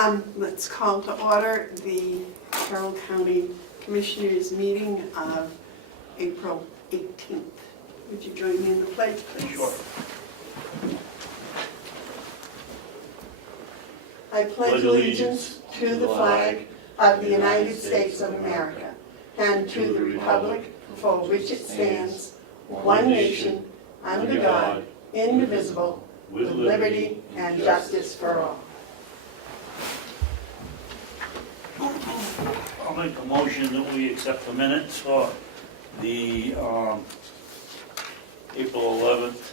Let's call to order the Carroll County Commissioners meeting of April 18th. Would you join me in the pledge, please? Sure. I pledge allegiance to the flag of the United States of America and to the republic for which it stands, one nation, under God, indivisible, with liberty and justice for all. I'll make a motion that we accept the minutes for the April 11th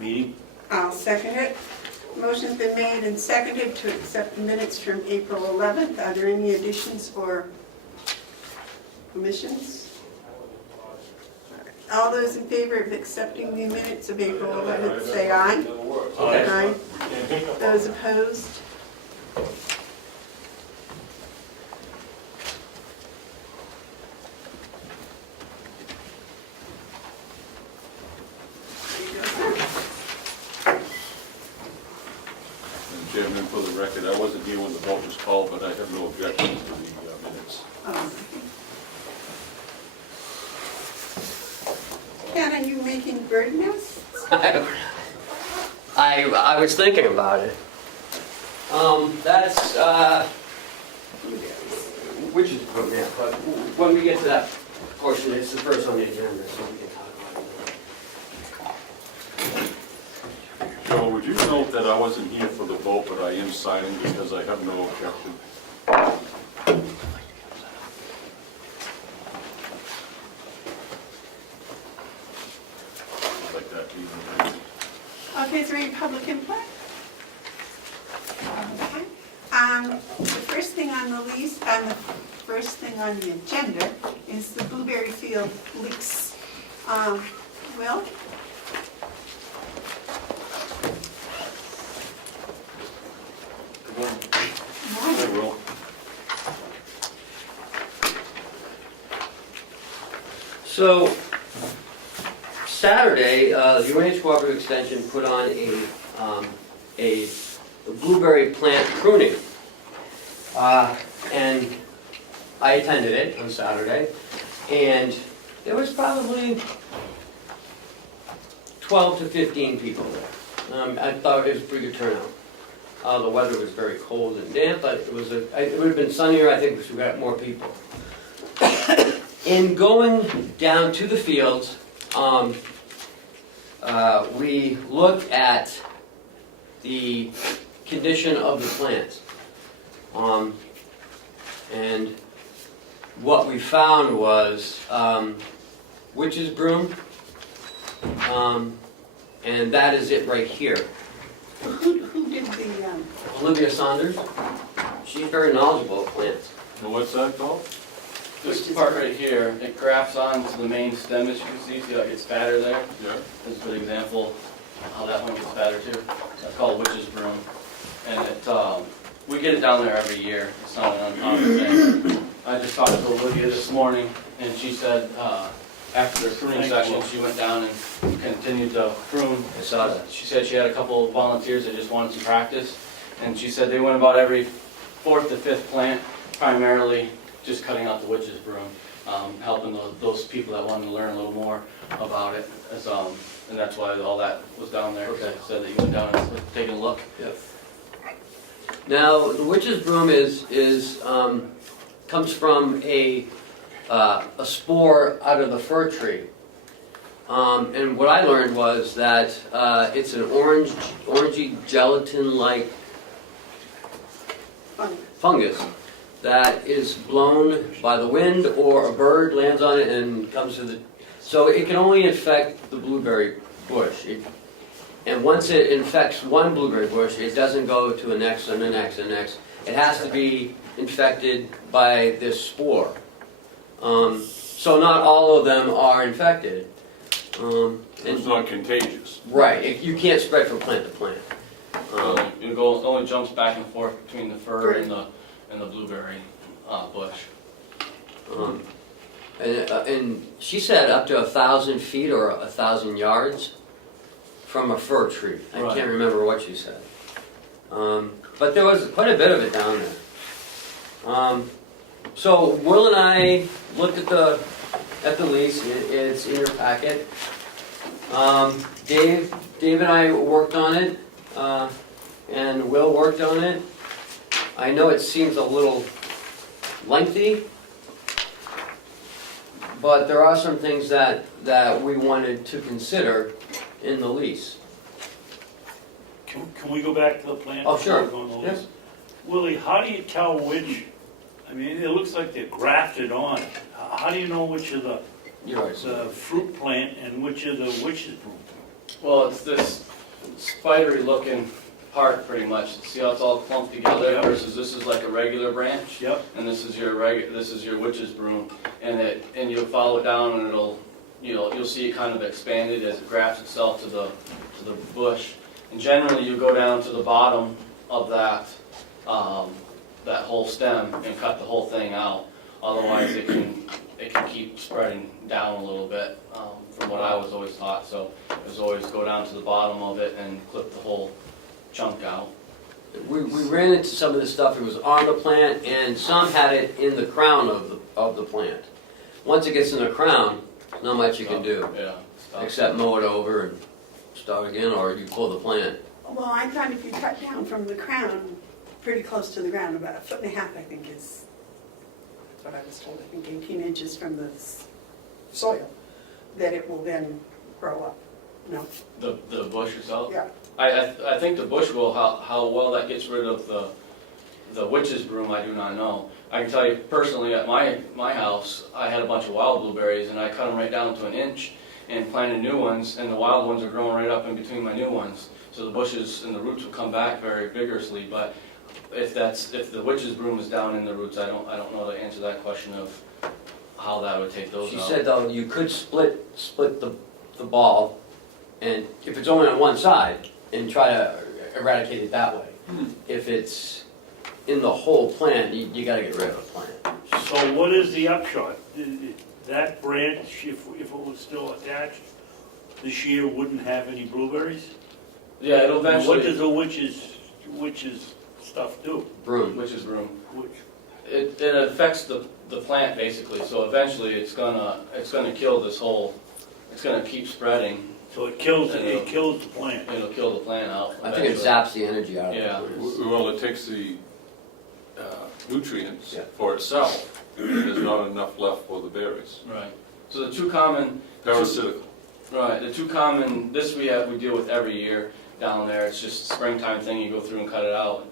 meeting. I'll second it. Motion's been made and seconded to accept the minutes from April 11th. Are there any additions or omissions? All those in favor of accepting the minutes of April 11th, say aye. Aye. Those opposed? Chairman, for the record, I wasn't here when the vote was called, but I have no objections to the minutes. Ken, are you making bird nests? I was thinking about it. That's which is yeah, but when we get to that portion, it's the first on the agenda, so we can talk about it. Joe, would you note that I wasn't here for the vote, but I am signing because I have no objection? Like that, even. Okay, is there any public input? Okay. The first thing on the list, the first thing on the agenda is the Blueberry Field leaks. Will? I will. So Saturday, the NH Cooperative Extension put on a blueberry plant pruning, and I attended it on Saturday, and there was probably 12 to 15 people there. I thought it was a pretty good turnout. The weather was very cold and damp, but it would have been sunnier, I think, if we got more people. In going down to the fields, we looked at the condition of the plants. And what we found was witch's broom, and that is it right here. Who did the, Olivia Saunders, she's very knowledgeable of plants. And what's that called? This part right here, it grafts onto the main stem, as you can see how it gets fatter there. Yeah. This is a good example of how that one gets fatter too. That's called witch's broom. And it, we get it down there every year. It's not an uncommon thing. I just talked to Olivia this morning, and she said after their pruning section, she went down and continued to prune. I saw that. She said she had a couple of volunteers that just wanted some practice. And she said they went about every 4th to 5th plant, primarily just cutting out the witch's broom, helping those people that wanted to learn a little more about it. And that's why all that was down there. Okay. Said that you went down and taking a look. Yep. Now, the witch's broom comes from a spore out of the fir tree. And what I learned was that it's an orangey gelatin-like fungus that is blown by the wind, or a bird lands on it and comes to the... So it can only infect the blueberry bush. And once it infects one blueberry bush, it doesn't go to the next and the next and the next. It has to be infected by this spore. So not all of them are infected. It's not contagious. Right, you can't spread from plant to plant. It only jumps back and forth between the fir and the blueberry bush. And she said up to 1,000 feet or 1,000 yards from a fir tree. I Right. can't remember what she said. but there was quite a bit of it down there. So Will and I looked at the lease. It's in your packet. Dave and I worked on it, and Will worked on it. I know it seems a little lengthy, but there are some things that we wanted to consider in the lease. Can we go back to the plan? Oh, sure. before we go on the Yeah. list? Willie, how do you tell which, I mean, it looks like they're grafted on. How do you know which of the You're right. fruit plant and which of the witch's broom? Well, it's this spidery looking part pretty much. See how it's all clumped together Yep. versus this is like a regular branch? Yep. And this is your witch's broom. And you'll follow it down and you'll see it kind of expanded as it grafts itself to the bush. And generally you go down to the bottom of that whole stem and cut the whole thing out. Otherwise it can keep spreading down a little bit, from what I was always taught. So it was always go down to the bottom of it and clip the whole chunk out. We ran into some of this stuff. It was on the plant, and some had it in the crown of the plant. Once it gets in the crown, not much you can do, Yeah. Stuff. except mow it over and start again, or you pull the plant. Well, I thought if you cut down from the crown, pretty close to the ground, about 1.5 feet, I think is, that's what I was told, I think 18 inches from the soil, that it will then grow up. No? The bush itself? Yeah. I think the bush will, how well that gets rid of the witch's broom, I do not know. I can tell you personally, at my house, I had a bunch of wild blueberries, and I cut them right down to 1 inch and planted new ones, and the wild ones are growing right up in between my new ones. So the bushes and the roots will come back very vigorously, but if the witch's broom is down in the roots, I don't know to answer that question of how that would take those She out. said though, you could split the ball, and if it's only on one side, and try to eradicate it that way. If it's in the whole plant, you gotta get rid of the plant. So what is the upshot? That branch, if it was still attached, this year wouldn't have any blueberries? Yeah, it'll eventually. What does the witch's stuff do? Broom. Witch's broom. Which, It affects the plant basically, so eventually it's gonna kill this whole, it's gonna keep spreading, so it kills the plant. it'll kill the plant out. I think it eventually. zaps the energy out of Yeah. the plant. Well, it takes the nutrients Yeah. for itself, and there's not enough left for the berries. Right, so the two common, Parasitical. right, the two common, this we deal with every year down there, it's just a springtime thing, you go through and cut it out.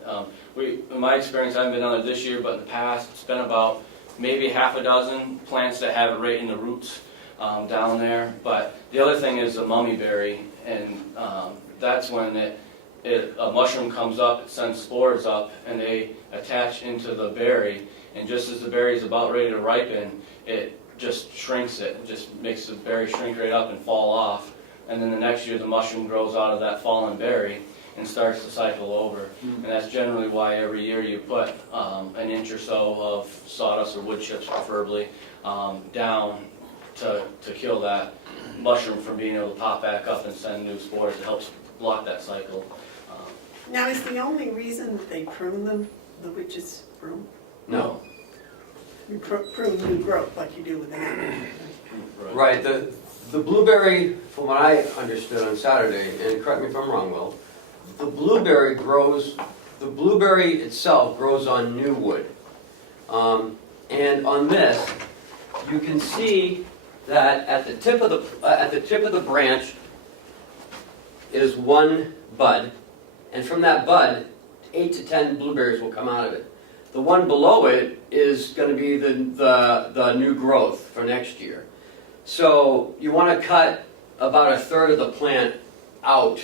In my experience, I haven't been down there this year, but in the past, it's been about maybe 6 plants that have it right in the roots down there. But the other thing is the mummyberry, and that's when a mushroom comes up, it sends spores up, and they attach into the berry, and just as the berry is about ready to ripen, it just shrinks it, just makes the berry shrink right up and fall off. And then the next year, the mushroom grows out of that fallen berry and starts to cycle over. And that's generally why every year you put 1 inch or so of sawdust or wood chips preferably down to kill that mushroom from being able to pop back up and send new spores. It helps block that cycle. Now, is the only reason that they prune them, the witch's broom? No. You prune new growth like you do with an apple. Right, the blueberry, from what I understood on Saturday, and correct me if I'm wrong, Will, the blueberry itself grows on new wood. And on this, you can see that at the tip of the branch is one bud, and from that bud, 8 to 10 blueberries will come out of it. The one below it is going to be the new growth for next year. So you want to cut about 1/3 of the plant out,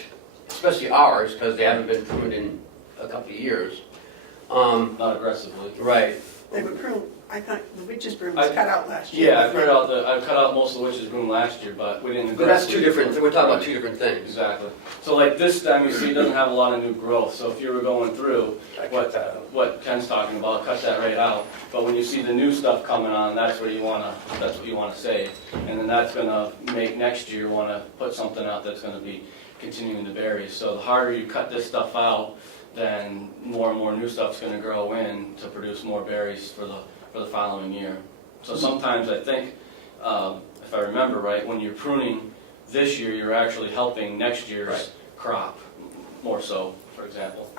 especially ours, because they haven't been pruned in a couple of years. Not aggressively. Right. They would prune, I thought the witch's broom was cut out last year. Yeah, I cut out most of the witch's broom last year, but we didn't. But that's two aggressively- different, we're talking about two different things. Exactly. So like this stem, you see, it doesn't have a lot of new growth. So if you were going through what Ken's talking about, cut that right out. But when you see the new stuff coming on, that's what you wanna save. And then that's gonna make next year wanna put something out that's gonna be continuing to berry. So the harder you cut this stuff out, then more and more new stuff's gonna grow in to produce more berries for the following year. So sometimes I think, if I remember right, when you're pruning this year, you're actually helping next year's Right. crop, more so, for example.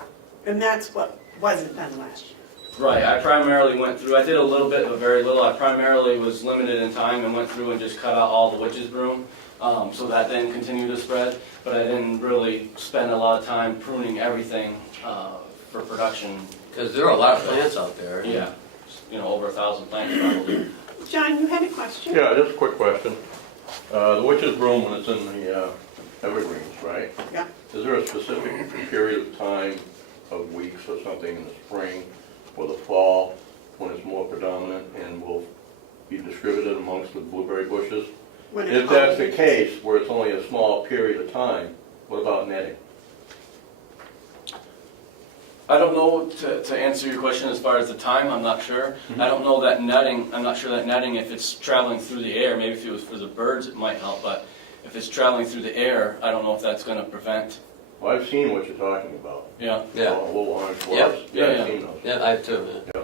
And that's what wasn't done last year. Right, I primarily went through, I did a little bit, but very little. I primarily was limited in time and went through and just cut out all the witch's broom, so that didn't continue to spread. But I didn't really spend a lot of time pruning everything for production. Because there are a lot of plants out there. Yeah, over 1,000 plants probably. John, you had a question? Yeah, just a quick question. The witch's broom, when it's in the evergreens, right? Yeah. Is there a specific period of time, of weeks or something in the spring or the fall, when it's more predominant and will be distributed amongst the blueberry bushes? When it If that's the pollinates? case, where it's only a small period of time, what about netting? I don't know, to answer your question as far as the time, I'm not sure. I don't know that netting, I'm not sure that netting, if it's traveling through the air, maybe if it was for the birds, it might help, but if it's traveling through the air, I don't know if that's gonna prevent. Well, I've seen what you're talking about. Yeah, Yeah, A little orange Yep. blobs. Yeah, I've yeah. seen those. yeah, I have too, yeah.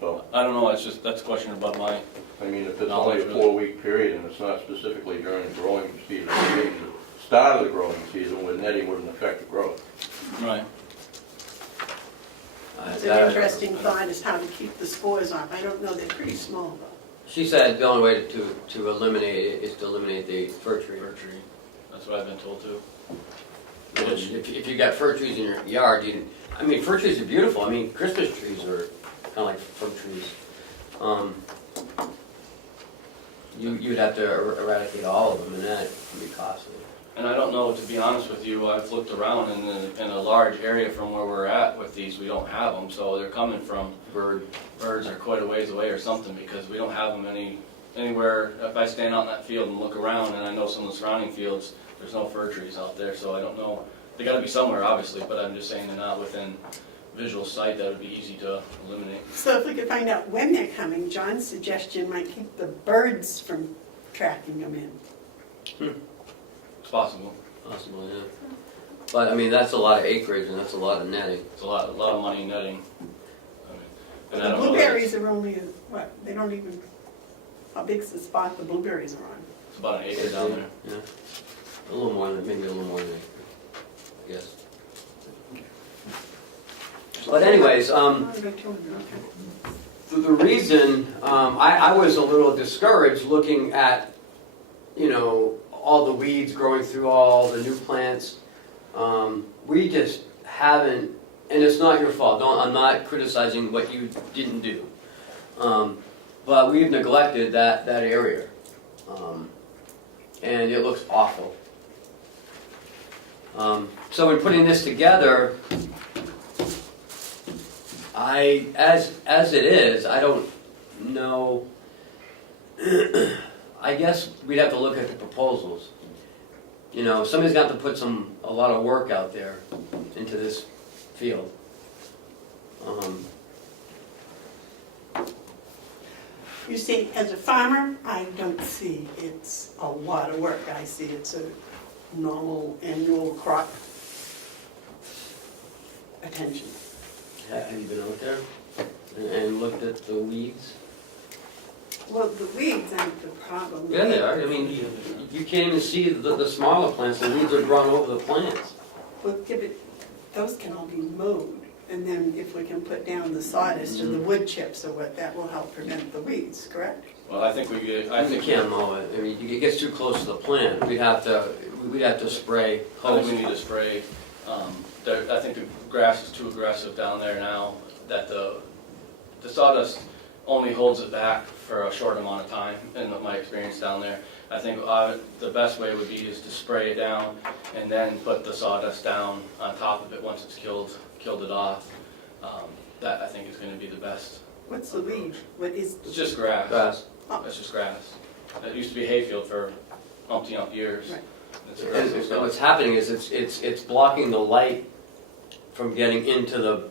So, I don't know, that's a question above my, I mean, if it's No, only a that's really- 4-week period and it's not specifically during the growing season, maybe the start of the growing season, where netting wouldn't affect the growth. right. It's an interesting thought is how to keep the spores off. I don't know, they're pretty small though. She said the only way to eliminate it is to eliminate the fir tree. Fir tree, that's what I've been told too. And if you got fir trees in your yard, I mean, fir trees are beautiful. I mean, Christmas trees are kind of like fir trees. You'd have to eradicate all of them, and that would be costly. And I don't know, to be honest with you, I've looked around in a large area from where we're at with these, we don't have them, so they're coming from, birds are quite a ways away or something, because we don't have them anywhere. If I stand out in that field and look around, and I know some of the surrounding fields, there's no fir trees out there, so I don't know. They gotta be somewhere, obviously, but I'm just saying they're not within visual sight that would be easy to eliminate. So if we could find out when they're coming, John's suggestion might keep the birds from tracking them in. It's possible. Possible, yeah. But, I mean, that's a lot of acreage, and that's a lot of netting. It's a lot of money netting. And I The don't know that blueberries are only, what, they don't even, how big's the spot the blueberries are on? It's about an acre down there. Yeah. A little more than, maybe a little more than an acre, I guess. But anyways, Oh, they're 200, okay. the reason, I was a little discouraged looking at, all the weeds growing through all the new plants. We just haven't, and it's not your fault, I'm not criticizing what you didn't do. But we've neglected that area. And it looks awful. So in putting this together, as it is, I don't know. I guess we'd have to look at the proposals. Somebody's got to put a lot of work out there into this field. You see, as a farmer, I don't see it's a lot of work. I see it's a normal annual crop attention. Have you been out there and looked at the weeds? Well, the weeds aren't the problem. Yeah, they are. I mean, you can't even see the smaller plants. The weeds are growing over the plants. Well, those can all be mowed, and then if we can put down the sawdust or the wood chips or what, that will help prevent the weeds, correct? Well, I think You can't mow it. I mean, it gets too close to the plant. We'd have to spray. I think we need to spray. I think the grass is too aggressive down there now, that the sawdust only holds it back for a short amount of time, in my experience down there. I think the best way would be is to spray it down and then put the sawdust down on top of it once it's killed it off. That I think is going to be the best. What's the weed? What is? It's just grass. Grass. It's just grass. It used to be hayfield for umpteen years. Right. It's aggressive And stuff. what's happening is it's blocking the light from getting into the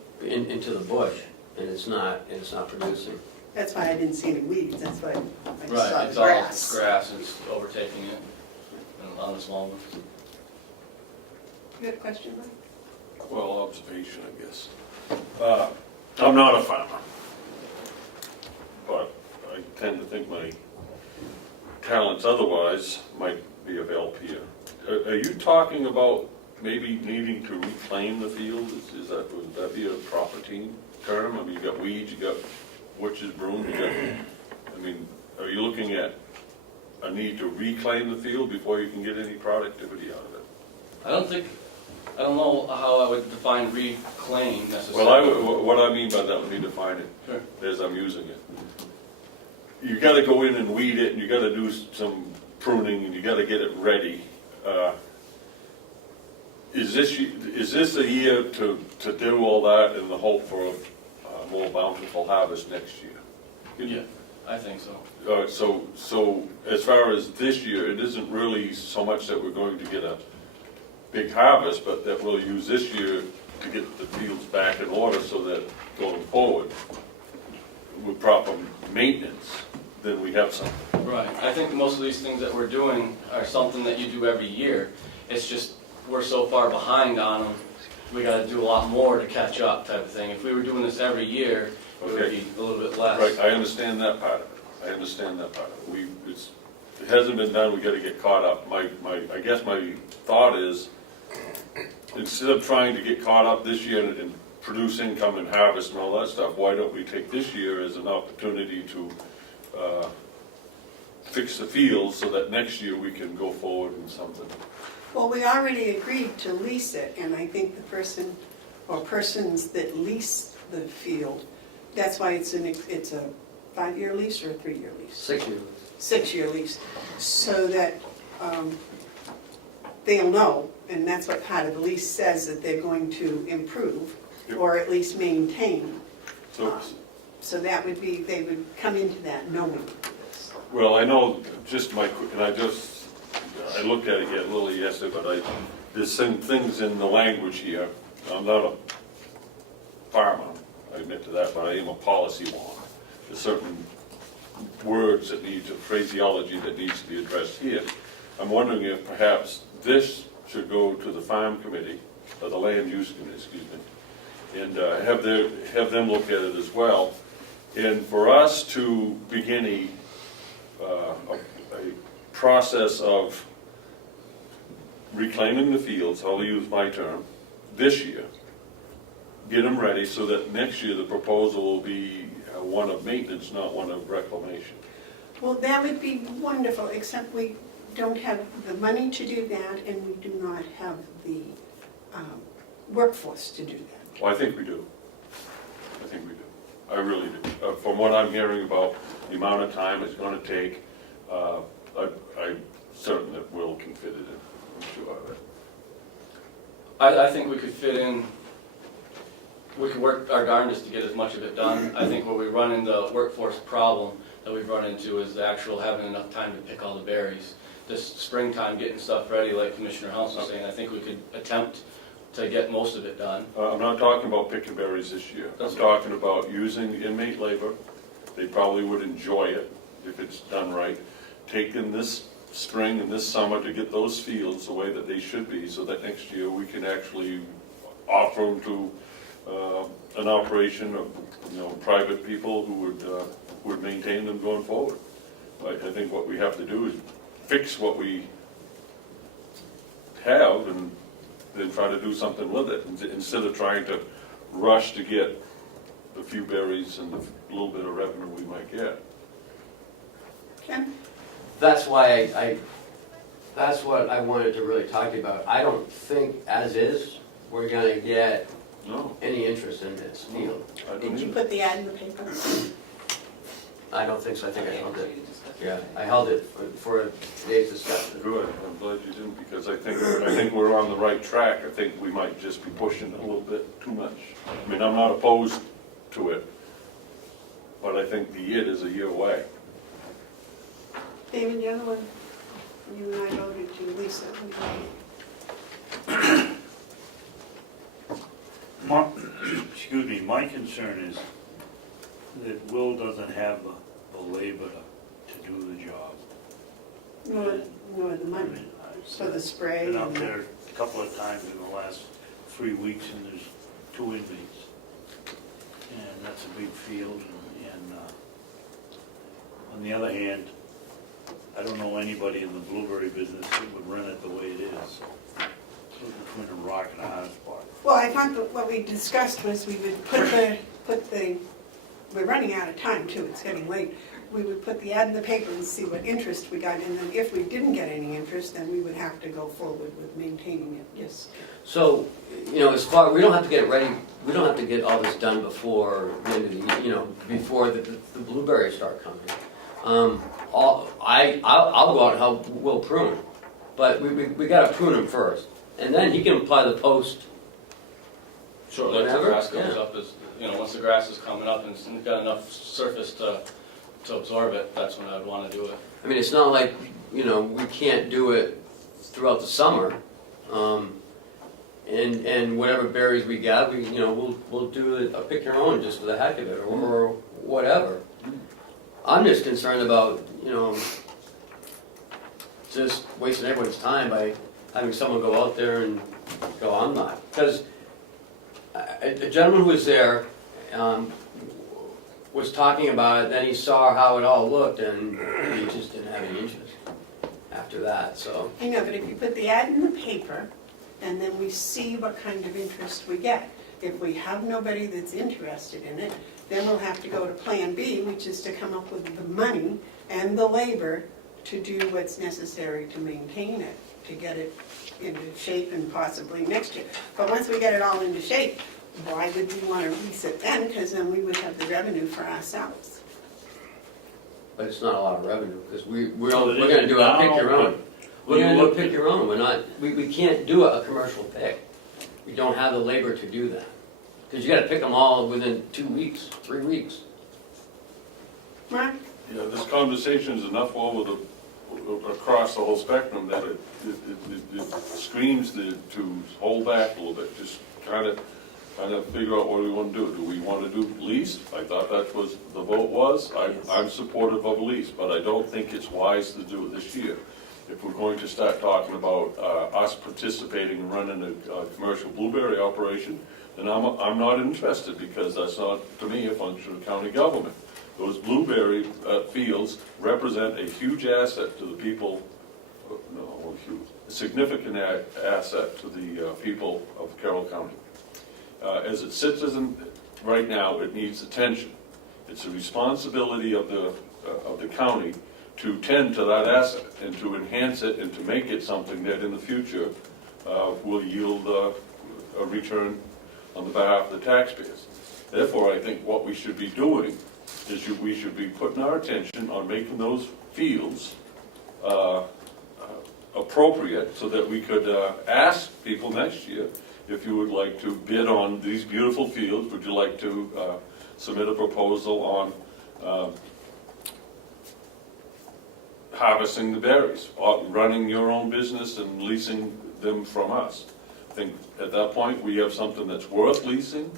bush, and it's not producing. That's why I didn't see any weeds. That's why I saw Right, the it's all grass. grass, it's overtaking it, and on the small ones. You had a question, Mike? well, observation, I guess. I'm not a farmer, but I tend to think my talents otherwise might be of help here. Are you talking about maybe needing to reclaim the field? Would that be a proper term? I mean, you got weeds, you got witch's broom, you got, I mean, are you looking at a need to reclaim the field before you can get any productivity out of it? I don't know how I would define reclaim necessarily. Well, what I mean by that, let me define it Sure. as I'm using it. You gotta go in and weed it, and you gotta do some pruning, and you gotta get it ready. Is this a year to do all that in the hope for a more bountiful harvest next year? Yeah, I think so. So as far as this year, it isn't really so much that we're going to get a big harvest, but that we'll use this year to get the fields back in order so that going forward, with proper maintenance, then we have something. Right. I think most of these things that we're doing are something that you do every year. It's just we're so far behind on them, we got to do a lot more to catch up type of thing. If we were doing this every year, it would Okay. be a little bit less. Right, I understand that part of it. It hasn't been done, we gotta get caught up. I guess my thought is, instead of trying to get caught up this year and produce income and harvest and all that stuff, why don't we take this year as an opportunity to fix the field so that next year we can go forward in something? Well, we already agreed to lease it, and I think the person or persons that lease the field, that's why it's a 5-year lease or a 3-year lease? 6 years. 6-year lease, so that they'll know, and that's what part of the lease says, that they're going to improve or at least maintain. So that would be, they would come into that knowing this. Well, I know, I looked at it a little yesterday, but there's some things in the language here. I'm not a farmer, I admit to that, but I am a policy wonk. There's certain words that phraseology that needs to be addressed here. I'm wondering if perhaps this should go to the farm committee, or the land use committee, excuse me, and have them look at it as well. And for us to begin a process of reclaiming the fields, I'll use my term, this year, get them ready so that next year the proposal will be one of maintenance, not one of reclamation. Well, that would be wonderful, except we don't have the money to do that, and we do not have the workforce to do that. Well, I think we do. I really do. From what I'm hearing about the amount of time it's going to take, I'm certain that Will can fit it in. I'm sure of it. I think we could fit in, we could work our darndest to get as much of it done. I think where we run into the workforce problem that we've run into is the actual having enough time to pick all the berries. This springtime, getting stuff ready, like Commissioner Hounsell was saying, I think we could attempt to get most of it done. I'm not talking about picking berries this year. I'm talking about using inmate labor. They probably would enjoy it if it's done right. Taking this spring and this summer to get those fields the way that they should be, so that next year we can actually offer them to an operation of, private people who would maintain them going forward. I think what we have to do is fix what we have and then try to do something with it, instead of trying to rush to get the few berries and the little bit of revenue we might get. Ken? That's why that's what I wanted to really talk to you about. I don't think, as is, we're gonna get any interest in this field. Did you put the ad in the paper? I don't think so. I think I held it. Yeah, I held it for today's discussion. Good, I'm glad you didn't, because I think we're on the right track. I think we might just be pushing a little bit too much. I mean, I'm not opposed to it, but I think the it is a year away. David, the other one, you and I voted to lease it. My concern is that Will doesn't have the labor to do the job. Nor the money for the spray. Been out there a couple of times in the last 3 weeks and there's 2 inmates. And that's a big field, and on the other hand, I don't know anybody in the blueberry business that would run it the way it is. Between a rock and a hard spot. Well, I thought that what we discussed was we would put the, we're running out of time too, it's getting late. We would put the ad in the paper and see what interest we got, and then if we didn't get any interest, then we would have to go forward with maintaining it, yes. So, as far, we don't have to get it ready, we don't have to get all this done before the end of the, before the blueberries start coming. I'll go out and help Will prune, but we gotta prune them first, and then he can apply the post. Shortly after the Whatever, grass comes yeah. up, once the grass is coming up and it's got enough surface to absorb it, that's when I'd want to do it. I mean, it's not like, we can't do it throughout the summer. And whatever berries we got, we'll do a pick your own just for the heck of it, or whatever. I'm just concerned about, just wasting everyone's time by having someone go out there and go, I'm not. Because a gentleman who was there was talking about it, then he saw how it all looked, and he just didn't have any interest after that, so. I know, but if you put the ad in the paper, and then we see what kind of interest we get. If we have nobody that's interested in it, then we'll have to go to Plan B, which is to come up with the money and the labor to do what's necessary to maintain it, to get it into shape and possibly next year. But once we get it all into shape, why would we want to lease it then? Because then we would have the revenue for ourselves. But it's not a lot of revenue, because we're So it gonna do a pick your own. We're you gonna do a looked pick at- your own, we can't do a commercial pick. We don't have the labor to do that. Because you gotta pick them all within 2 weeks, 3 weeks. Mark? Yeah, this conversation is enough across the whole spectrum that it screams to hold back a little bit, just trying to figure out what we want to do. Do we want to do lease? I thought that was, the vote was. I'm supportive of a lease, but I don't think it's wise to do it this year. If we're going to start talking about us participating and running a commercial blueberry operation, then I'm not interested, because that's not, to me, a function of county government. Those blueberry fields represent a huge asset to the people, a significant asset to the people of Carroll County. As it sits right now, it needs attention. It's a responsibility of the county to tend to that asset and to enhance it and to make it something that in the future will yield a return on the behalf of the taxpayers. Therefore, I think what we should be doing is we should be putting our attention on making those fields appropriate, so that we could ask people next year, if you would like to bid on these beautiful fields, would you like to submit a proposal on harvesting the berries, or running your own business and leasing them from us? I think at that point, we have something that's worth leasing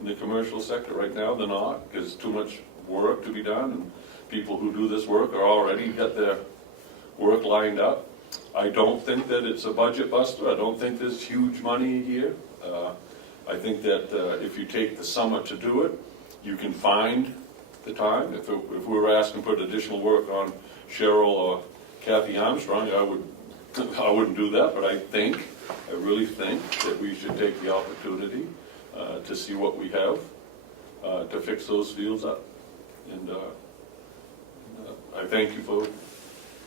in the commercial sector. Right now, they're not, because too much work to be done, and people who do this work are already got their work lined up. I don't think that it's a budget buster. I don't think there's huge money here. I think that if you take the summer to do it, you can find the time. If we were asking to put additional work on Cheryl or Kathy Armstrong, I wouldn't do that, but I really think that we should take the opportunity to see what we have to fix those fields up. And I thank you for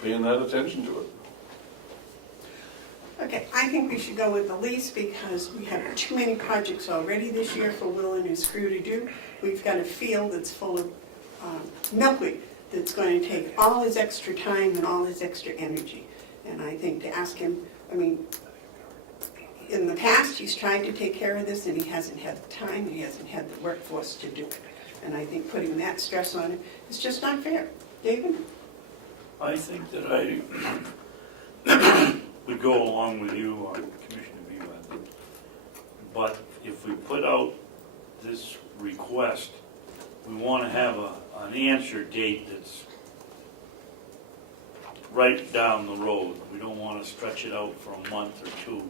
paying that attention to it. Okay, I think we should go with the lease, because we have too many projects already this year for Will and his crew to do. We've got a field that's full of milkweed that's going to take all his extra time and all his extra energy. And I think to ask him, in the past, he's tried to take care of this, and he hasn't had the time, he hasn't had the workforce to do it. And I think putting that stress on him is just not fair. David? I think that I would go along with you on Commissioner Bevard. But if we put out this request, we want to have an answer date that's right down the road. We don't want to stretch it out for a month or two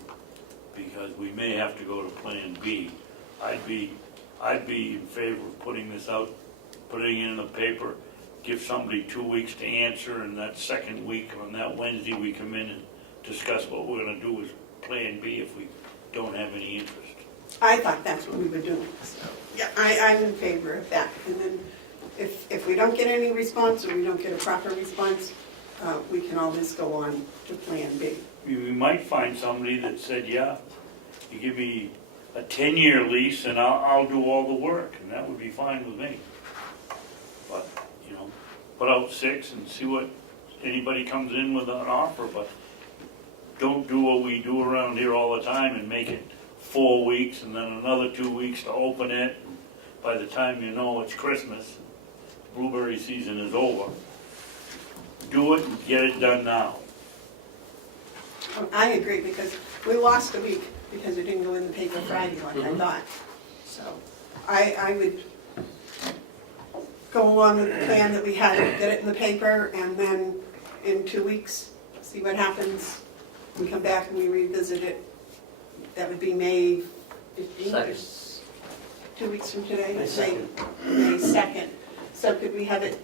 because we may have to go to Plan B. I'd be in favor of putting this out, putting it in the paper, give somebody 2 weeks to answer, and that second week, on that Wednesday, we come in and discuss what we're gonna do with Plan B if we don't have any interest. I thought that's what we were doing, so, yeah, I'm in favor of that. And then if we don't get any response, or we don't get a proper response, we can always go on to Plan B. We might find somebody that said, yeah, you give me a 10-year lease and I'll do all the work, and that would be fine with me. But, you know, put out 6 and see what anybody comes in with an offer, but don't do what we do around here all the time and make it 4 weeks and then another 2 weeks to open it. By the time you know it's Christmas, blueberry season is over. Do it and get it done now. I agree, because we lost a week because it didn't go in the paper Friday like I thought. So I would go along with the plan that we had, get it in the paper, and then in 2 weeks, see what happens. We come back and we revisit it. That would be May 15th, 2 weeks from today. May 2nd. May 2nd. So could we have it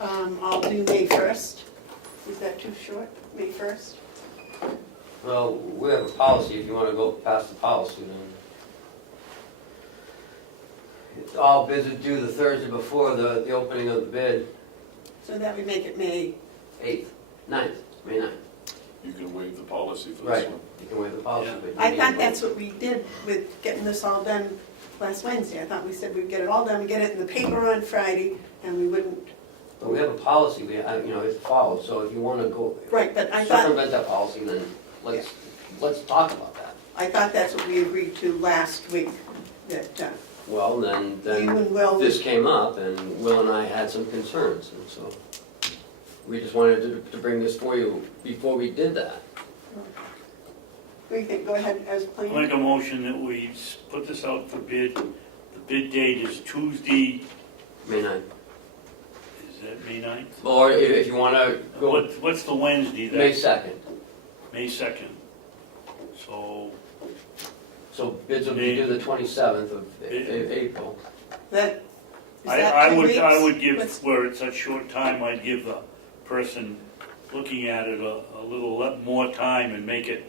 all due May 1st? Is that too short, May 1st? Well, we have a policy, if you want to go past the policy, then. All bids are due the Thursday before the opening of the bid, So that would make it May. 8th, 9th, May 9th. You can waive the policy for this Right, one. you can waive the policy. Yeah. but you I need thought to- that's what we did with getting this all done last Wednesday. I thought we said we'd get it all done, we'd get it in the paper on Friday, and we wouldn't. But we have a policy, it's followed, so if you want to go Right, but I thought, circumvent that policy, then let's talk about that. I thought that's what we agreed to last week, that Well, you then and Will. this came up, and Will and I had some concerns, and so we just wanted to bring this for you before we did that. What do you think? Go ahead as I'll make planned. a motion that we put this out for bid. The bid date is Tuesday, May 9th. is that May 9th? Or if you want to go What's the Wednesday? May That's 2nd. May 2nd. So, So bids will be due the 27th of April. That, is that 2 weeks? I would give, What's- where it's such short time, I'd give the person looking at it a little more time and make it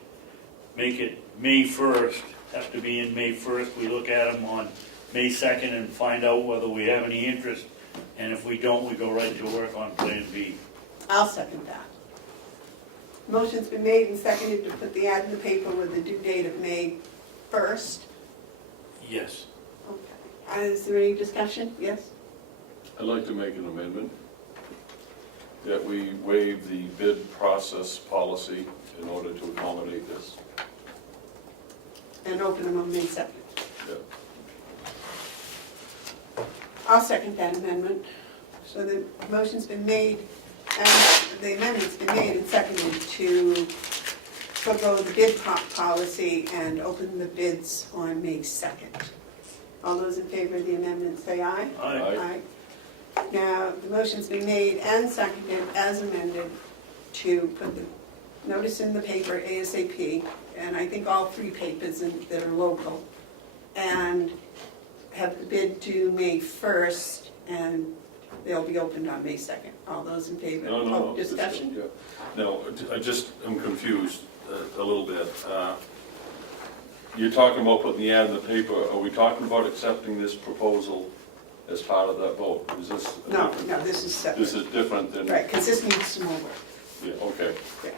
May 1st, have to be in May 1st. We look at them on May 2nd and find out whether we have any interest, and if we don't, we go right to work on Plan B. I'll second that. Motion's been made and seconded to put the ad in the paper with the due date of May 1st. Yes. Okay. Is there any discussion? Yes? I'd like to make an amendment that we waive the bid process policy in order to accommodate this. And open them on May 2nd. Yeah. I'll second that amendment. So the motion's been made, and the amendment's been made and seconded to forego the bid policy and open the bids on May 2nd. All those in favor of the amendment say aye. Aye. Now, the motion's been made and seconded as amended to put the notice in the paper ASAP, and I think all 3 papers that are local, and have the bid due May 1st, and they'll be opened on May 2nd. All those in favor? No. Discussion? Yeah. No, I just am confused a little bit. You're talking about putting the ad in the paper. Are we talking about accepting this proposal as part of that vote? Is this? No, this is separate. This is different than? Right, because this needs some more work. Yeah, okay. Yeah.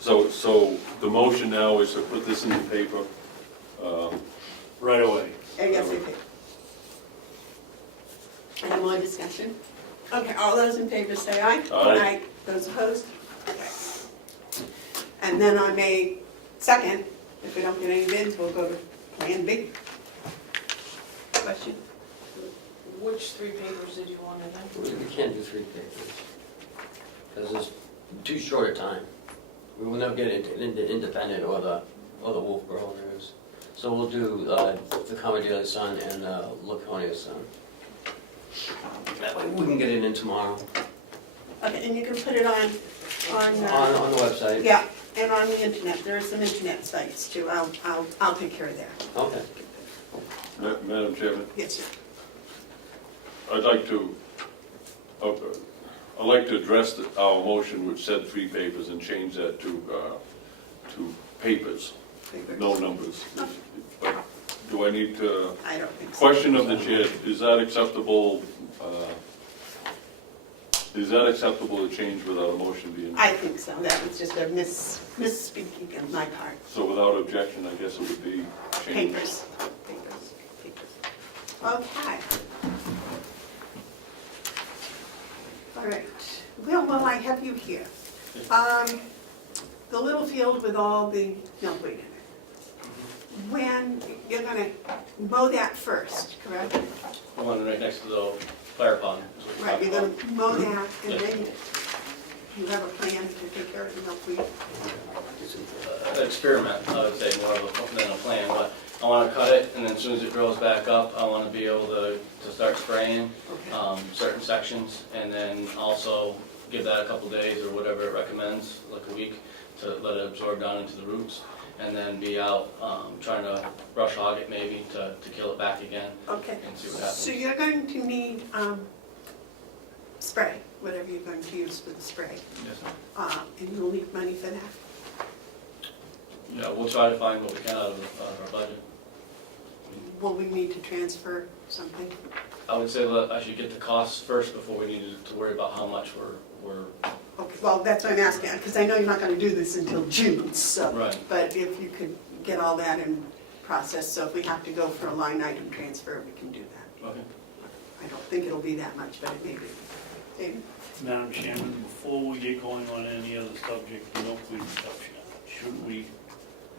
So the motion now is to put this in the paper. Right away. ASAP. Any more discussion? Okay, all those in favor say aye. Aye. Those opposed? Okay. And then on May 2nd, if we don't get any bids, we'll go to Plan B. Question? Which 3 papers did you want in there? We can't do 3 papers, because it's too short a time. We will never get into Independent or the Wolfboro News. So we'll do the County Delegation and the Laconia Sun. That way we can get it in tomorrow Okay, and you can put it on on the website. yeah, And on the internet, there are some internet sites too. I'll take care of that. Okay. Madam Chairman, Yes, sir. I'd like to address our motion which said 3 papers and change that to papers, no numbers. But do I need to, I don't think so. question of the chair, is that acceptable? Is that acceptable to change without a motion being? I think so. That was just a misspeaking on my part. So without objection, I guess it would be changed. Papers. Okay. All right. Well, while I have you here, the little field with all the milkweed in it, when you're gonna mow that first, correct? The one right next to the fire pond. is what we're Right, you're talking gonna mow that and then you have a plan to take care of the milkweed? about. Experiment, I would say, more than a plan, but I want to cut it, and then as soon as it grows back up, I want to be able to start spraying Okay. certain sections, and then also give that a couple days or whatever it recommends, like a week, to let it absorb down into the roots, and then be out trying to brush hog it maybe to kill it back again Okay. and see what happens. So you're going to need spray, whatever you're going to use for the spray. Yes, ma'am. And you'll need money for that? Yeah, we'll try to find what we can out of our budget. Will we need to transfer something? I would say that I should get the costs first before we need to worry about how much we're Okay, well, that's what I'm asking, because I know you're not going to do this until June, so. Right. But if you could get all that in process, so if we have to go for a line item transfer, we can do that. okay. I don't think it'll be that much, but it may be. David? Madam Chairman, before we get going on any other subject, milkweed stuff, should we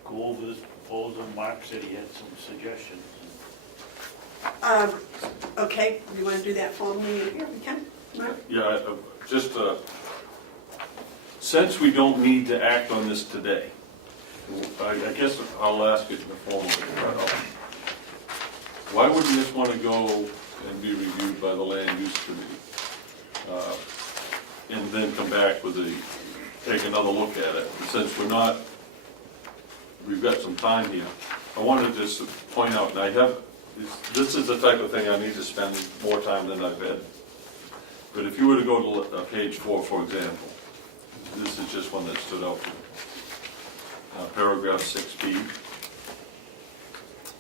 go over this proposal? Mark said he had some suggestions. Okay, you want to do that formally? Here, we can. Mark? Yeah, just, since we don't need to act on this today, I guess I'll ask it formally. Why wouldn't this want to go and be reviewed by the Land Use Committee? And then come back with take another look at it, since we've got some time here. I wanted to just point out, and this is the type of thing I need to spend more time than I've had. But if you were to go to page 4, for example, this is just one that stood out to me. Paragraph 6B,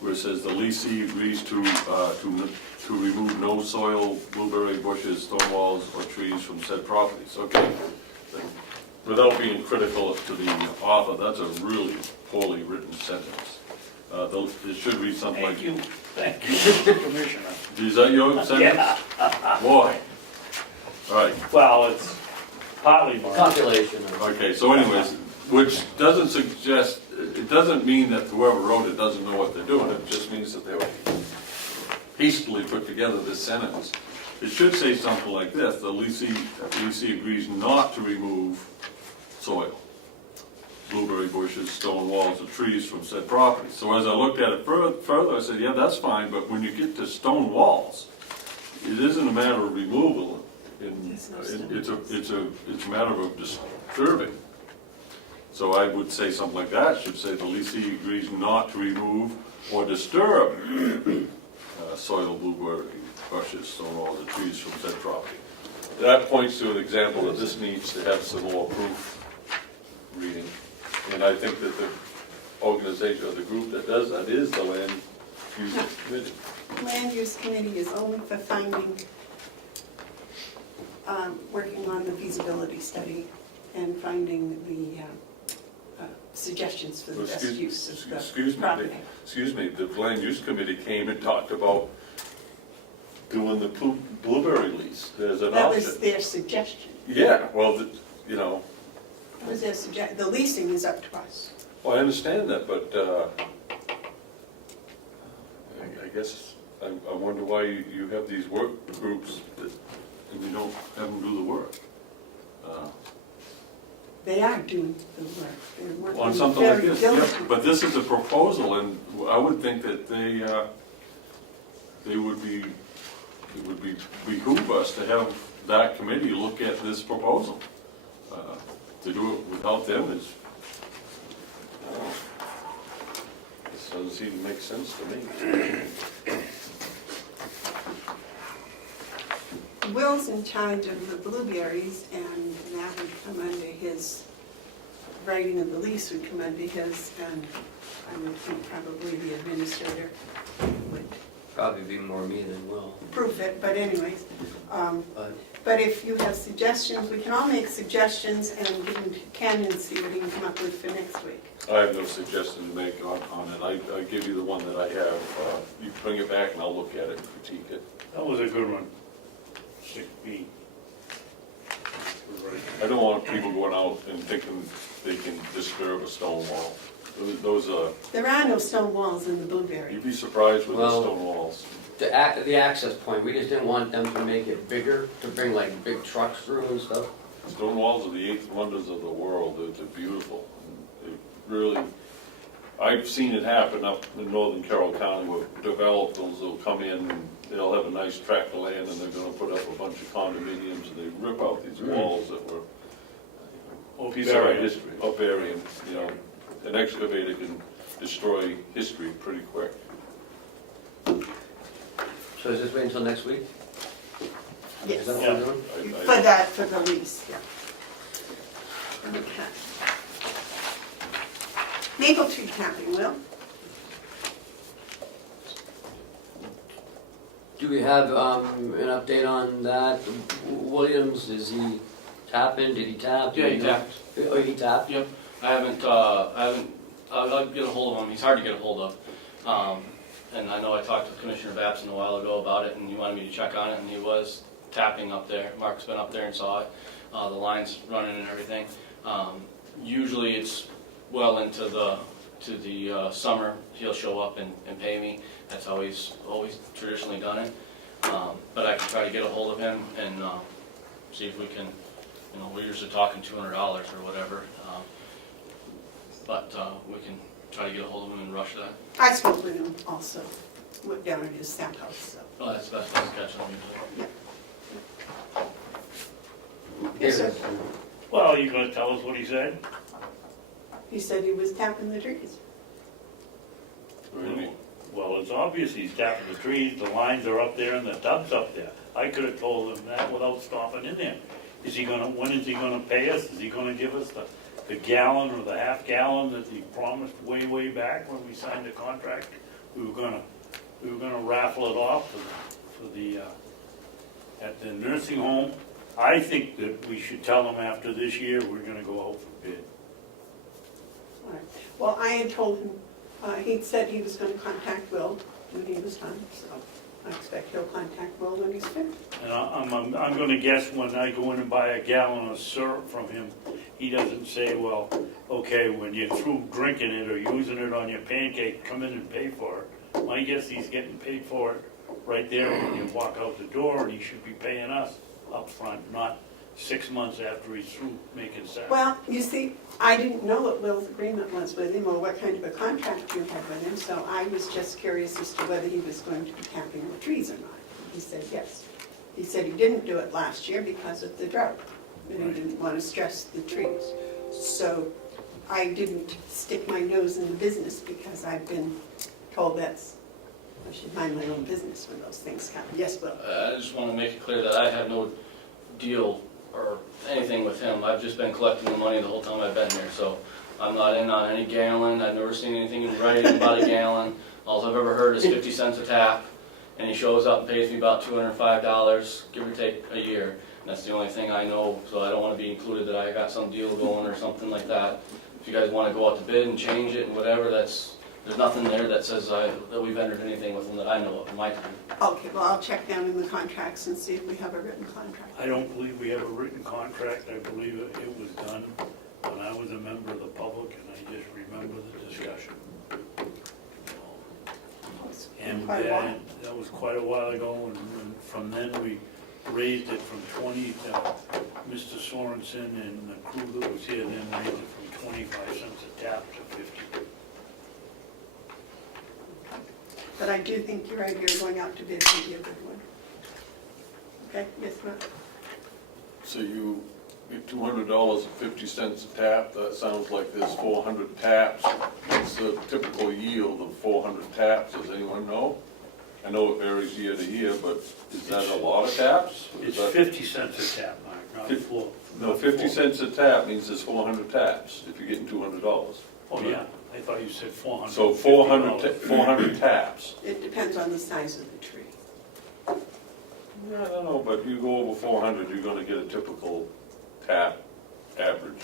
where it says the leasee agrees to remove no soil, blueberry bushes, stone walls, or trees from said properties. Okay, without being critical to the author, that's a really poorly written sentence. It should read something like. Thank you, Mr. Commissioner. Is that your sentence? Yeah. Boy. All right. Well, it's partly mine. Compilation of. Okay, so anyways, which doesn't suggest, it doesn't mean that whoever wrote it doesn't know what they're doing. It just means that they were hastily put together this sentence. It should say something like this: the leasee agrees not to remove soil, blueberry bushes, stone walls, or trees from said property. So as I looked at it further, I said, yeah, that's fine, but when you get to stone walls, it isn't a matter of removal. It's a matter of disturbing. So I would say something like that. Should say the leasee agrees not to remove or disturb soil, blueberry bushes, stone walls, or trees from said property. That points to an example that this needs to have some more proof reading. And I think that the organization or the group that does that is the Land Use Committee. Land Use Committee is only for finding, working on the feasibility study and finding the suggestions for the best use of the property. Excuse me, the Land Use Committee came and talked about doing the blueberry lease. There's an That option. was their suggestion. Yeah, well, That was their suggestion. The leasing is up to us. well, I understand that, but I guess I wonder why you have these work groups and you don't have them do the work. They are doing the work. They're working On something like very this, yeah, diligently. but this is a proposal, and I would think that they would behoove us to have that committee look at this proposal. To do it without them is This doesn't seem to make sense to me. Will's in charge of the blueberries, and that would come under his, writing of the lease would come under his, and I would think probably the administrator would Probably be more me than Will, proof it, but anyways. but But if you have suggestions, we can all make suggestions and give them to Ken and see what he can come up with for next week. I have no suggestion to make on it. I give you the one that I have. You bring it back and I'll look at it and critique it. That was a good one. 6B. I don't want people going out and thinking they can disturb a stone wall. Those are, There are no stone walls in the blueberry. you'd be surprised with the Well- stone walls. the access point, we just didn't want them to make it bigger, to bring like big trucks through and stuff. Stone walls are the eighth wonders of the world. They're beautiful. They really, I've seen it happen up in northern Carroll County where developers will come in and they'll have a nice tract of land and they're gonna put up a bunch of condominiums and they rip out these walls that were a piece of our history. Or bury them, you know. An excavator can destroy history pretty quick. So is this wait until next week? Yes, Is that for what we're doing? that, for the lease, yeah. Okay. Maple tree tapping, Will? Do we have an update on that? Williams, is he tapping? Did he tap? Yeah, he tapped. Oh, he tapped? Yep, I'll get a hold of him, he's hard to get a hold of. And I know I talked to Commissioner Babson a while ago about it, and he wanted me to check on it, and he was tapping up there. Mark's been up there and saw it, the lines running and everything. Usually it's well into the summer, he'll show up and pay me. That's how he's always traditionally done it. But I can try to get a hold of him and see if we can, you know, we're usually talking $200 or whatever. But we can try to get a hold of him and rush that. I spoke with him also, went down at his staff house, so. Oh, that's the best I can catch him usually. Yes, sir. Well, you gonna tell us what he said? He said he was tapping the trees. Really? Well, it's obvious he's tapping the trees, the lines are up there and the tub's up there. I could have told him that without stopping in there. When is he gonna pay us? Is he gonna give us the gallon or the half gallon that he promised way back when we signed the contract? We were gonna raffle it off for the at the nursing home. I think that we should tell them after this year, we're gonna go out for bid. All right. Well, I had told him, he said he was gonna contact Will when he was done, so I expect he'll contact Will when he's finished. And I'm gonna guess when I go in and buy a gallon of syrup from him, he doesn't say, well, okay, when you're through drinking it or using it on your pancake, come in and pay for it. My guess he's getting paid for it right there when you walk out the door, and he should be paying us up front, not 6 months after he's through making syrup. Well, you see, I didn't know what Will's agreement was with him or what kind of a contract you had with him, so I was just curious as to whether he was going to be tapping the trees or not. He said yes. He said he didn't do it last year because of the drought, and he didn't want to stress the trees. So I didn't stick my nose in the business because I've been told I should mind my own business when those things come. Yes, Will? I just want to make it clear that I have no deal or anything with him. I've just been collecting the money the whole time I've been here, so I'm not in on any gallon. I've never seen anything in writing about a gallon. All I've ever heard is 50 cents a tap, and he shows up and pays me about $205, give or take a year. And that's the only thing I know, so I don't want to be included that I got some deal going or something like that. If you guys want to go out to bid and change it and whatever, there's nothing there that says that we've entered anything with him that I know of in my time. Okay, well, I'll check down in the contracts and see if we have a written contract. I don't believe we have a written contract. I believe it was done when I was a member of the public, and I just remember the discussion. And Quite a while. that was quite a while ago, and from then we raised it from 20 to Mr. Sorensen and the crew that was here then raised it from 25 cents a tap to 50. But I do think your idea of going out to bid would be a good one. Okay, yes, ma'am? So you $200.50 a tap, that sounds like there's 400 taps. What's the typical yield of 400 taps, does anyone know? I know it varies year to year, but is that a lot of taps? Is It's that- 50 cents a tap, Mark, not Fif- floor. No, 50 cents a tap means there's 400 taps, if you're getting $200. Oh, yeah, I thought you said 400. So 400 taps. It depends on the size of the tree. Yeah, I don't know, but if you go over 400, you're gonna get a typical tap average.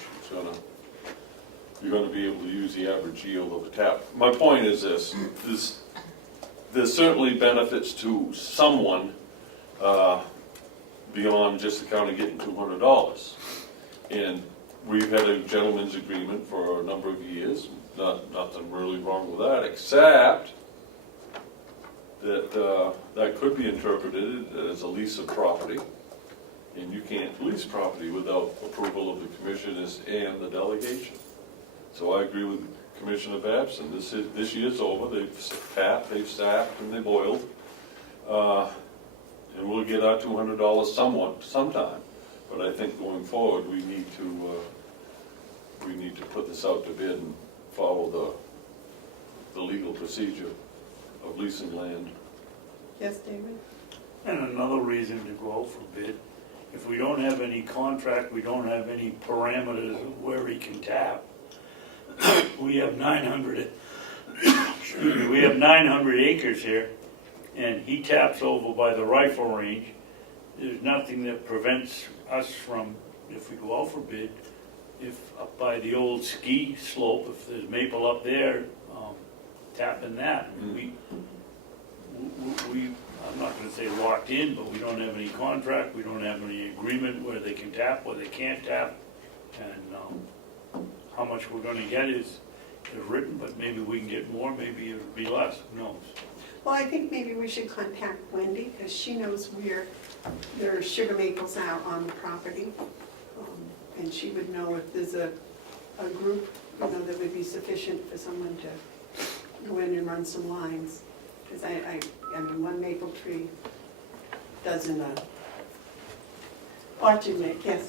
You're gonna be able to use the average yield of a tap. My point is this, there's certainly benefits to someone beyond just the county getting $200. And we've had a gentleman's agreement for a number of years, nothing really wrong with that, except that that could be interpreted as a lease of property, and you can't lease property without approval of the commissioners and the delegation. So I agree with Commissioner Babson, this year's over, they've tapped, they've stacked, and they boiled, and we'll get our $200 sometime. But I think going forward, we need to put this out to bid and follow the legal procedure of leasing land. Yes, David? And another reason to go out for bid, if we don't have any contract, we don't have any parameters of where he can tap. We have 900, excuse me, we have 900 acres here, and he taps over by the rifle range. There's nothing that prevents us from, if we go out for bid, if up by the old ski slope, if there's maple up there, tapping that. We, I'm not gonna say locked in, but we don't have any contract, we don't have any agreement where they can tap, where they can't tap. And how much we're gonna get is written, but maybe we can get more, maybe it'll be less, who knows? Well, I think maybe we should contact Wendy, because she knows where there are sugar maples out on the property. And she would know if there's a group, you know, that would be sufficient for someone to go in and run some lines. Because I mean, one maple tree doesn't, orchard make, yes.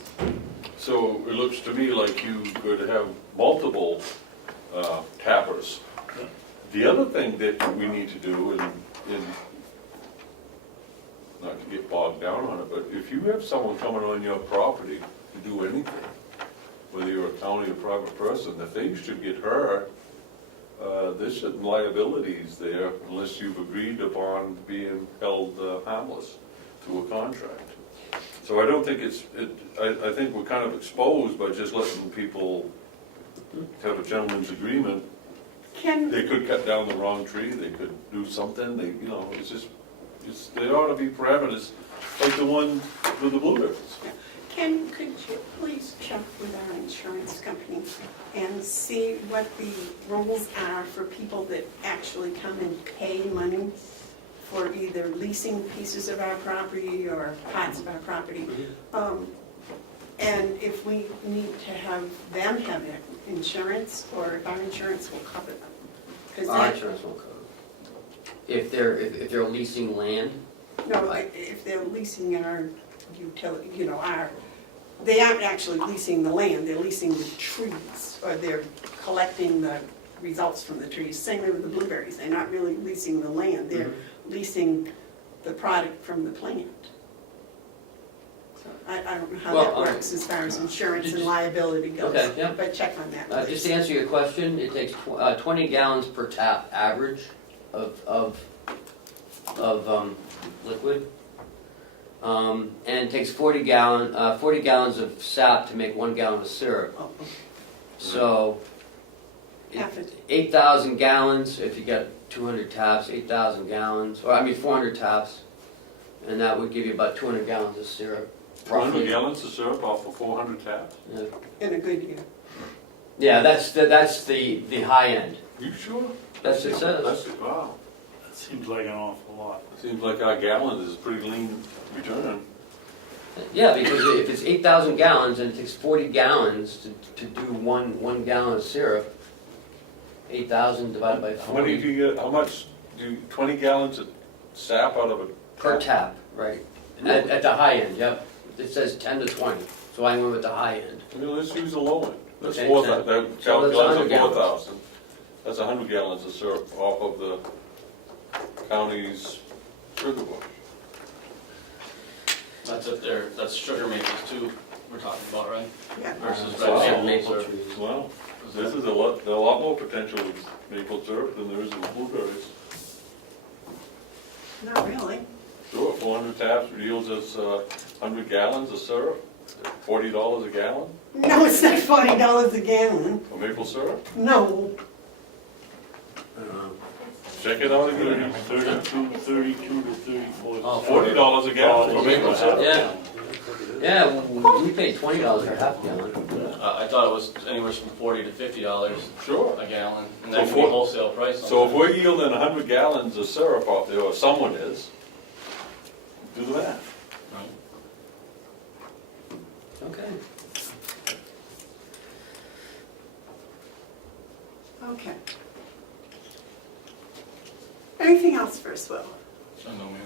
So it looks to me like you could have multiple tappers. The other thing that we need to do, and not to get bogged down on it, but if you have someone coming on your property to do anything, whether you're a county or private person, if they should get hurt, there's certain liabilities there unless you've agreed upon being held harmless to a contract. So I don't think I think we're kind of exposed by just letting people have a gentleman's agreement. They could cut down the wrong tree, they could do something, there ought to be parameters, like the one with the bluebirds. Could you please check with our insurance company and see what the rules are for people that actually come and pay money for either leasing pieces of our property or parts of our property? And if we need to have them have insurance, or if our insurance will cover them? 'Cause Our that- insurance won't cover. If they're leasing land, No, if they're leasing our utility, you know, they aren't actually leasing the land, they're leasing the trees, or they're collecting the results from the trees. Same way with the blueberries, they're not really leasing the land, they're leasing the product from the plant. So I don't know how that Well, works as far as insurance and liability goes. Okay, yeah. But check on that, just please. to answer your question, it takes 20 gallons per tap average of liquid. And it takes 40 gallons of sap to make 1 gallon of syrup. Oh, okay. So, Half it. 8,000 gallons, if you got 200 taps, 8,000 gallons, 400 taps, and that would give you about 200 gallons of syrup. 200 roughly. gallons of syrup off of 400 taps? Yeah. In a good year. Yeah, that's the high end. You sure? That's what it says. Wow. That seems like an awful lot. Seems like our gallon is a pretty lean return. Yeah, because if it's 8,000 gallons and it takes 40 gallons to do one gallon of syrup, 8,000 divided by How many 40 do you get, how much, 20 gallons of sap out of a? per tap, right? At the high end, yep. It says 10 to 20. So I went with the high end. I mean, let's use the low end. That's Okay, 4,000, that so that's calculates 100 at gallons. 4,000. That's 100 gallons of syrup off of the county's sugar bush. That's if they're, that's sugar maples too, we're talking about, right? Yeah. Versus Wow. red Maple maples or. trees. Well, this is a lot more potential with maple syrup than there is in blueberries. Not really. Sure, 400 taps yields us 100 gallons of syrup, $40 a gallon No, it's not $40 a gallon. for maple syrup. No. Check it out again. 32 to 34. Oh, $40 a gallon for maple syrup. Yeah. Yeah, we paid $20 for half a gallon. I thought it was anywhere from $40 to $50 Sure. a gallon, and So that could be for- wholesale price on So if that. we're yielding 100 gallons of syrup off there, or someone is, do the math. Right. Okay. Okay. Anything else for us, Will? I know, man.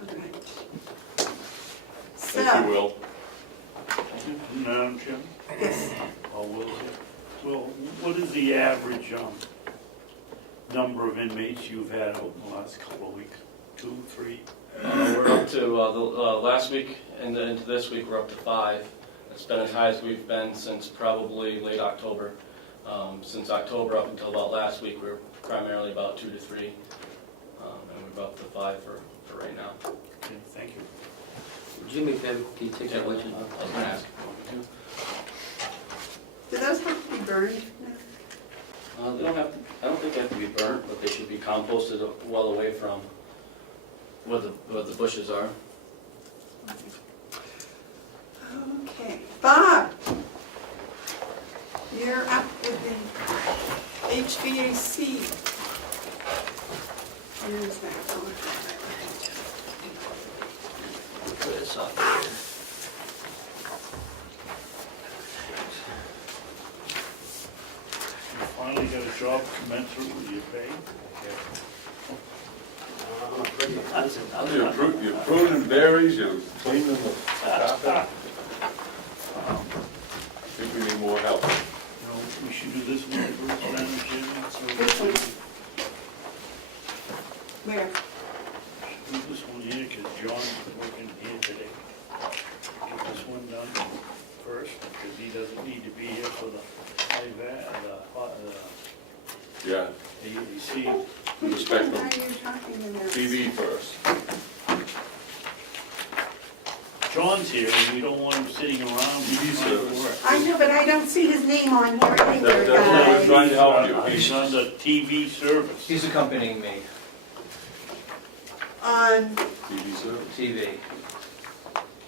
All right. Thank you, So, Will. Madam Chairman? yes, Oh, Will's here. Well, what is the average number of inmates you've had out in the last couple of weeks? 2, 3? We're up to, last week and then into this week, we're up to 5. It's been as high as we've been since probably late October. Since October up until about last week, we're primarily about 2 to 3. And we're up to 5 for right now. Okay, thank you. Jimmy, can you take that with you? I was gonna ask. do those have to be burned? They don't have to, I don't think they have to be burnt, but they should be composted well away from where the bushes are. Okay, Bob, you're up with the HVAC. Where's that? Oh, Put this up here. You finally got a job commensurate with your pay? You're pruning berries, you're cleaning the carpet. I think we need more help. No, we should do this one first, Madam Chairman. So This one. Where? do this one here, because John's working here today. Get this one done first, because he doesn't need to be here for the Yeah, AEC. the Which spectrum. one are you talking about? TV first. John's here, and we don't want him sitting around. He's, work. I know, but I don't see his name on here either, That's what we're guys. trying to help you. He's on the TV service. He's accompanying me, On, TV service. TV.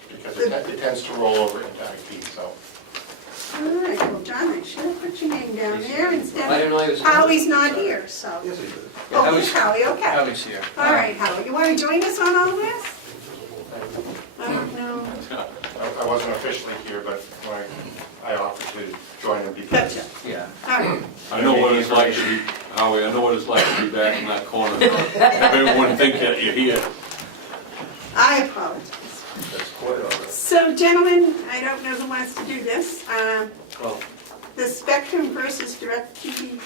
Because it tends to roll over into IP, so. all right, well, John, I should have put your name down there I instead didn't know he was. of, Howie's not here, so. Yes, it is. Oh, Howie's- here's Howie, okay. Howie's here. All right, Howie, you want to join us on all this? I don't know. I wasn't officially here, but I offered to join him because. Gotcha. Yeah. All right, I know what it's like to be, Howie, I know what it's like to be back in that corner. Everyone would think that you're here. I apologize. That's quite all right. So, gentlemen, I don't know who wants to do this. Well, The Spectrum versus DirecTV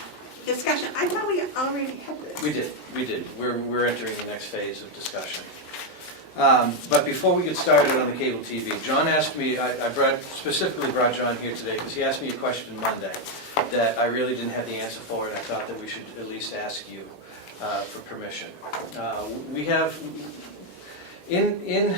discussion, I thought we already had this. we did. We're entering the next phase of discussion. But before we get started on the cable TV, John asked me, I specifically brought John here today because he asked me a question Monday that I really didn't have the answer for, and I thought that we should at least ask you for permission. We have, in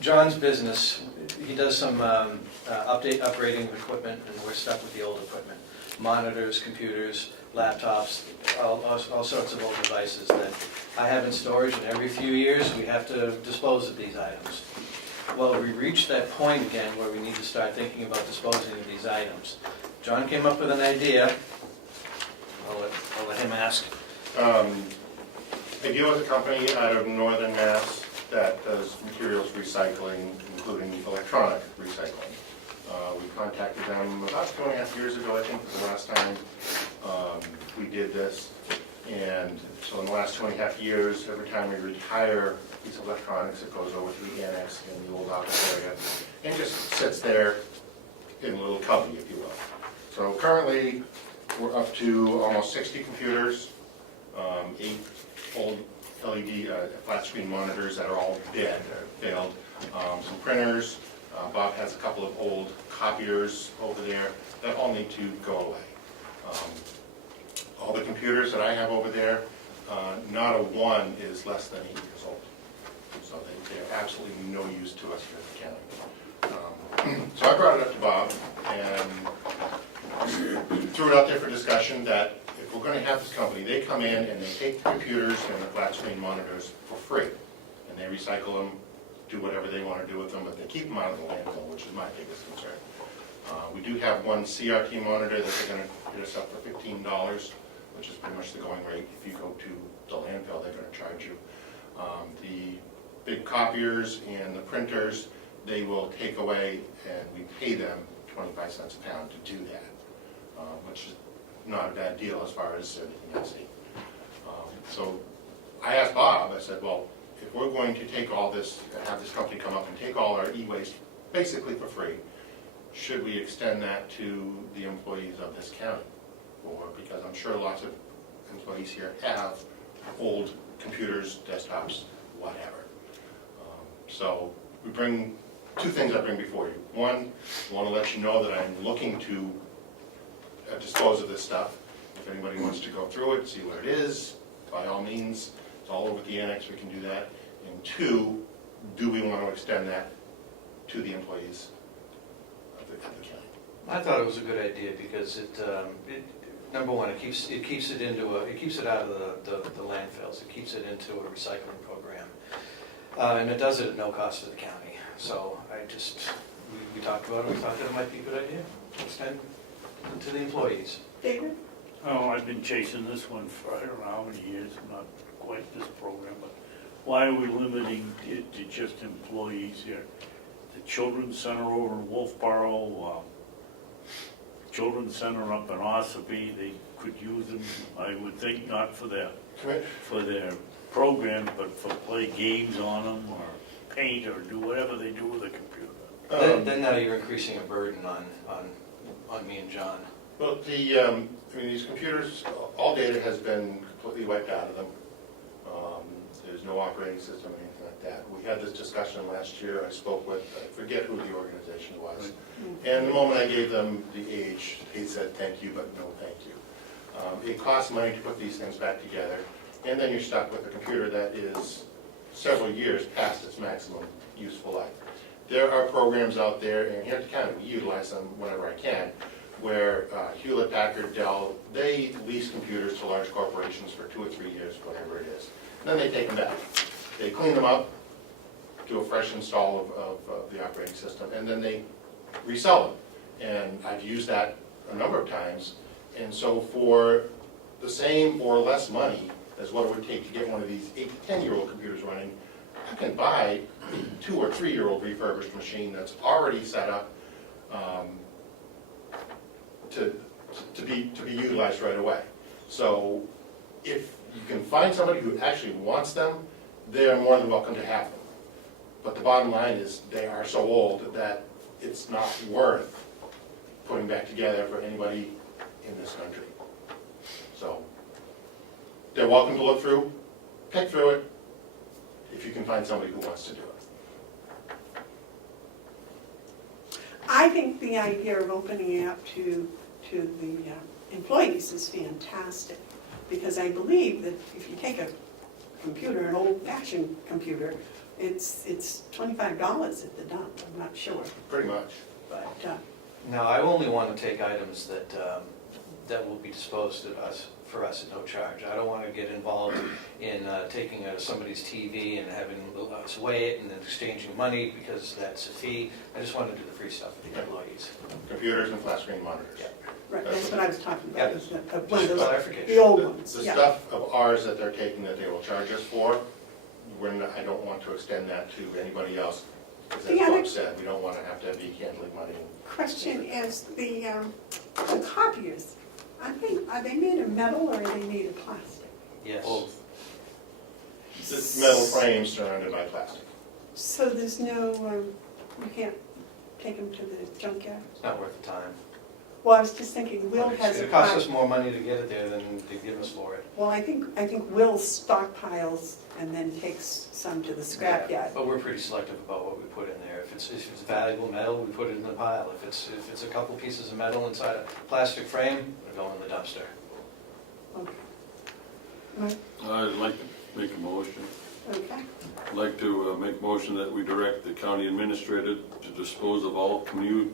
John's business, he does some upgrading of equipment, and we're stuck with the old equipment. Monitors, computers, laptops, all sorts of old devices that I have in storage, and every few years we have to dispose of these items. Well, we reached that point again where we need to start thinking about disposing of these items. John came up with an idea. I'll let him ask. I deal with a company out of northern Mass that does materials recycling, including electronic recycling. We contacted them about 2.5 years ago, I think was the last time we did this. And so in the last 2.5 years, every time we retire a piece of electronics, it goes over to the annex in the old office area. and just sits there in a little cubby, if you will. So currently, we're up to almost 60 computers, 8 old LED flat screen monitors that are all dead or failed, some printers. Bob has a couple of old copiers over there that all need to go away. All the computers that I have over there, not a one is less than 8 years old. So they're absolutely no use to us here at the county. So I brought it up to Bob and threw it out there for discussion that if we're going to have this company, they come in and they take the computers and the flat screen monitors for free. And they recycle them, do whatever they want to do with them, but they keep them out of the landfill, which is my biggest concern. We do have one CRT monitor that they're going to hit us up for $15, which is pretty much the going rate. If you go to the landfill, they're going to charge you. The big copiers and the printers, they will take away, and we pay them 25 cents a pound to do that, which is not a bad deal as far as anything I see. So I asked Bob, I said, well, if we're going to take all this, have this company come up and take all our e-waste basically for free, should we extend that to the employees of this county? Or because I'm sure lots of employees here have old computers, desktops, whatever. So we bring two things I bring before you. One, I want to let you know that I'm looking to dispose of this stuff. If anybody wants to go through it, see what it is, by all means, it's all over the annex, we can do that. And two, do we want to extend that to the employees of the county? I thought it was a good idea because number one, it keeps it out of the landfills. It keeps it into a recycling program, and it does it at no cost to the county. So we talked about it. We thought that it might be a good idea to extend to the employees. David? Oh, I've been chasing this one for I don't know how many years, not quite this program, but why are we limiting it to just employees here? The Children's Center over in Wolfboro, Children's Center up in Ossipee, they could use them, I would think, not for their programs, but for play games on them, or paint, or do whatever they do with a computer. Then now you're increasing a burden on me and John. Well, these computers, all data has been completely wiped out of them. There's no operating system or anything like that. We had this discussion last year. I spoke with, I forget who the organization was. And the moment I gave them the age, he said, thank you, but no thank you. It costs money to put these things back together. And then you're stuck with a computer that is several years past its maximum useful life. There are programs out there, and here at the county, we utilize them whenever I can, where Hewlett Packard, Dell, they lease computers to large corporations for 2 or 3 years, whatever it is. And then they take them back. They clean them up, do a fresh install of the operating system, and then they resell them. And I've used that a number of times. And so for the same or less money as what it would take to get one of these 8 to 10-year-old computers running, I can buy a 2 or 3-year-old refurbished machine that's already set up to be utilized right away. So if you can find somebody who actually wants them, they are more than welcome to have them. But the bottom line is they are so old that it's not worth putting back together for anybody in this country. So they're welcome to look through, pick through it, if you can find somebody who wants to do it. I think the idea of opening it up to the employees is fantastic, because I believe that if you take a computer, an old-fashioned computer, it's $25 at the dump. I'm not sure, Pretty much. but No, I only want to take items that will be disposed to us, for us at no charge. I don't want to get involved in taking somebody's TV and having us weigh it and then exchanging money because that's a fee. I just want to do the free stuff for the employees. Computers and flat screen monitors. Yeah. right, that's what I was talking about, Yeah. is one of those, Clarification. the old The ones, the yeah. stuff of ours that they're taking that they will charge us for, I don't want to extend that to anybody else. Because as The other- Bob said, we don't want to have to be handling money. Question is, the copiers, are they made of metal or are they made of plastic? Yes. Both. It's metal frames surrounded by plastic. So there's no, you can't take them to the junkyard? It's not worth the time. Well, I was just thinking, Will has a It costs pile. us more money to get it there than they give us for it. Well, I think Will stockpiles and then takes some to the scrapyard. But we're pretty selective about what we put in there. If it's valuable metal, we put it in the pile. If it's a couple pieces of metal inside a plastic frame, we go in the dumpster. Okay. Right, I'd like to make a motion. okay. I'd like to make a motion that we direct the county administrator to dispose of all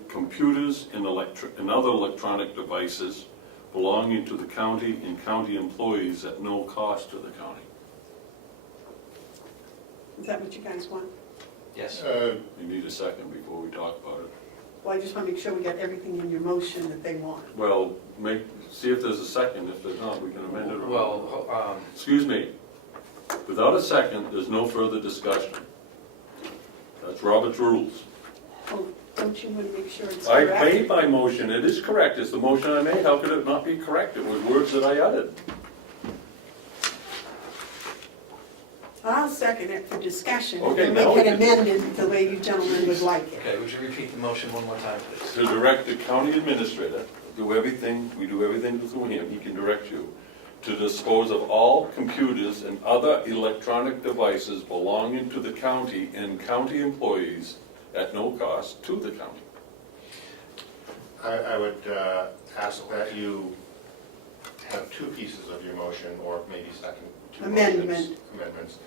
computers and other electronic devices belonging to the county and county employees at no cost to the county. Is that what you guys want? Yes. You need a second before we talk about it. Well, I just want to make sure we get everything in your motion that they want. Well, see if there's a second. If there's not, we can amend it. Well, Excuse me. Without a second, there's no further discussion. That's Robert's rules. Oh, don't you want to make sure it's I correct? made my motion. It is correct. It's the motion I made. How could it not be correct? It was words that I uttered. I'll second it for discussion. Okay, And now we we can can- amend it the way you gentlemen would like it. okay, would you repeat the motion one more time, please? To direct the county administrator, do everything, we do everything through him, he can direct you, to dispose of all computers and other electronic devices belonging to the county and county employees at no cost to the county. I would ask that you have two pieces of your motion, or maybe second, two Amendment. amendments.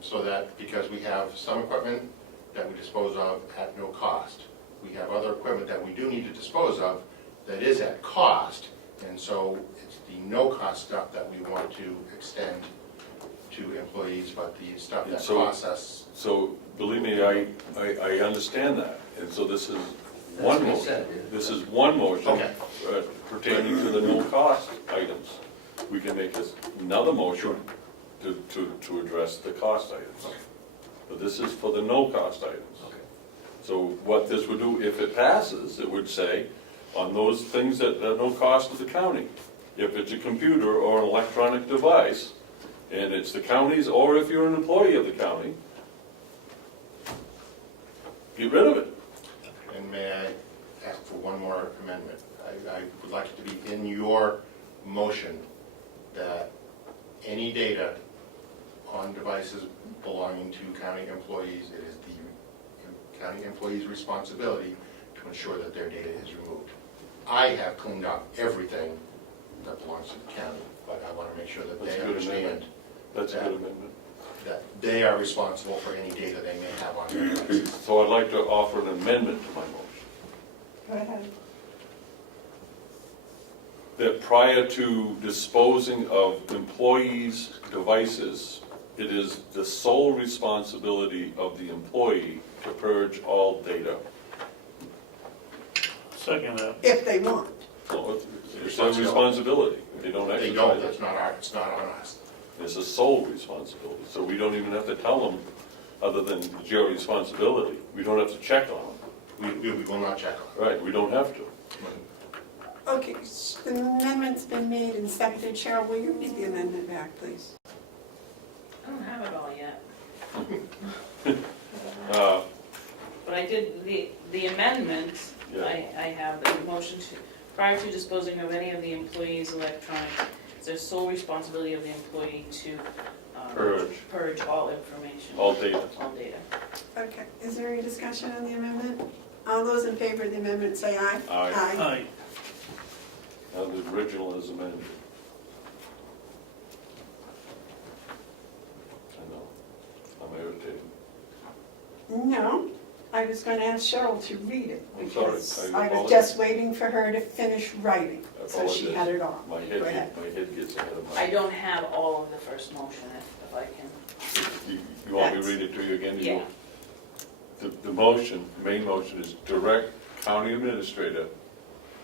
So that, because we have some equipment that we dispose of at no cost. We have other equipment that we do need to dispose of that is at cost, and so it's the no-cost stuff that we want to extend to employees, but the stuff that So- costs us. So, believe me, I understand that, and so this is one what he motion. said, yeah. This is one motion Okay. pertaining to the no-cost items. We can make another motion to address the cost items. But this is for the no-cost items. Okay. So what this would do, if it passes, it would say, on those things that are no cost to the county, if it's a computer or an electronic device, and it's the county's, or if you're an employee of the county, get rid of it. And may I ask for one more amendment? I would like it to be in your motion that any data on devices belonging to county employees, it is the county employee's responsibility to ensure that their data is removed. I have cleaned up everything that belongs to the county, but I want to make sure that That's a they good understand amendment. That's a good amendment. that they are responsible for any data they may have on their devices. So I'd like to offer an amendment to my motion. Go ahead. That prior to disposing of employees' devices, it is the sole responsibility of the employee to purge all data. Second that. If they want. So it's their responsibility. If they don't If they exercise don't, it, it's not on us. it's a sole responsibility. So we don't even have to tell them, other than it's your responsibility. We don't have to check on them. We will not check on Right, we don't have to. Okay, the amendment's been made and seconded. Cheryl, will you read the amendment back, please? I don't have it all yet, Uh, but I did, the amendment, Yeah. I have the motion to, prior to disposing of any of the employees' electronic, it's the sole responsibility of the employee to purge all information. All data. All data. Okay, is there any discussion on the amendment? All those in favor of the amendment say aye. Aye. Aye. Now the original is amended. I know, I'm irritated. No, I was going to ask Cheryl to read it I'm sorry, because I I was apologize. just waiting for her to finish writing. I So she apologize. had it all. My Go ahead. head gets ahead of I my... don't have all of the first motion, if I can. You want me to read it to you again? Do you- Yeah. The motion, main motion is direct county administrator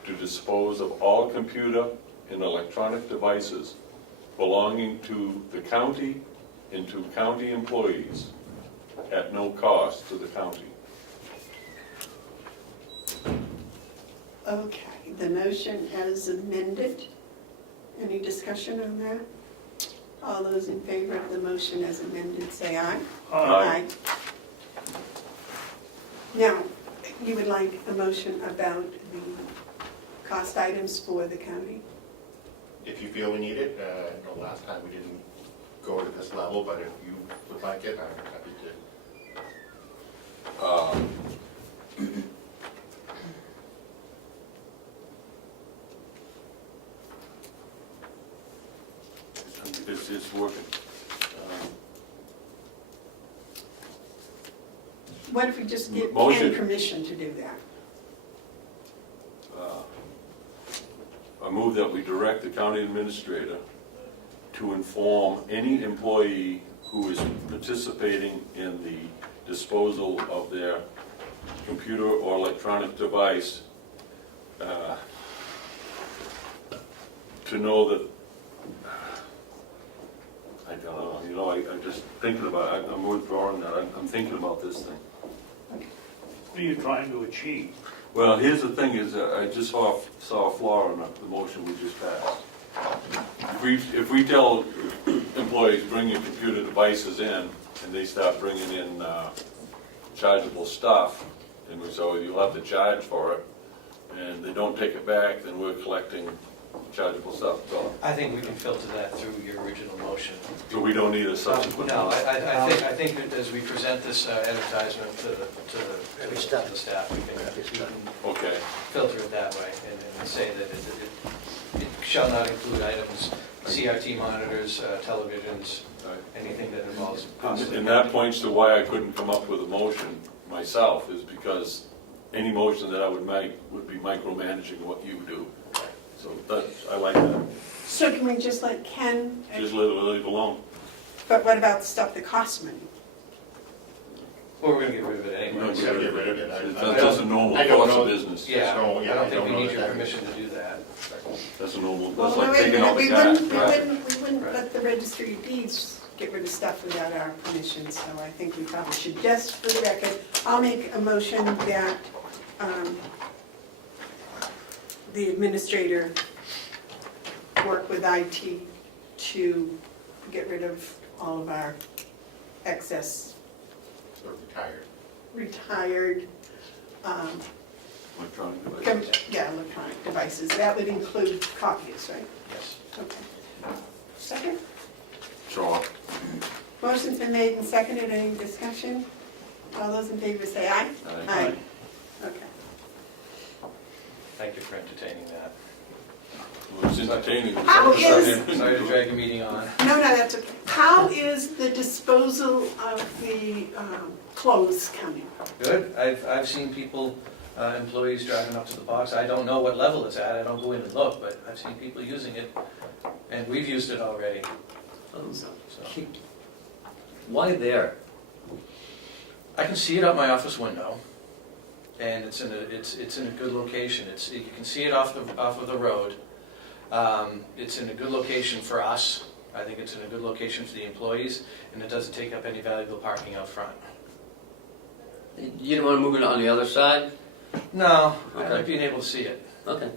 to dispose of all computer and electronic devices belonging to the county and to county employees at no cost to the county. Okay, the motion as amended. Any discussion on that? All those in favor of the motion as amended, say aye. Aye. Now, you would like a motion about the cost items for the county? If you feel we need it, the last time we didn't go to this level, but if you would like it, I'm happy to. It's working. What if we just give Motion. Ken permission to do that? I move that we direct the county administrator to inform any employee who is participating in the disposal of their computer or electronic device to know that, I don't know, you know, I'm just thinking about it, I'm withdrawing that, I'm thinking about this thing. What are you trying to achieve? Well, here's the thing is, I just saw a flaw in the motion we just passed. If we tell employees, bring your computer devices in, and they start bringing in chargeable stuff, and we say, oh, you'll have to charge for it, and they don't take it back, then we're collecting chargeable stuff. So I think we can filter that through your original motion. we don't need a subsequent. No, I think that as we present this advertisement to the staff, we can Okay. filter it that way and say that it shall not include items, CRT monitors, televisions, Right. anything that involves cost. And that points to why I couldn't come up with a motion myself, is because any motion that I would make would be micromanaging what you do. So that, I like that. So can we just let Ken, Just leave it alone. but what about the stuff that costs money? Well, we're gonna get rid of it anyway. We gotta get rid of it. That's a normal I don't course know. of business. Yeah, No, I yeah, I don't think don't we know need that your that- permission to do that. That's a normal, Well, that's like wait a taking out minute, the we cat. wouldn't let the registry of deeds get rid of stuff without our permission, so I think we probably should. Just for the record, I'll make a motion that the administrator work with IT to get rid of all of our excess Or retired. retired, Electronic devices. electronic devices. That would include copies, right? Yes. Okay. Second? Sure. Motion's been made and seconded. Any discussion? All those in favor say aye. Aye. Okay. Thank you for entertaining that. It was entertaining. How is- Sorry to drag the meeting on. No, that's okay. How is the disposal of the clothes coming? Good. I've seen people, employees driving up to the box. I don't know what level it's at. I don't go in and look, but I've seen people using it, and we've used it already. So Why there? I can see it out my office window, and it's in a good location. You can see it off of the road. It's in a good location for us. I think it's in a good location for the employees, and it doesn't take up any valuable parking out front. You don't want to move it on the other side? No, I Okay. like being able to see it. Okay.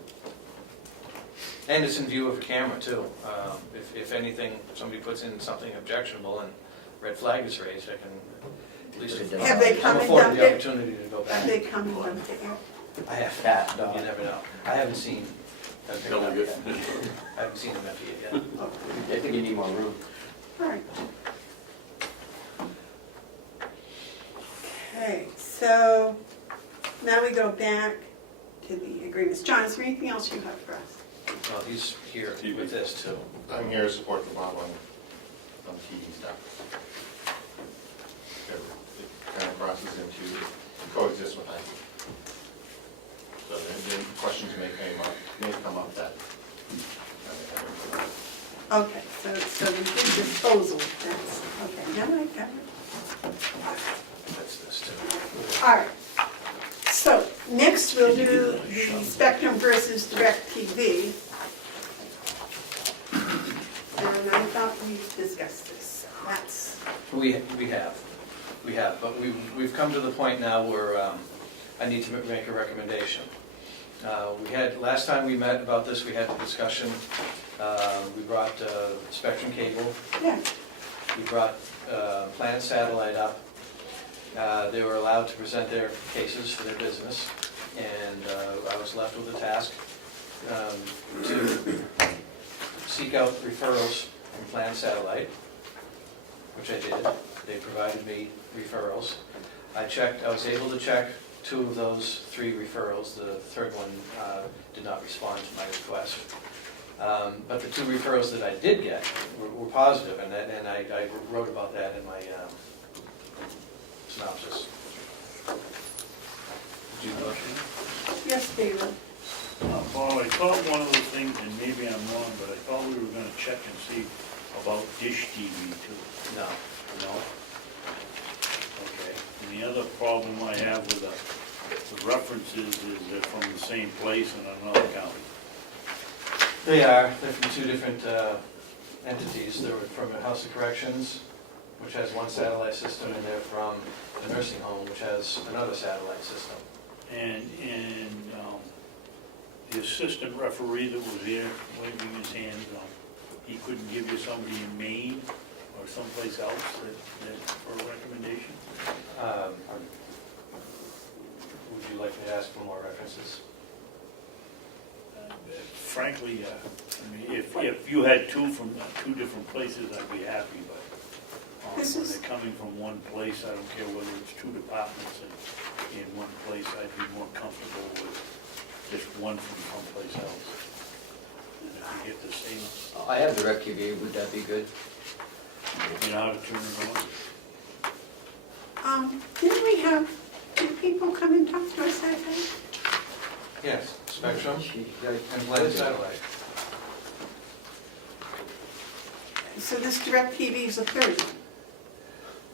And it's in view of a camera too. If anything, if somebody puts in something objectionable and red flag is raised, I can at least. Have they come I'm and afforded dumped the it? opportunity to go Have back. they come and dumped it yet? I have. Cat, You never know. I haven't seen. I Delegate. haven't seen them empty it yet. I think you need more room. All right. Okay, so now we go back to the agreements. John, is there anything else you have for us? Well, he's here with this too. I'm here to support the Bob on TV stuff. It kind of crosses into, coexist with IT. So the questions may come up that. Okay, so we did disposal, that's, okay, now I got it. That's this too. All right, so next we'll do the Spectrum versus DirecTV. And I thought we discussed this, so that's, We have, but we've come to the point now where I need to make a recommendation. Last time we met about this, we had a discussion. We brought Spectrum cable, yeah, we brought Planet Satellite up, They were allowed to present their cases for their business, and I was left with the task to seek out referrals from Plan Satellite, which I did. They provided me referrals. I was able to check 2 of those 3 referrals. The third one did not respond to my request. But the 2 referrals that I did get were positive, and I wrote about that in my synopsis. Did you know? Yes, David. Paul, I thought one of the things, and maybe I'm wrong, but I thought we were gonna check and see about Dish TV too. No. No? Okay. And the other problem I have with the references is they're from the same place in another county. They're from 2 different entities. They're from the House of Corrections, which has one satellite system, and they're from the nursing home, which has another satellite system. And the assistant referee that was here waving his hand, he couldn't give you somebody in Maine or someplace else for a recommendation? Would you like me to ask for more references? Frankly, I mean, if you had 2 from 2 different places, I'd be happy, but when they're coming from one place, I don't care whether it's 2 departments in one place, I'd be more comfortable with just one from someplace else. And if you get the same, I have DirecTV, would that be good? you know how to turn it on? Did people come and talk to us that day? Yes, Spectrum She- and Plan Satellite. So this DirecTV is the third one?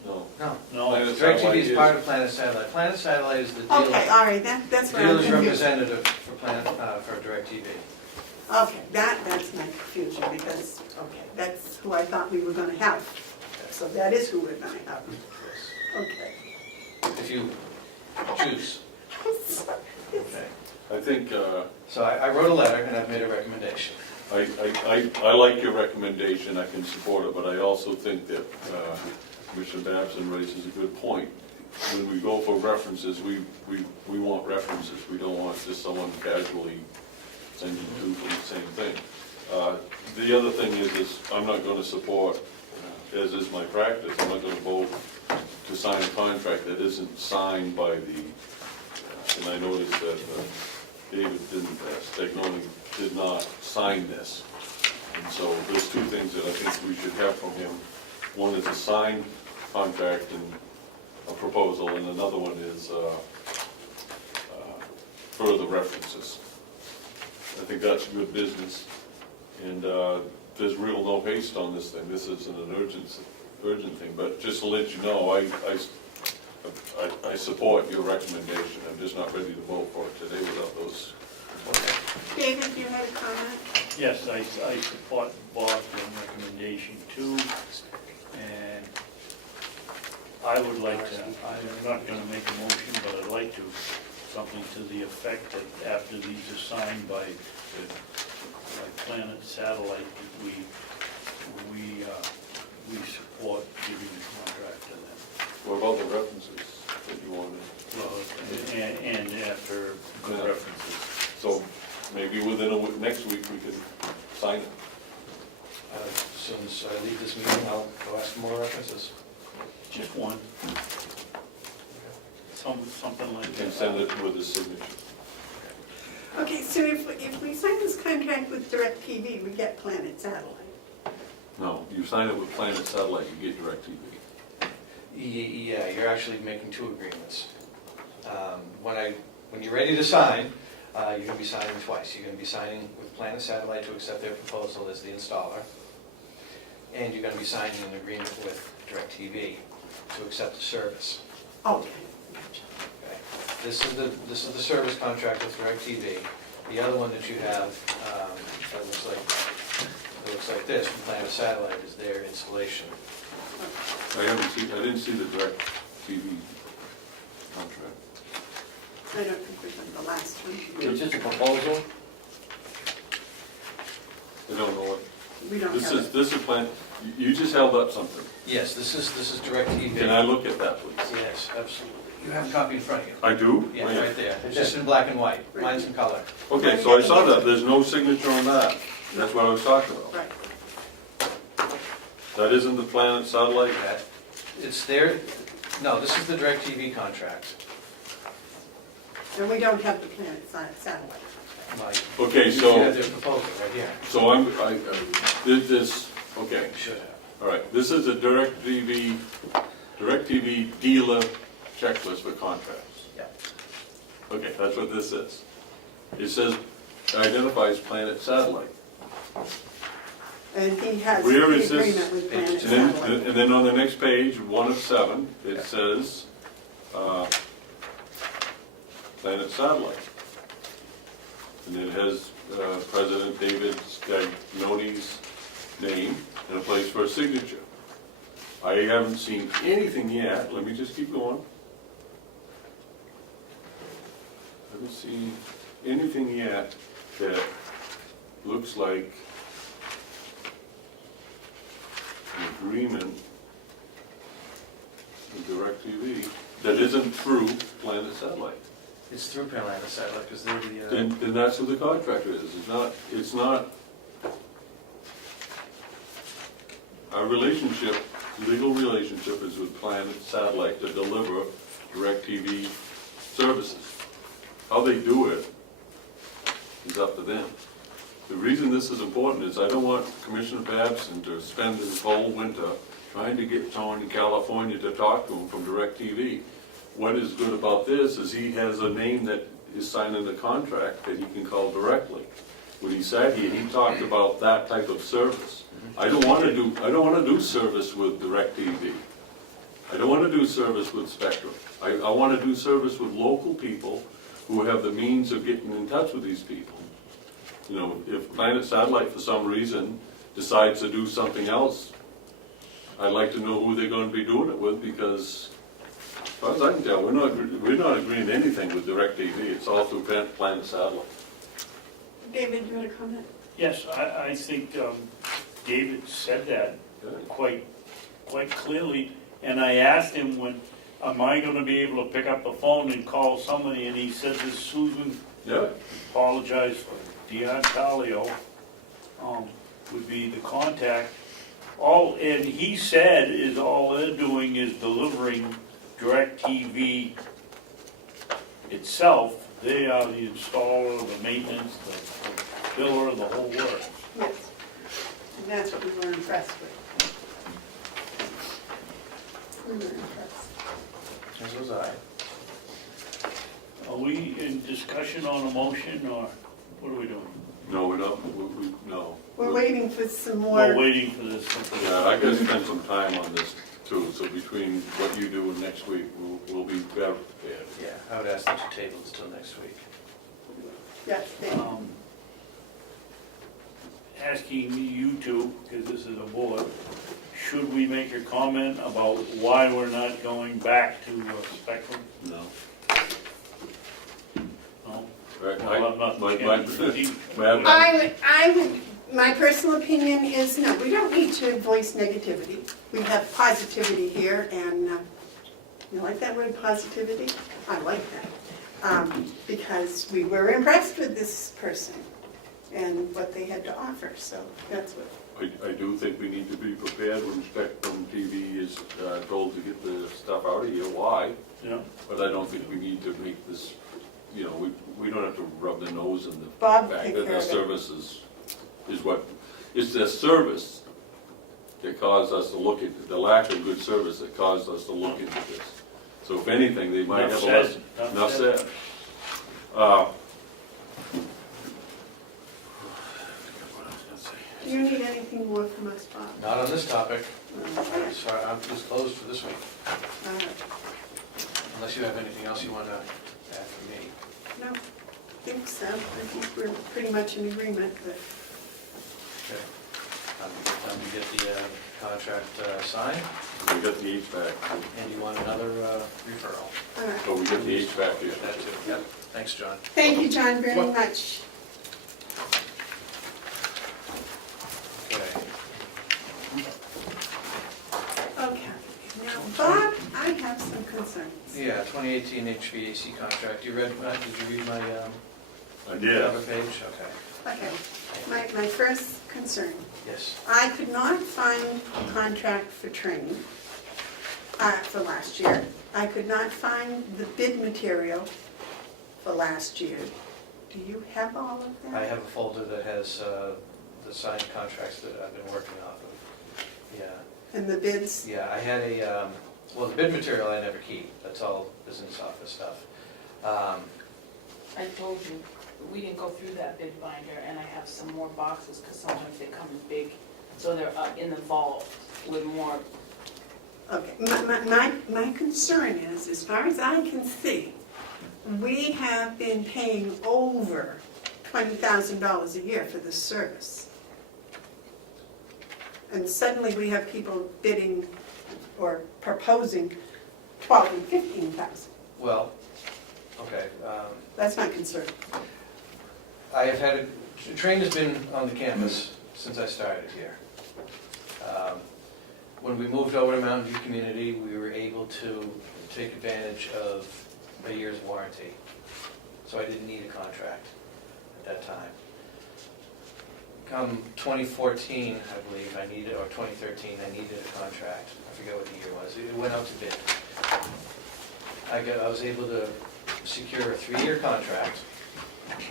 No. No. No, Planet DirecTV Satellite is part of Planet Satellite. Planet Satellite is the dealer. Okay, all right, that's where I'm Dealer's confused. representative for DirecTV. Okay, that's my confusion, because, okay, that's who I thought we were gonna have. So that is who we're gonna have. Okay. If you choose. Okay. I think, So I wrote a letter and I've made a recommendation. I like your recommendation, I can support it, but I also think that Commissioner Babson raises a good point. When we go for references, we want references, we don't want just someone casually sending 2 for the same thing. The other thing is I'm not gonna support, as is my practice, I'm not gonna vote to sign a contract that isn't signed by the, and I noticed that David Stagnoni did not sign this. And so there's 2 things that I think we should have from him. One is a signed contract and a proposal, and another one is further references. I think that's good business. And there's real no haste on this thing. This isn't an urgent thing, but just to let you know, I support your recommendation. I'm just not ready to vote for it today without those. David, you had a comment? Yes, I support Bob's recommendation too, and I would like to, I'm not gonna make a motion, but I'd like to, something to the effect that after these are signed by Planet Satellite, that we support giving the contract to them. What about the references that you wanted? Well, and after good references. So maybe within next week we can sign it. As soon as I leave this meeting, I'll go ask for more references. Just one. Something like that. And send it with his signature. Okay, so if we sign this contract with DirecTV, we get Planet Satellite. No, you sign it with Planet Satellite, you get DirecTV. Yeah, you're actually making 2 agreements. When you're ready to sign, you're going to be signing twice. You're going to be signing with Planet Satellite to accept their proposal as the installer, and you're going to be signing an agreement with DirecTV to accept the service. Okay, gotcha. Okay. This is the service contract with DirecTV. The other one that you have that looks like this from Planet Satellite is their installation. I didn't see the DirecTV contract. I don't think we've done the last one. It's just a proposal? I don't know what, We don't This have is, it. this is plan, you just held up something. Yes, this is DirecTV. Can I look at that, please? Yes, absolutely. You have a copy in front of you. I do? Yeah, right there. It's just in black and white. Mine's in color. Okay, so I saw that, there's no signature on that. That's what I was talking about. Right. That isn't the Planet satellite? That- It's there, no, this is the DirecTV contract. And we don't have the Planet satellite. Mike. Okay, You so, have the proposal right here. so this, okay, You should have. all right, this is a DirecTV dealer checklist for contracts. Yeah. Okay, that's what this is. It says, identifies Planet satellite. And he has the Where is this? agreement with Planet And then, Satellite. and then on the next page, 1 of 7, it Yeah. says, Planet satellite. And it has President David Scagnoni's name and a place for a signature. I haven't seen anything yet, let me just keep going. I haven't seen anything yet that looks like an agreement with DirecTV that isn't through Planet Satellite. It's through Planet Satellite because they're the, Then that's who the contractor is. It's not, our relationship, legal relationship is with Planet Satellite to deliver DirecTV services. How they do it is up to them. The reason this is important is I don't want Commissioner Babson to spend his whole winter trying to get someone in California to talk to him from DirecTV. What is good about this is he has a name that is signing the contract that he can call directly. When he sat here, he talked about that type of service. I don't want to do service with DirecTV. I don't want to do service with Spectrum. I want to do service with local people who have the means of getting in touch with these people. You know, if Planet Satellite for some reason decides to do something else, I'd like to know who they're going to be doing it with, because as far as I can tell, we're not agreeing to anything with DirecTV. It's all through Planet Satellite. David, do you want to comment? Yes, I think David said that quite clearly, and I asked him when, am I gonna be able to pick up the phone and call somebody, and he said this Susan, Yeah. apologize for D'Antalio, would be the contact. And he said is all they're doing is delivering DirecTV itself. They are the installer, the maintenance, the biller, the whole works. Yes. And that's what we were impressed with. We were impressed. as was I. Are we in discussion on a motion, or what are we doing? No, we're not, no. We're waiting for some We're more. waiting for this. Yeah, I gotta spend some time on this too, so between what you do and next week, we'll be better prepared. Yeah, I would ask that you table this till next week. Yes, David. Asking you two, because this is a board, should we make a comment about why we're not going back to Spectrum? No. No? Right, Well, I'm not my- changing. I would, my personal opinion is, no, we don't need to voice negativity. We have positivity here, and you like that word, positivity? I like that. Because we were impressed with this person and what they had to offer, so that's what. I do think we need to be prepared when Spectrum TV is told to get the stuff out of here, why? Yeah. But I don't think we need to make this, you know, we don't have to rub the nose in the Bob fact take that care their of it. service is what, it's their service that caused us to look at, the lack of good service that caused us to look into this. So if anything, they might Enough have a lesson. said. Enough said. Do you need anything more from us, Bob? Not on this topic. Okay. Sorry, I'm just closed for this week, All right. unless you have anything else you want to add for me. No, I think so. I think we're pretty much in agreement, but Okay. Time to get the contract signed, We got the HVAC, and you want another referral. all right. oh, we got the HVAC here. That too. Yep. Thanks, John. Thank you, John, very much. Okay. Bob, I have some concerns. Yeah, 2018 HVAC contract. You read, did you read my I did. cover page? Okay. Okay, my first concern, Yes. I could not find a contract for training for last year. I could not find the bid material for last year. Do you have all of that? I have a folder that has the signed contracts that I've been working off of. Yeah. And the bids? Yeah, I had a, well, the bid material I never keep. That's all business office stuff. I told you, we didn't go through that bid binder, and I have some more boxes, because sometimes they come in big, so they're in the vault with more. Okay, my concern is, as far as I can see, we have been paying over $20,000 a year for this service. And suddenly we have people bidding or proposing 12 and 15,000. Well, okay. That's my concern. I have had, train has been on the campus since I started here. When we moved over to Mountain View Community, we were able to take advantage of a year's warranty. So I didn't need a contract at that time. Come 2014, I believe, I needed, or 2013, I needed a contract. I forget what the year was. It went out to bid. I was able to secure a 3-year contract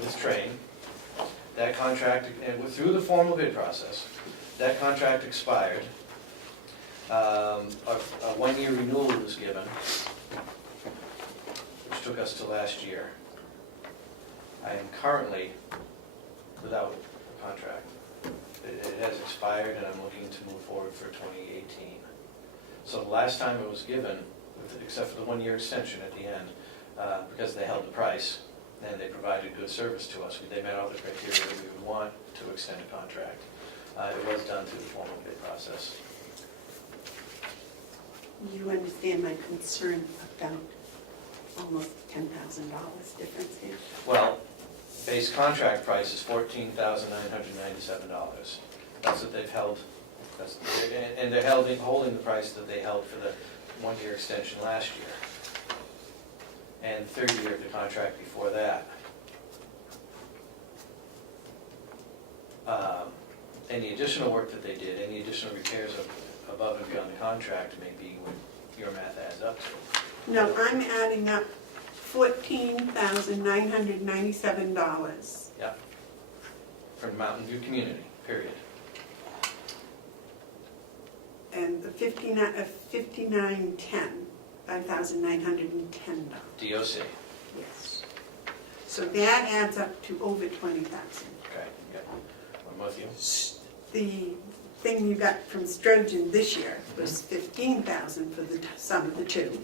with Train. That contract, and through the formal bid process, that contract expired. A 1-year renewal was given, which took us to last year. I am currently without a contract. It has expired, and I'm looking to move forward for 2018. So the last time it was given, except for the 1-year extension at the end, because they held the price and they provided good service to us, they met all the criteria that we would want to extend a contract. It was done through the formal bid process. You understand my concern about almost $10,000 difference here? Well, base contract price is $14,997. That's what they've held. And they're holding the price that they held for the 1-year extension last year. And the 3rd year of the contract before that. Any additional work that they did, any additional repairs above and beyond the contract may be what your math adds up to. No, I'm adding up $14,997. Yeah. From Mountain View Community, period. And the $5,910. DOC. Yes. So that adds up to over 20,000. Okay, yeah. I'm with you. The thing you got from Strojan this year was 15,000 for the sum of the two.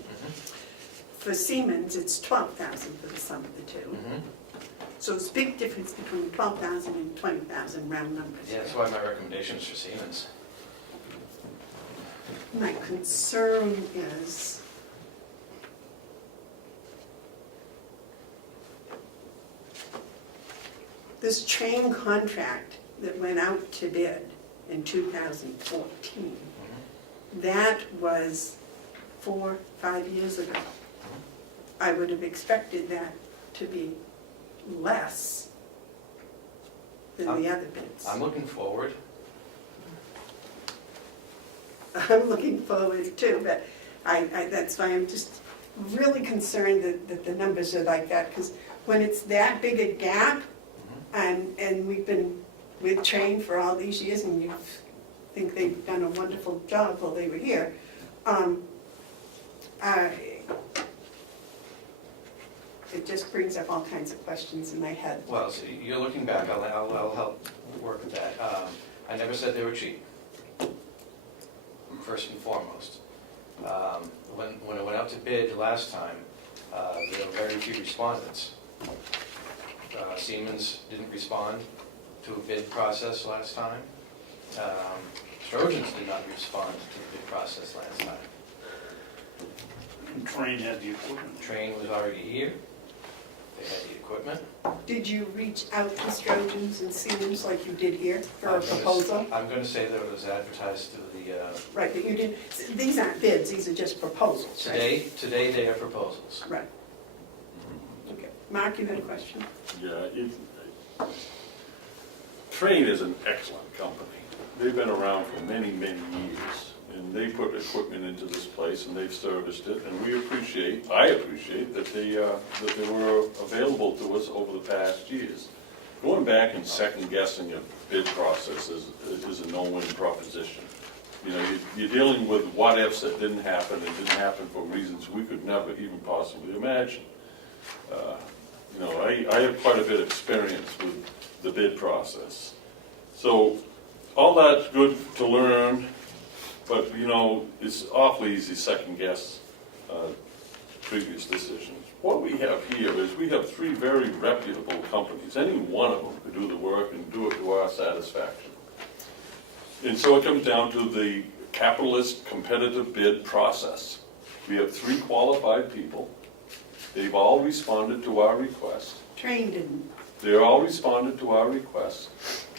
For Siemens, it's 12,000 for the sum of the two. So it's a big difference between 12,000 and 20,000 round numbers. Yeah, that's why my recommendation is for Siemens. My concern is this train contract that went out to bid in 2014, that was 4 or 5 years ago. I would have expected that to be less than the other bids. I'm looking forward. I'm looking forward too, but that's why I'm just really concerned that the numbers are like that, because when it's that big a gap, and we've been with Train for all these years, and you think they've done a wonderful job while they were here, it just brings up all kinds of questions in my head. Well, so you're looking back, I'll help work with that. I never said they were cheap, first and foremost. When it went out to bid last time, there were very few respondents. Siemens didn't respond to a bid process last time. Trojans did not respond to the bid process last time. Train had the equipment. Train was already here. They had the equipment. Did you reach out to Strojans and Siemens like you did here for a I'm gonna s- proposal? I'm going to say that it was advertised to the, Right, but you didn't, these aren't bids, these are just proposals, right? today they are proposals. Right. Okay. Mark, you had a question? Yeah, Train is an excellent company. They've been around for many, many years, and they put equipment into this place, and they've serviced it, and I appreciate that they were available to us over the past years. Going back and second guessing a bid process is a no-win proposition. You know, you're dealing with what-ifs that didn't happen, and didn't happen for reasons we could never even possibly imagine. You know, I have quite a bit of experience with the bid process. So, all that's good to learn, but, you know, it's awfully easy to second guess previous decisions. What we have here is we have three very reputable companies. Any one of them could do the work and do it to our satisfaction. And so it comes down to the capitalist competitive bid process. We have three qualified people. They've all responded to our request. Train didn't. They're all responded to our request.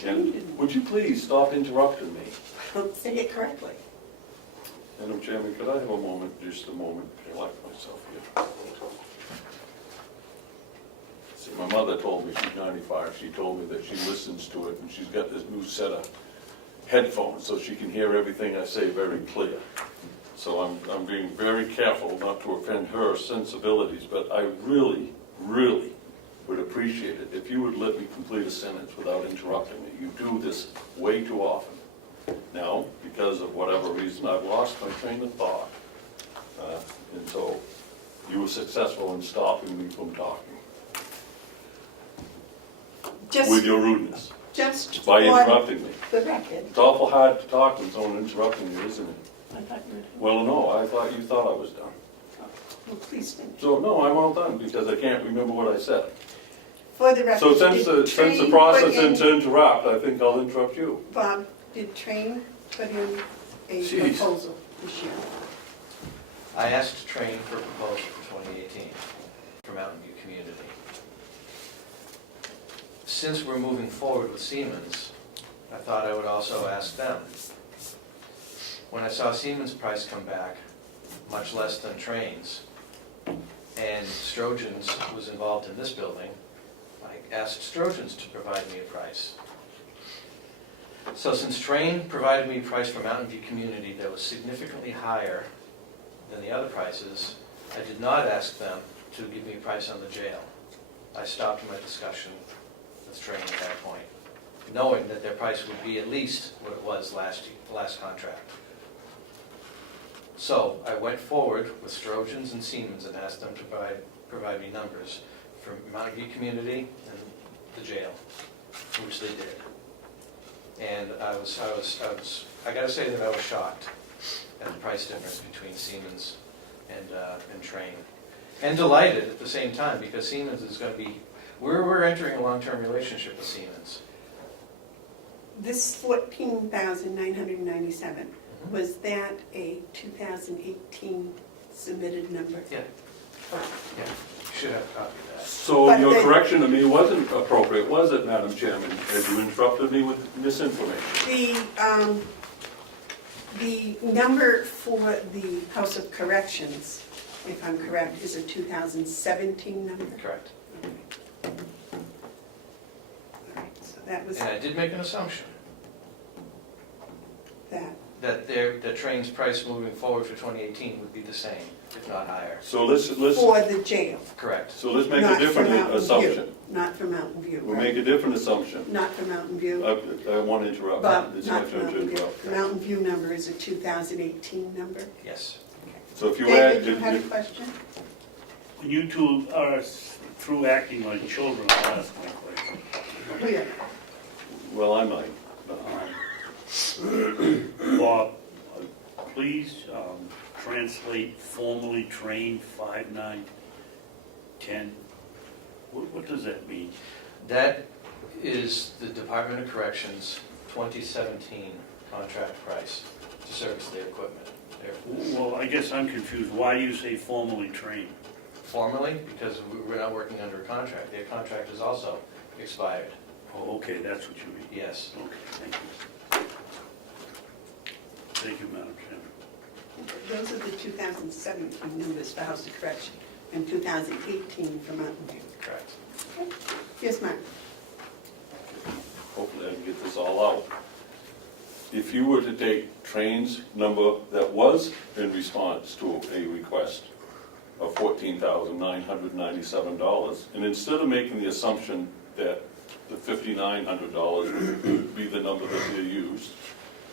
And would you please stop interrupting me? Don't say it correctly. Madam Chairman, could I have a moment, just a moment, to elect myself here? See, my mother told me, she's 95, she told me that she listens to it, and she's got this new set of headphones, so she can hear everything I say very clear. So I'm being very careful not to offend her sensibilities, but I really, really would appreciate it if you would let me complete a sentence without interrupting me. You do this way too often. Now, because of whatever reason, I've lost my train of thought. And so you were successful in stopping me from talking Just, with your rudeness, just by for interrupting me. the record. It's awful hard to talk when someone interrupting you, isn't it? I thought you were. Well, no, I thought you thought I was done. Well, please finish. So, no, I'm all done because I can't remember what I said. For the record. So since did the Train process put in- is to interrupt, I think I'll interrupt you. Bob, did Train put in a Jeez. proposal this year? I asked Train for a proposal for 2018 for Mountain View Community. Since we're moving forward with Siemens, I thought I would also ask them. When I saw Siemens' price come back, much less than Train's, and Strojan's was involved in this building, I asked Strojan's to provide me a price. So since Train provided me a price for Mountain View Community that was significantly higher than the other prices, I did not ask them to give me a price on the jail. I stopped my discussion with Train at that point, knowing that their price would be at least what it was last contract. So I went forward with Strojan's and Siemens and asked them to provide me numbers for Mountain View Community and the jail, which they did. And I gotta say that I was shocked at the price difference between Siemens and Train. And delighted at the same time, because Siemens is gonna be, we're entering a long-term relationship with Siemens. This 14,997, was that a 2018 submitted number? Yeah. Yeah, you should have a copy of that. So But your they- correction to me wasn't appropriate, was it, Madam Chairman? As you interrupted me with misinformation. The number for the House of Corrections, if I'm correct, is a 2017 number? Correct. All right, so that was And I did make an assumption that. that Train's price moving forward for 2018 would be the same, if not higher. So let's For the jail. Correct. so let's make a Not for different Mountain View. assumption. Not for Mountain View, We'll right? make a different assumption. Not for Mountain View. I want to interrupt. Bob, It's my not for turn to Mountain View. interrupt. The Mountain View number is a 2018 number. Yes. So if you add, David, you had a question? When you two are through acting like children, I'll ask my question. Oh, yeah. well, I might. Bob, please translate formally trained 5910. What does that mean? That is the Department of Corrections 2017 contract price to service their equipment. Well, I guess I'm confused. Why do you say formally trained? formally, because we're not working under a contract. Their contract is also expired. Oh, okay, that's what you mean. Yes. Okay, thank you. Thank you, Madam Chairman. Those are the 2017 numbers for House of Correction and 2018 for Mountain View. Correct. Yes, Mark? Hopefully I can get this all out. If you were to take Train's number that was in response to a request of $14,997, and instead of making the assumption that the $5,900 would be the number that they used,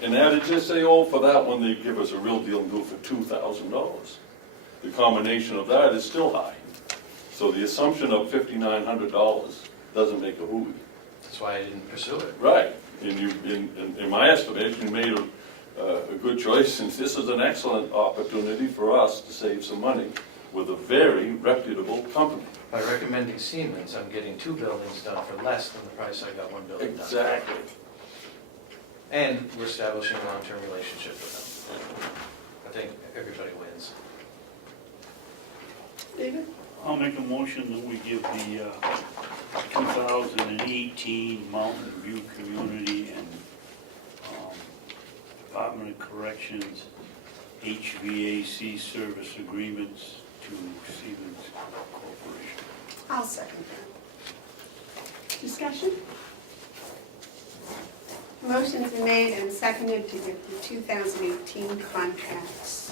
and added just say, oh, for that one, they give us a real deal and do it for $2,000. The combination of that is still high. So the assumption of $5,900 doesn't make a hooey. That's why I didn't pursue it. Right, and you, in my estimation, you made a good choice, since this is an excellent opportunity for us to save some money with a very reputable company. By recommending Siemens, I'm getting 2 buildings done for less than the price I got 1 building done. Exactly. And we're establishing a long-term relationship with them. I think everybody wins. David? I'll make a motion that we give the 2018 Mountain View Community and Department of Corrections HVAC service agreements to Siemens Corporation. I'll second that. Discussion? Motion's been made and seconded to give the 2018 contracts.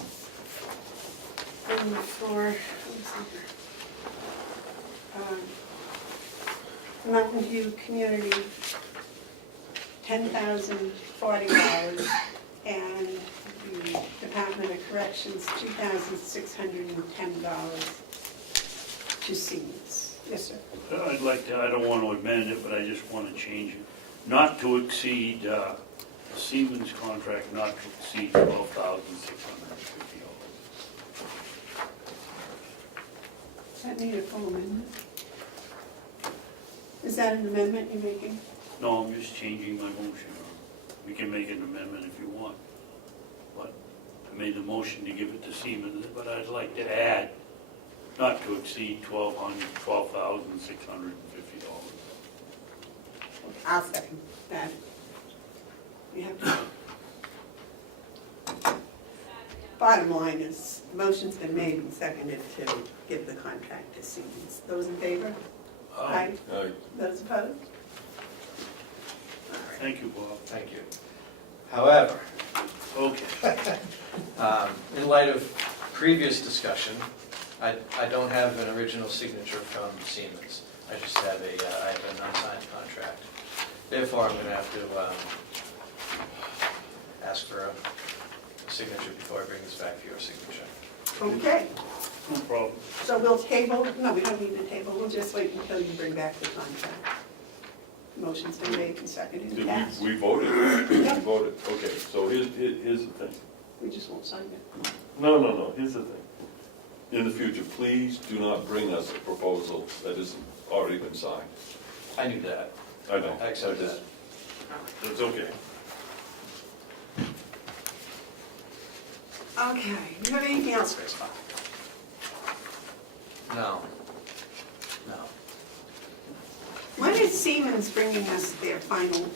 And for, Mountain View Community, $10,040, and the Department of Corrections, $2,610 to Siemens. Yes, sir. I'd like to, I don't want to amend it, but I just want to change it. Not to exceed, the Siemens contract not to exceed $12,650. Does that need a full amendment? Is that an amendment you're making? No, I'm just changing my motion. We can make an amendment if you want. But I made the motion to give it to Siemens, but I'd like to add not to exceed $12,650. I'll second that. You have to. Bottom line is, the motion's been made and seconded to give the contract to Siemens. Those in favor? Aye. Those opposed? All right. Thank you, Bob. Thank you. However, Okay. in light of previous discussion, I don't have an original signature from Siemens. I just have I have an unsigned contract. Therefore, I'm going to have to ask for a signature before I bring this back for your signature. Okay, No problem. so we'll table, no, we don't need to table, we'll just wait until you bring back the contract. Motion's been made and seconded and passed. We voted, we voted, okay, so here's the thing. We just won't sign it. No, here's the thing. In the future, please do not bring us a proposal that isn't already been signed. I knew that. I know. I accept that. It's okay. Okay, you have anything else for us, Bob? No. No. When is Siemens bringing us their final?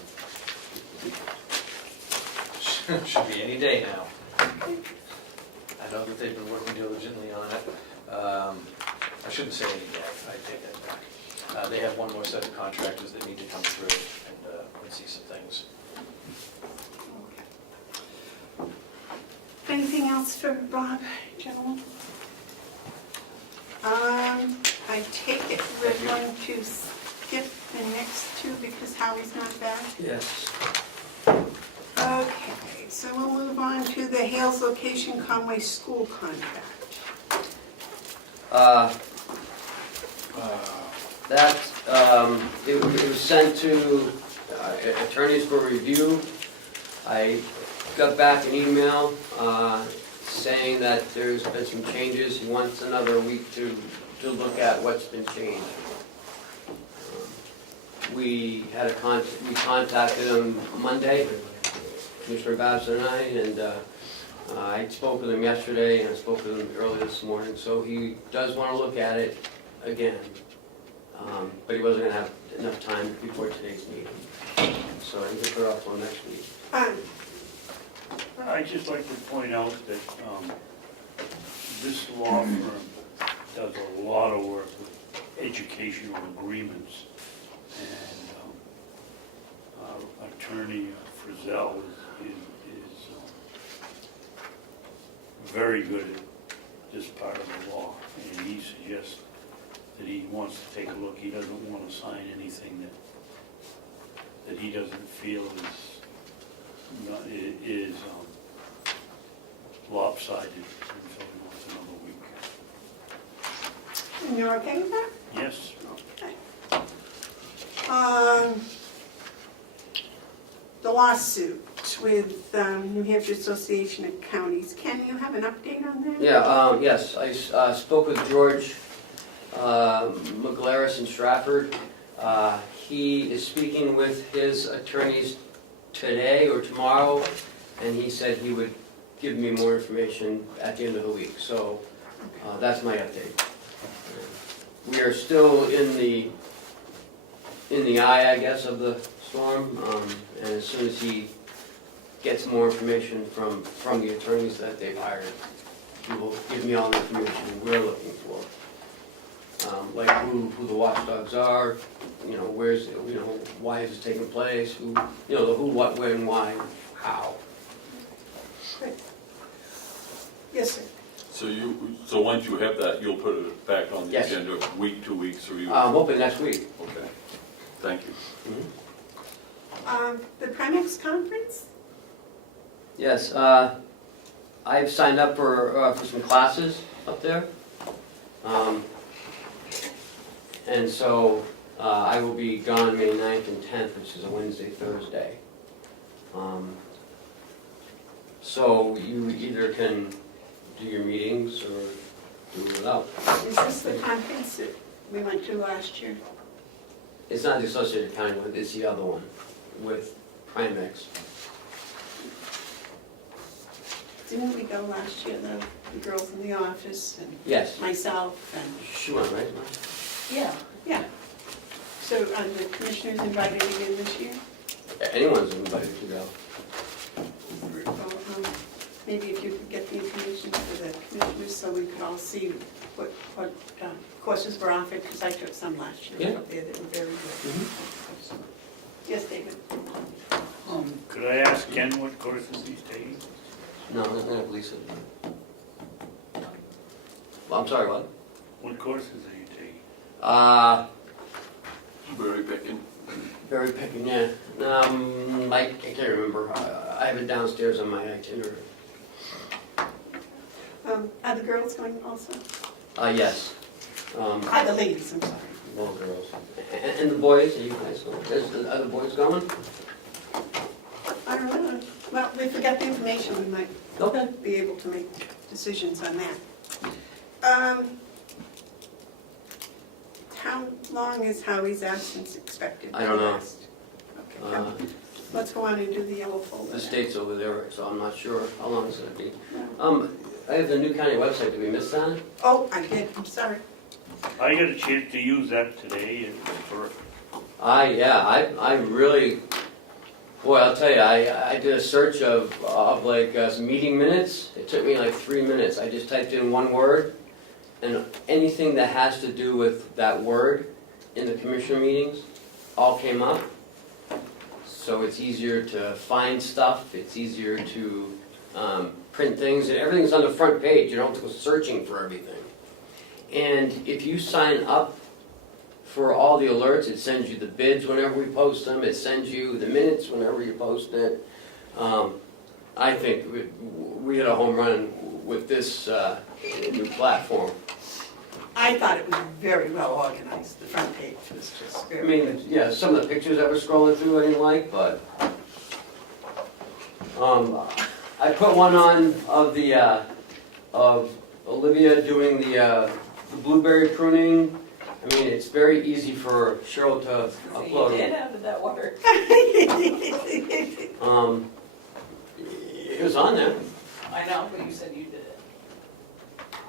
Should be any day now. I know that they've been working diligently on it. I shouldn't say any day, I take that back. They have one more set of contractors that need to come through and see some things. Anything else for Bob, gentlemen? I take it we're going to skip the next two because Howie's not back? Yes. Okay, so we'll move on to the Hales Location Conway School contract. That, it was sent to attorneys for review. I got back an email saying that there's been some changes. He wants another week to look at what's been changed. We contacted him Monday, Commissioner Babson and I, and I spoke with him yesterday and I spoke with him early this morning, so he does want to look at it again. But he wasn't going to have enough time before today's meeting. So I think he'll put it off till next week. I'd just like to point out that this law firm does a lot of work with educational agreements. And Attorney Frizzell is very good at this part of the law. And he suggests that he wants to take a look. He doesn't want to sign anything that he doesn't feel is lopsided, and so he wants another week. And you're okay with that? Yes. The lawsuit with New Hampshire Association of Counties. Ken, you have an update on that? Yeah, yes, I spoke with George McGlaris in Stratford. He is speaking with his attorneys today or tomorrow, and he said he would give me more information at the end of the week. So that's my update. We are still in the eye, I guess, of the storm, and as soon as he gets more information from the attorneys that they've hired, he will give me all the information we're looking for. Like who the watchdogs are, where's, why is it taking place, who, the who, what, when, why, how. Good. Yes, sir. So once you have that, you'll put it back on the Yes. agenda, week, 2 weeks, 3 weeks? I'm hoping next week. Okay, thank you. The Primex conference? Yes, I've signed up for some classes up there. And so I will be gone May 9th and 10th, which is a Wednesday, Thursday. So you either can do your meetings or do it without. Is this the conference that we went to last year? It's not the Associated County one, it's the other one with Primex. Didn't we go last year, the girls in the office and Yes, myself and, she went, right? yeah. So are the commissioners invited again this year? Anyone's invited to go. Well, maybe if you could get the information for the commissioners so we could all see what courses were offered, because I took some last year Yeah. up there that were very good. Yes, David? Could I ask Ken what courses he's taking? No, I'm not gonna Lisa. Well, I'm sorry, what? What courses are you taking? Very picking. Very picking, yeah. I can't remember. I have it downstairs on my itinerary. Are the girls going also? Yes. The ladies, I'm sorry. Well, girls. And the boys, are you guys going? Are the boys going? I don't know. Well, if we get the information, we might Okay. be able to make decisions on that. How long is Howie's absence expected? I don't know. Okay, let's go on and do the yellow folder. The state's over there, so I'm not sure how long it's gonna be. Yeah. I have the new county website. Did we miss that? Oh, I did, I'm sorry. I got a chance to use that today, and it was perfect. I really, boy, I'll tell you, I did a search of some meeting minutes. It took me like 3 minutes. I just typed in one word, and anything that has to do with that word in the commissioner meetings all came up. So it's easier to find stuff, it's easier to print things, and everything's on the front page. You don't have to go searching for everything. And if you sign up for all the alerts, it sends you the bids whenever we post them, it sends you the minutes whenever you post it. I think we hit a home run with this new platform. I thought it was very well organized, the front page was just I very mean, good. yeah, some of the pictures I was scrolling through I didn't like, but I put one on of Olivia doing the blueberry pruning. I mean, it's very easy for Cheryl to upload. You did? How did that work? It was on there. I know, but you said you did it.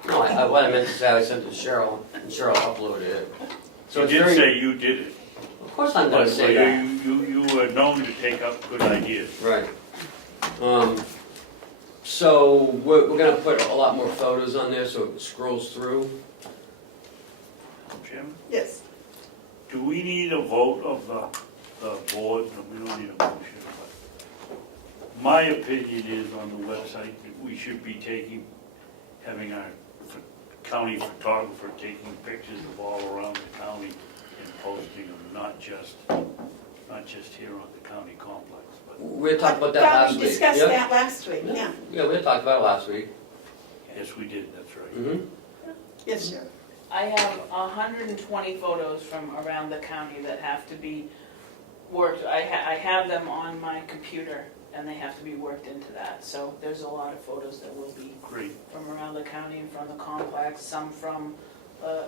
No, what I meant to say, I sent it to Cheryl, and Cheryl uploaded it. So You it's did very, say you did it. of course I'm gonna But say that. you were known to take up good ideas. Right. So we're gonna put a lot more photos on there so it scrolls through. Jim, Yes. do we need a vote of the board? No, we don't need a motion, but my opinion is on the website that we should be having our county photographer taking pictures of all around the county and posting them, not just here on the county complex, but We had talked about that Thought last we week. discussed Yep. that last week, yeah. Yeah, we had talked about it last week. yes, we did, that's right. Mm-hmm. Yes, sir. I have 120 photos from around the county that have to be worked. I have them on my computer, and they have to be worked into that. So there's a lot of photos that will be Great. from around the county and from the complex, some from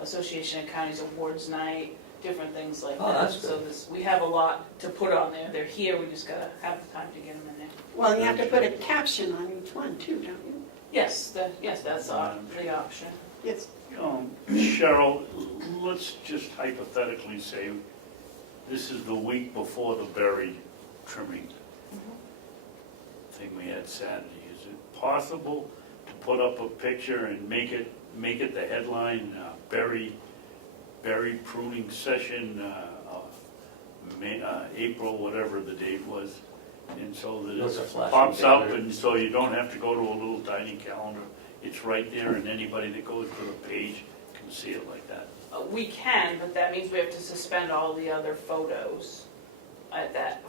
Association of Counties Awards Night, different things like Oh, that. that's So we have a lot to put on there. They're here, we just gotta have the time to get them in there. Well, you have to put a caption on each one too, don't you? Yes, that's the option. Yes. Cheryl, let's just hypothetically say this is the week before the berry trimming thing we had Saturday. Is it possible to put up a picture and make it the headline, berry pruning session, April, whatever the date was, and so that Those are it flashing pops up, banner. and so you don't have to go to a little tiny calendar. It's right there, and anybody that goes to the page can see it like that. We can, but that means we have to suspend all the other photos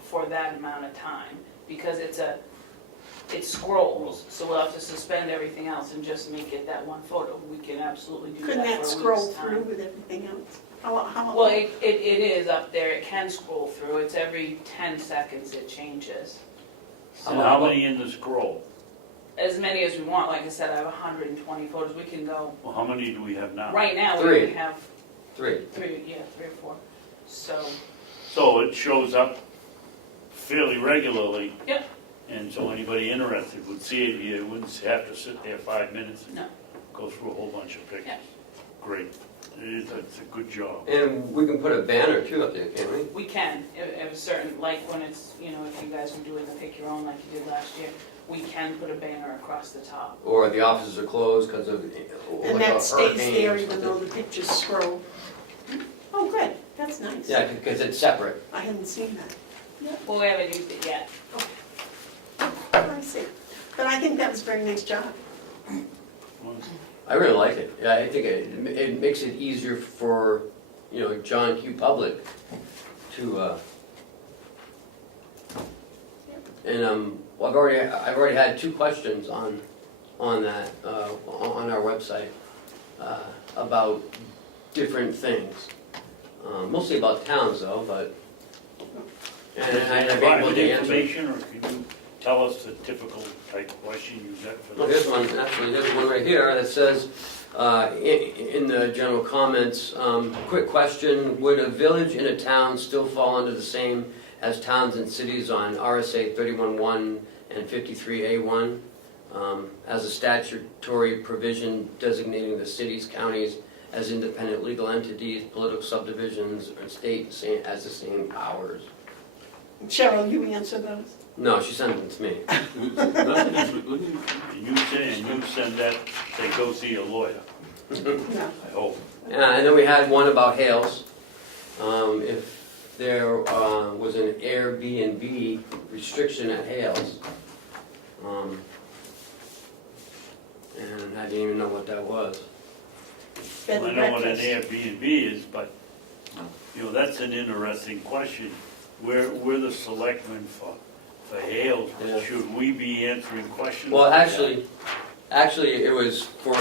for that amount of time, because it scrolls, so we'll have to suspend everything else and just make it that one photo. We can absolutely do that for a Couldn't week's that time. scroll through with everything else? How? Well, it is up there, it can scroll through, it's every 10 seconds it changes. So how many in the scroll? As many as we want, like I said, I have 120 photos, we can go, Well, how many do we have now? right now, we Three. only have Three. three or four. So it shows up fairly regularly. Yep. And so anybody interested would see it, you wouldn't have to sit there 5 minutes and No. go through a whole bunch of pictures. Yeah. Great. It's a good job. And we can put a banner too up there, can't we? We can, at a certain, like when it's, if you guys were doing the pick your own like you did last year, we can put a banner across the top. Or the offices are closed because of And like a that stays hurricane there or even something. though the pictures scroll. Oh, good, that's nice. Yeah, because it's separate. I hadn't seen that. Well, we haven't used it yet. Oh, I see. But I think that was a very nice job. I really like it. Yeah, I think it makes it easier for, John Q. Public to, and I've already had 2 questions on that, on our website, about different things. Mostly about towns though, but, and Is I've it been able private to answer. information, or can you tell us the typical type question you get for Well, this? here's one, actually, there's one right here that says, in the general comments, quick question, would a village in a town still fall under the same as towns and cities on RSA 31.1 and 53A1, as a statutory provision designating the cities, counties as independent legal entities, political subdivisions, or state as the same powers? Cheryl, you answer those? No, she sent them to me. And you send that, say, go see a lawyer, No. I hope. And then we had one about Hales. If there was an Airbnb restriction at Hales. And I didn't even know what that was. Bed Well, I and know what an breakfast. Airbnb is, but, that's an interesting question. We're the selectmen for Hales, Yeah. but should we be answering questions? Well, like that? actually, it was for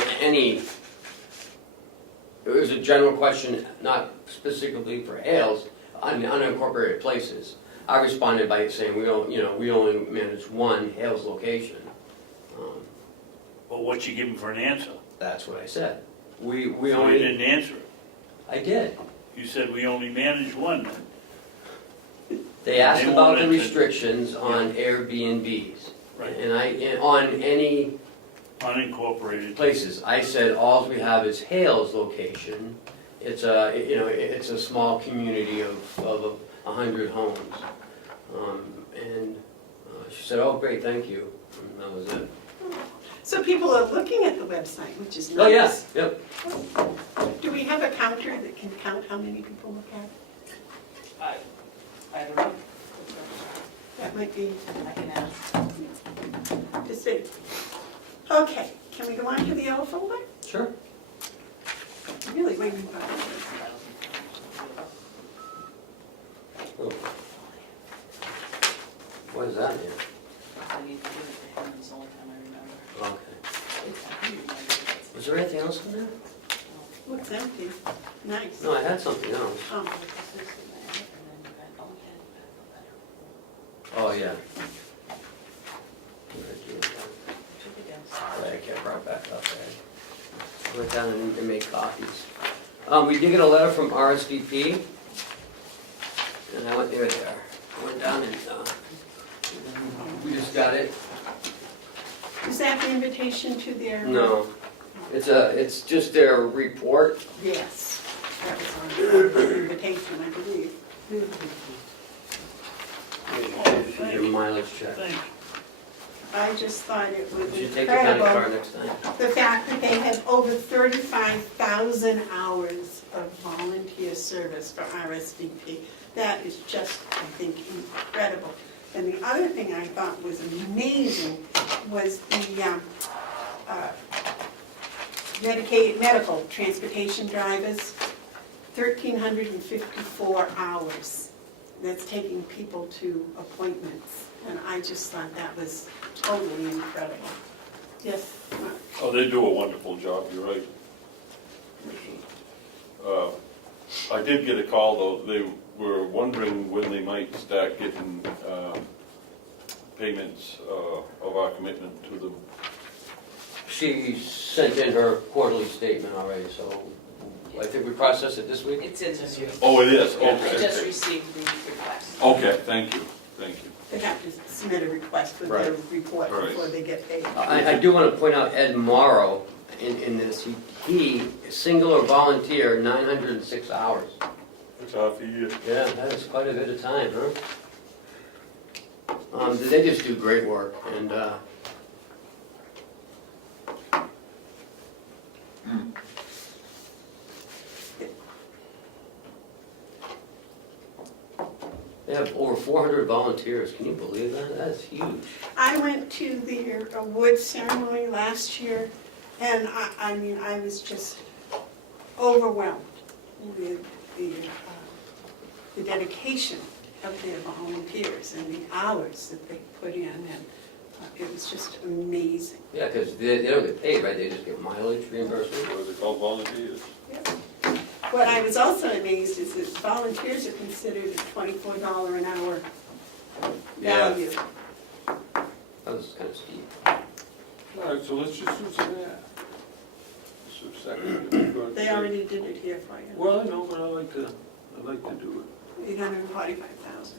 it was a general question, not specifically for Hales, on unincorporated places. I responded by saying we only manage one Hales location. But what you give them for an answer? That's what I said. We So you only, didn't answer it. I did. You said we only manage one. They asked They about the wanted to- restrictions on Airbnbs. Right. And on any Unincorporated. places. I said, all we have is Hale's location. It's a, you know, it's a small community of 100 homes. And she said, oh, great, thank you. And that was it. So people are looking at the website, which is nice. Oh, yes, yep. Do we have a counter that can count how many people look at it? I don't know. That might be I can ask. to see. Okay, can we go on to the yellow folder? Sure. I'm really waiting for this. Oh. What does that mean? I need to give it to him, it's the only time I remember. Okay. It's, I remember it. Was there anything else in there? Looks empty. Nice. No, I had something else. Oh, Oh, yeah. Took it down. I can't bring it back up there. I went down and made copies. We did get a letter from RSVP. And I went there. I went down and, we just got it. is that the invitation to their? No, it's just their report. Yes, that was on the invitation, I believe. Your mileage check. Thanks. I just thought it was You should take the county car incredible, next time. the fact that they had over 35,000 hours of volunteer service for RSVP. That is just, I think, incredible. And the other thing I thought was amazing was the medical transportation drivers, 1,354 hours. That's taking people to appointments. And I just thought that was totally incredible. Yes, Mark? Oh, they do a wonderful job, you're right, Commissioner. I did get a call, though, they were wondering when they might start getting payments of our commitment to them. She sent in her quarterly statement already, so I think we processed it this week. It's in this year. Oh, it is, Yeah, I okay. just received the request. Okay, thank you, thank you. They have to submit a request with their report Right. before they get paid. I do want to point out Ed Morrow in this. He single or volunteer, 906 hours. It's half a year. Yeah, that is quite a bit of time, huh? They just do great work, and they have over 400 volunteers. Can you believe that? That's huge. I went to the awards ceremony last year, and I mean, I was just overwhelmed with the dedication of their volunteers and the hours that they put in, and it was just amazing. Yeah, because they don't get paid, right? They just get mileage reimbursement. What are they called, volunteers? What I was also amazed is that volunteers are considered a $24 an hour Yeah. value. That was kind of steep. All right, so let's just do some of that. So second. They already did it here for you. Well, I know, but I like to do it. 845,000.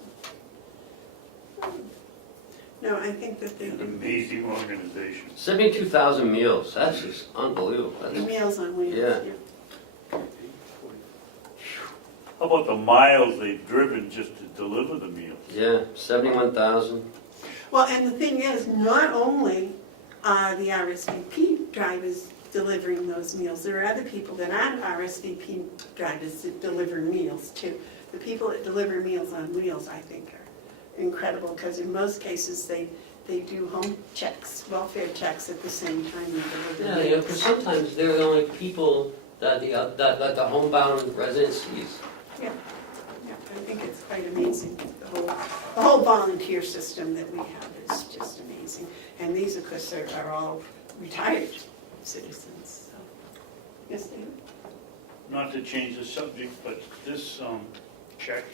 No, I think that the An amazing organization. 72,000 meals. That's just unbelievable. That's, Meals on Wheels. Yeah. How about the miles they've driven just to deliver the meals? yeah, 71,000. Well, and the thing is, not only are the RSVP drivers delivering those meals, there are other people that aren't RSVP drivers that deliver meals too. The people that deliver Meals on Wheels, I think, are incredible, because in most cases, they do home checks, welfare checks at the same time they deliver Yeah, meals. you know, because sometimes they're the only people that the homebound resident sees. Yeah, I think it's quite amazing. The whole volunteer system that we have is just amazing. And these, of course, are all retired citizens, so. Yes, David? Not to change the subject, but this check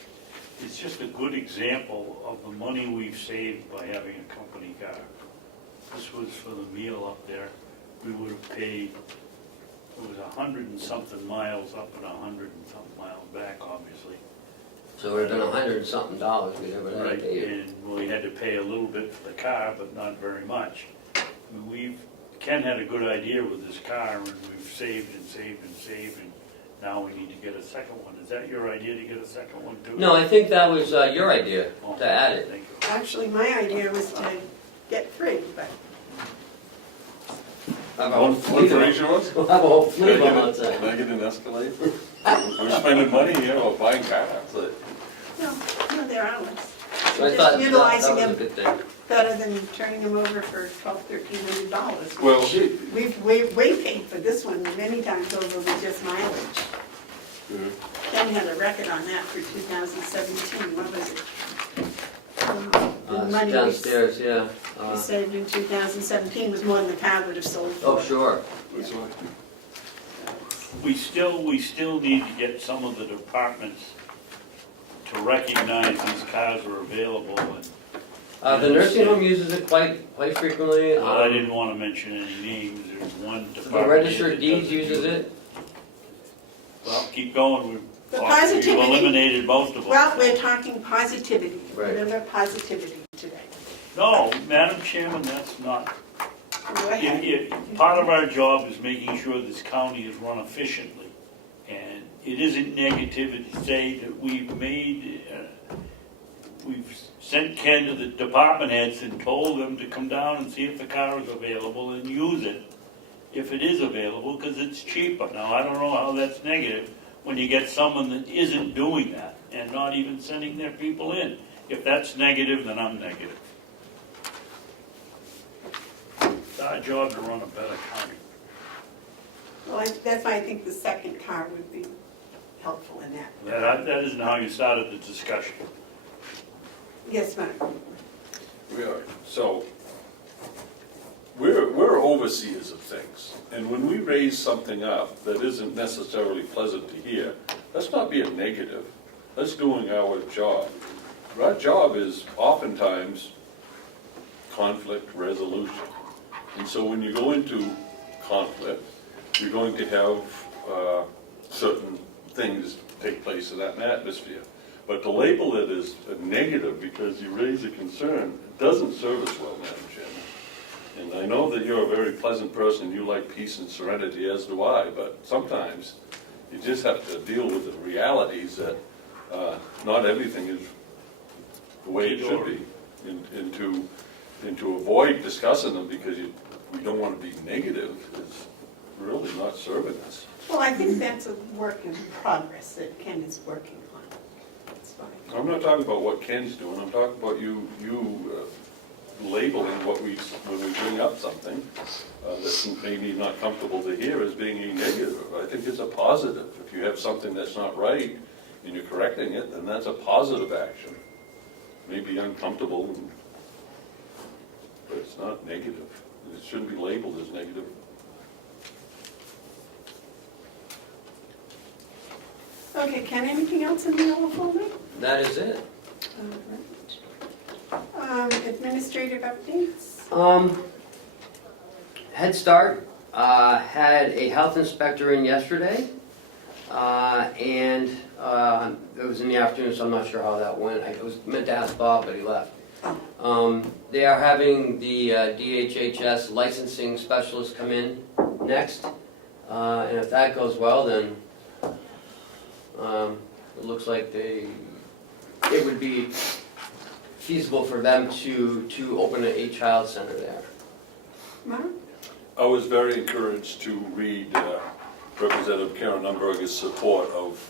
is just a good example of the money we've saved by having a company car. This was for the meal up there. We would have paid, it was 100 and something miles up and 100 and something miles back, obviously. So it would have been $100 and something we never had to pay. And we had to pay a little bit for the car, but not very much. I mean, we've Ken had a good idea with his car, and we've saved and saved and saved, and now we need to get a second one. Is that your idea to get a second one too? No, I think that was your idea, Oh, to add it. Thank you. Actually, my idea was to get 3, but Have a One whole for fleet of each of us? We'll have a whole Can I fleet of get them it- outside. can I get an Escalade? We're spending money here or buying cars. no, they're ours. So I Just thought that utilizing was a them good thing. better than turning them over for $1,200, $1,300. Well, We paid for this one many times over with just mileage. Ken had a record on that for 2017, what was it? The money we Downstairs, yeah. we saved in 2017 was more than the car would have sold for. Oh, sure. We still need to get some of the departments to recognize these cars are available, and The nursing home uses it quite frequently. I didn't want to mention any names. There's one The department. registered that deeds doesn't uses do it. Well, keep going. The We've positivity- eliminated most of them. Well, we're talking positivity, Right. remember positivity today. No, Madam Chairman, that's not. Go ahead. Part of our job is making sure this county is run efficiently. And it isn't negativity to say that we've sent Ken to the department heads and told them to come down and see if the car is available and use it if it is available, because it's cheaper. Now, I don't know how that's negative when you get someone that isn't doing that and not even sending their people in. If that's negative, then I'm negative. It's our job to run a better county. Well, that's why I think the second car would be helpful in that. That isn't how you started the discussion. Yes, ma'am. we are, so, we're overseers of things. And when we raise something up that isn't necessarily pleasant to hear, that's not being negative. That's doing our job. Our job is oftentimes conflict resolution. And so when you go into conflict, you're going to have certain things take place in that atmosphere. But to label it as a negative because you raise a concern, it doesn't serve us well, Madam Chairman. And I know that you're a very pleasant person, you like peace and serenity, as do I, but sometimes you just have to deal with the realities that not everything is the way it should be. And to avoid discussing them because we don't want to be negative is really not serving us. Well, I think that's a work in progress that Ken is working on. That's fine. I'm not talking about what Ken's doing, I'm talking about you labeling when we bring up something that's maybe not comfortable to hear as being a negative. I think it's a positive. If you have something that's not right and you're correcting it, then that's a positive action. Maybe uncomfortable, but it's not negative. It shouldn't be labeled as negative. Okay, Ken, anything else in the yellow folder? That is it. All right. Administrative updates? Head Start had a health inspector in yesterday, and it was in the afternoon, so I'm not sure how that went. I was meant to ask Bob, but he left. They are having the DHHS licensing specialist come in next, and if that goes well, then it looks like it would be feasible for them to open a child center there. Mark? I was very encouraged to read Representative Karen Umberger's support of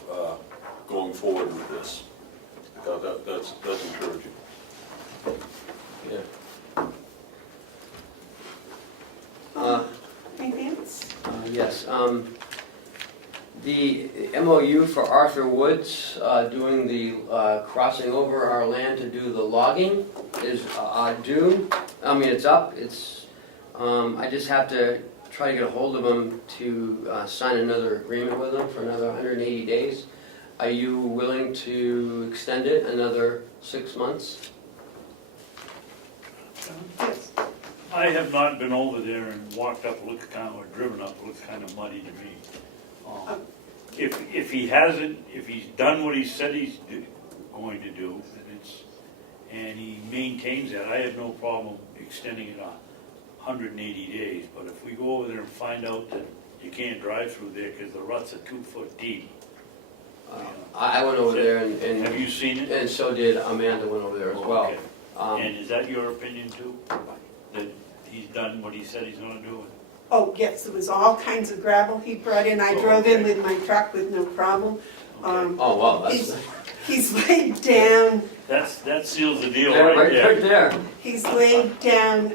going forward with this. I thought that's encouraging. Yeah. Anything else? Yes. The MOU for Arthur Woods doing the crossing over our land to do the logging is due. I mean, it's up. I just have to try to get a hold of him to sign another agreement with him for another 180 days. Are you willing to extend it another 6 months? Yes. I have not been over there and walked up, or driven up, it looks kind of muddy to me. If he's done what he said he's going to do, and he maintains that, I have no problem extending it 180 days. But if we go over there and find out that you can't drive through there because the ruts are 2 foot deep. I went over there and, Have you seen it? and so did Amanda went over there as well. Okay. And is that your opinion too? That he's done what he said he's gonna do? Oh, yes, there was all kinds of gravel he brought in. I drove in with my truck with no problem. Okay. Oh, wow, that's, He's laid down, That seals the deal yeah, right right there. there. he's laid down,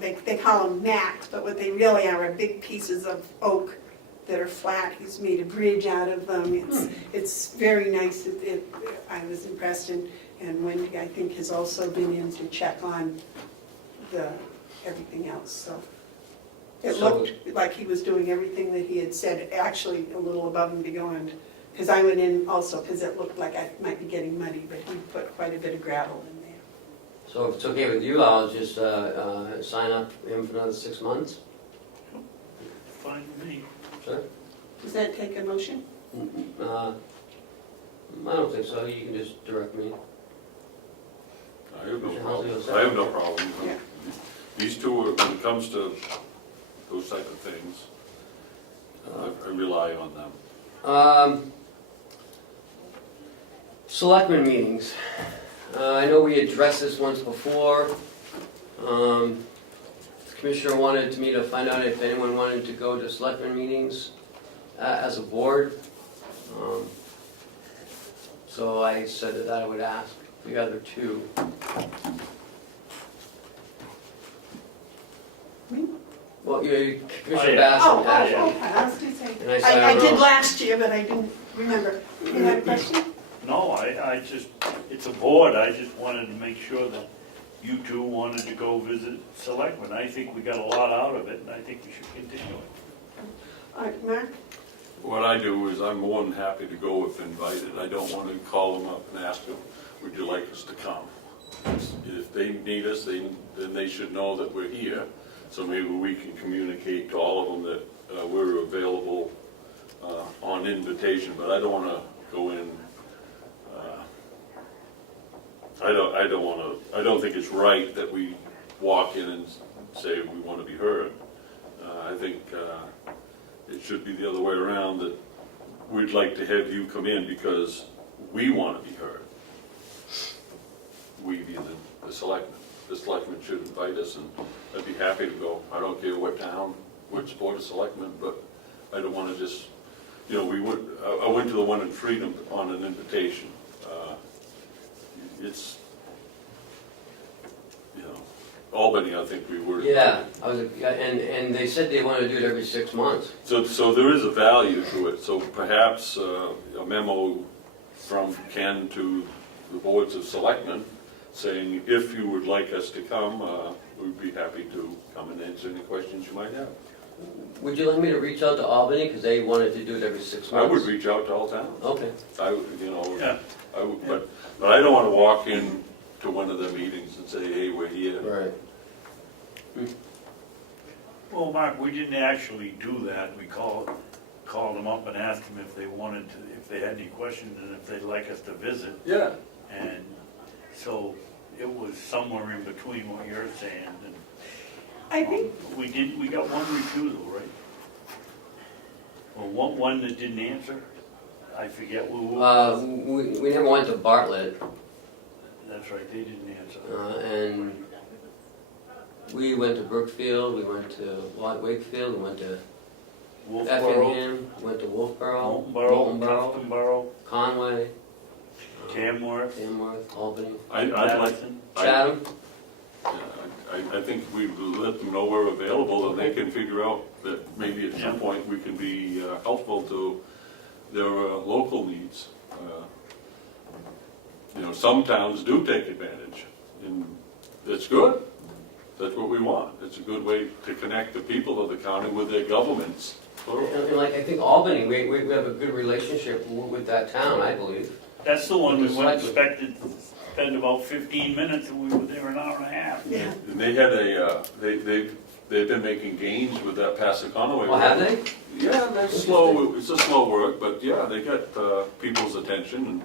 they call them mats, but what they really are big pieces of oak that are flat. He's made a bridge out of them. It's very nice. I was impressed, and Wendy, I think, has also been in to check on everything else, so. It So- looked like he was doing everything that he had said, actually a little above and beyond. Because I went in also, because it looked like I might be getting muddy, but he put quite a bit of gravel in there. So if it's okay with you, I'll just sign up him for another 6 months. Fine with me. Sure. Does that take a motion? I don't think so, you can just direct me. I have no How's it problem. go, I have no problem. Yeah. These two, when it comes to those type of things, I rely on them. Selectmen meetings. I know we addressed this once before. The Commissioner wanted me to find out if anyone wanted to go to selectmen meetings as a board. So I said that I would ask the other two. Me? Well, Commissioner Oh, yeah. Oh, Babson asked me. I was going to say, And I said, I don't did know. last year, but I didn't remember. You had a question? No, I just, it's a board, I just wanted to make sure that you two wanted to go visit selectmen. I think we got a lot out of it, and I think we should continue it. All right, Mark? What I do is I'm more than happy to go if invited. I don't want to call them up and ask them, would you like us to come? If they need us, then they should know that we're here. So maybe we can communicate to all of them that we're available on invitation, but I don't want to go in. I don't think it's right that we walk in and say we want to be heard. I think it should be the other way around, that we'd like to have you come in because we want to be heard. We being the selectmen. The selectmen should invite us, and I'd be happy to go. I don't care what town, which board of selectmen, but I don't want to just, I went to the one in Freedom on an invitation. It's, Albany, I think we were. Yeah, and they said they want to do it every 6 months. So there is a value to it. So perhaps a memo from Ken to the boards of selectmen saying, if you would like us to come, we'd be happy to come and answer any questions you might have. Would you like me to reach out to Albany, because they wanted to do it every 6 months? I would reach out to all towns. Okay. Yeah. But I don't want to walk in to one of their meetings and say, hey, we're here. Right. Well, Mark, we didn't actually do that. We called them up and asked them if they wanted to, if they had any questions and if they'd like us to visit. Yeah. And so it was somewhere in between what you're saying. And I think, we got one refusal, right? Or one that didn't answer? I forget who. We never went to Bartlett, That's right, they didn't answer. and we went to Brookfield, we went to Wakefield, we went to Wolfboro, Effingham, went to Wolfboro, Moultonboro, Tuftonboro, Conway, Tamworth, Tamworth, Albany, I'd like, Madison. Chatham. I think we let them know we're available, and they can figure out that maybe at some Yeah. point we can be helpful to their local needs. Some towns do take advantage, and it's good. That's what we want. It's a good way to connect the people of the county with their governments. And like, I think Albany, we have a good relationship with that town, I believe. That's the one we With the went selectmen. expected to spend about 15 minutes, and we were there an hour and a half. yeah. And they had they've been making gains with that Passaconaway. Oh, have they? Yeah, that's slow. It's a slow work, but yeah, they got people's attention, and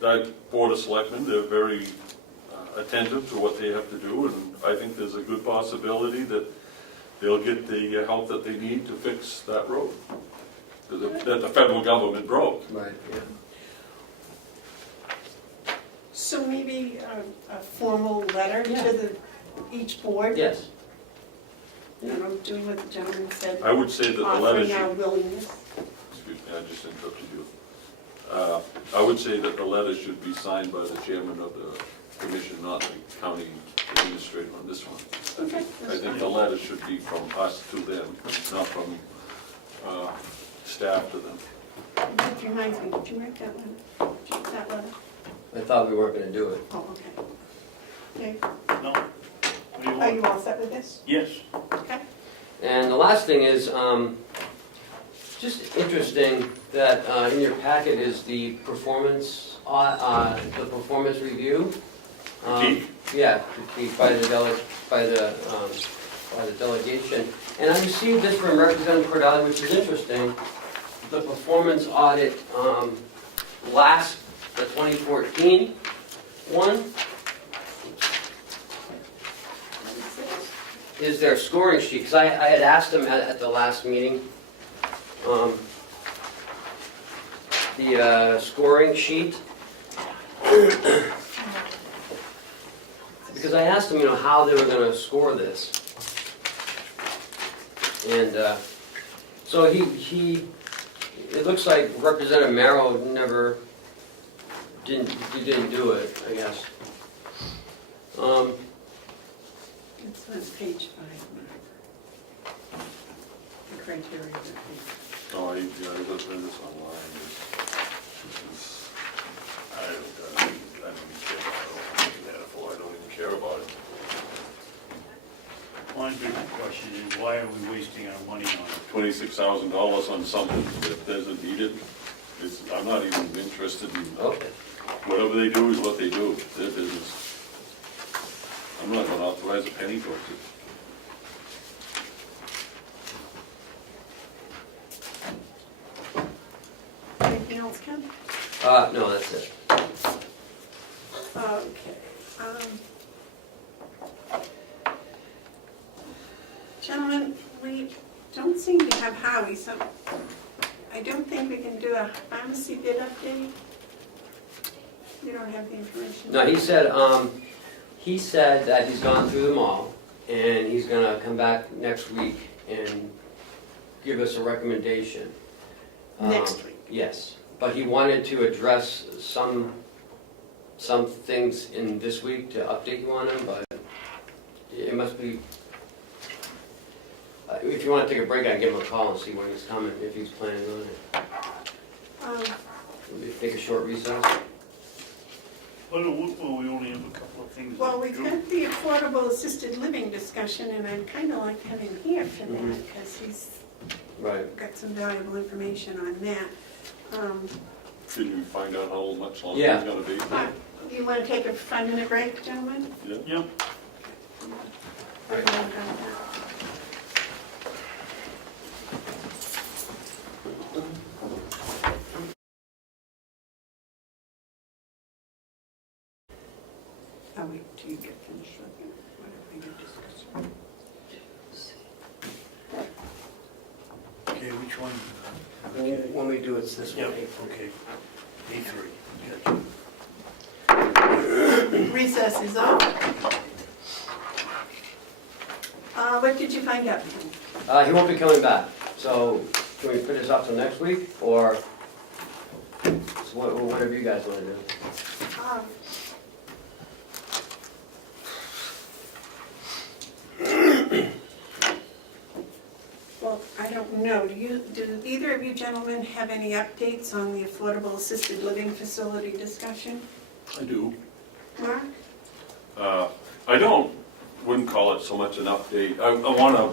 that board of selectmen, they're very attentive to what they have to do, and I think there's a good possibility that they'll get the help that they need to fix that road that the federal government broke. Right, yeah. So maybe a formal letter Yeah. to each board? Yes. You know, doing what the gentleman said, I would say that the letter offering our should, willingness. excuse me, I just interrupted you. I would say that the letter should be signed by the chairman of the commission, not the county administrator on this one. Okay, I think the letter should be from us to them, not from staff to them. That reminds me, did you write that letter? Did you write that letter? I thought we weren't gonna do it. Oh, okay. Okay. No? What do you Are you want? all set with this? Yes. Okay. And the last thing is, just interesting that in your packet is the performance review. Critique? Yeah, critique by the delegation. And I received this from Representative Cordali, which is interesting. The performance audit, the 2014 one, is their scoring sheet, because I had asked them at the last meeting, the scoring sheet, because I asked them, you know, how they were going to score this. And so it looks like Representative Merrill didn't do it, I guess. It's on page 5. The criteria. Oh, I looked at this online. I don't even care about it. I don't even care about it. One big question is, why are we wasting our money on it? $26,000 on something that doesn't need it. I'm not even interested in, Okay. whatever they do is what they do, it's their business. I'm not gonna authorize a penny towards it. Anything else, Ken? No, that's it. Okay. Gentlemen, we don't seem to have Howie, so I don't think we can do a pharmacy bid update. You don't have the information. No, he said that he's gone through them all, and he's gonna come back next week and give us a recommendation. Next week? Yes, but he wanted to address some things in this week to update you on them, but it must be, if you wanna take a break, I can give him a call and see when he's coming, if he's planning on it. Maybe take a short recess. Well, we only have a couple of things. Well, to we've do. had the affordable assisted living discussion, and I'd kind of like to have him here for that, because he's Right. got some valuable information on that. Did you find out how much longer Yeah. it's gonna be? You want to take a 5-minute break, gentlemen? Yeah. Yep. Right. I'll wait till you get finished with it, whatever you're discussing. Okay, which one? When we do, it's this Yep, one. okay. A3. Gotcha. Recess is over. What did you find out? He won't be coming back, so can we put this off till next week, or whatever you guys want to do? Um, Well, I don't know. Do either of you gentlemen have any updates on the affordable assisted living facility discussion? I do. Mark? Wouldn't call it so much an update. I want to,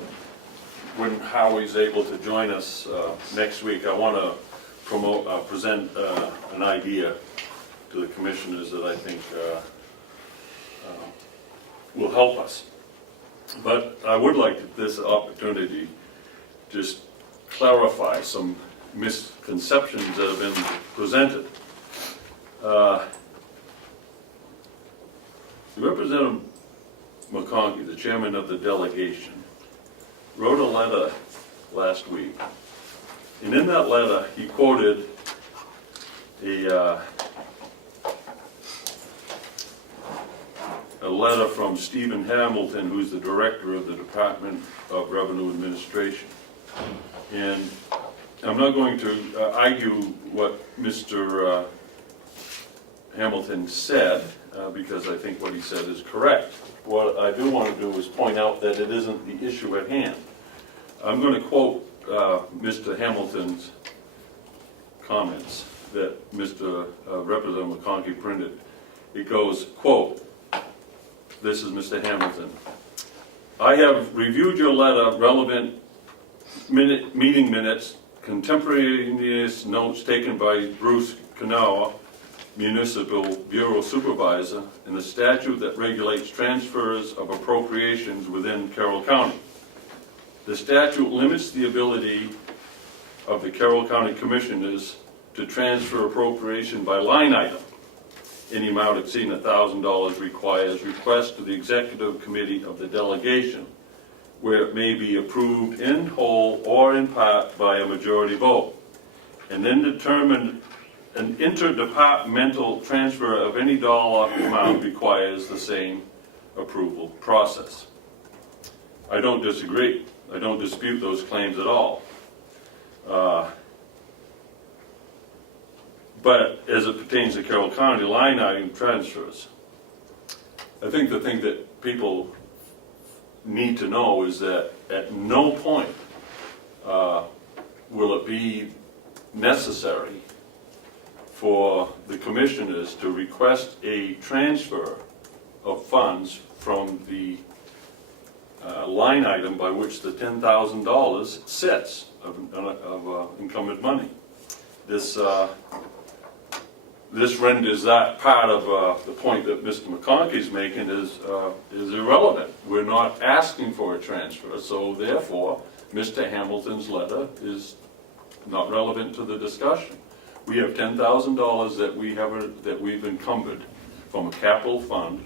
when Howie's able to join us next week, I want to present an idea to the commissioners that I think will help us. But I would like this opportunity just clarify some misconceptions that have been presented. Representative McConkey, the chairman of the delegation, wrote a letter last week. And in that letter, he quoted a letter from Stephen Hamilton, who's the director of the Department of Revenue Administration. And I'm not going to argue what Mr. Hamilton said, because I think what he said is correct. What I do want to do is point out that it isn't the issue at hand. I'm going to quote Mr. Hamilton's comments that Mr. Representative McConkey printed. It goes, quote, this is Mr. Hamilton. I have reviewed your letter, relevant meeting minutes, contemporaneous notes taken by Bruce Comeau, Municipal Bureau Supervisor, and the statute that regulates transfers of appropriations within Carroll County. The statute limits the ability of the Carroll County Commissioners to transfer appropriation by line item. Any amount exceeding $1,000 requires request to the Executive Committee of the Delegation, where it may be approved in whole or in part by a majority vote, and then determine an interdepartmental transfer of any dollar amount requires the same approval process. I don't disagree. I don't dispute those claims at all. But as it pertains to Carroll County line item transfers, I think the thing that people need to know is that at no point will it be necessary for the commissioners to request a transfer of funds from the line item by which the $10,000 sits of incumbent money. This renders that part of the point that Mr. McConkey's making is irrelevant. We're not asking for a transfer, so therefore Mr. Hamilton's letter is not relevant to the discussion. We have $10,000 that we've encumbered from a capital fund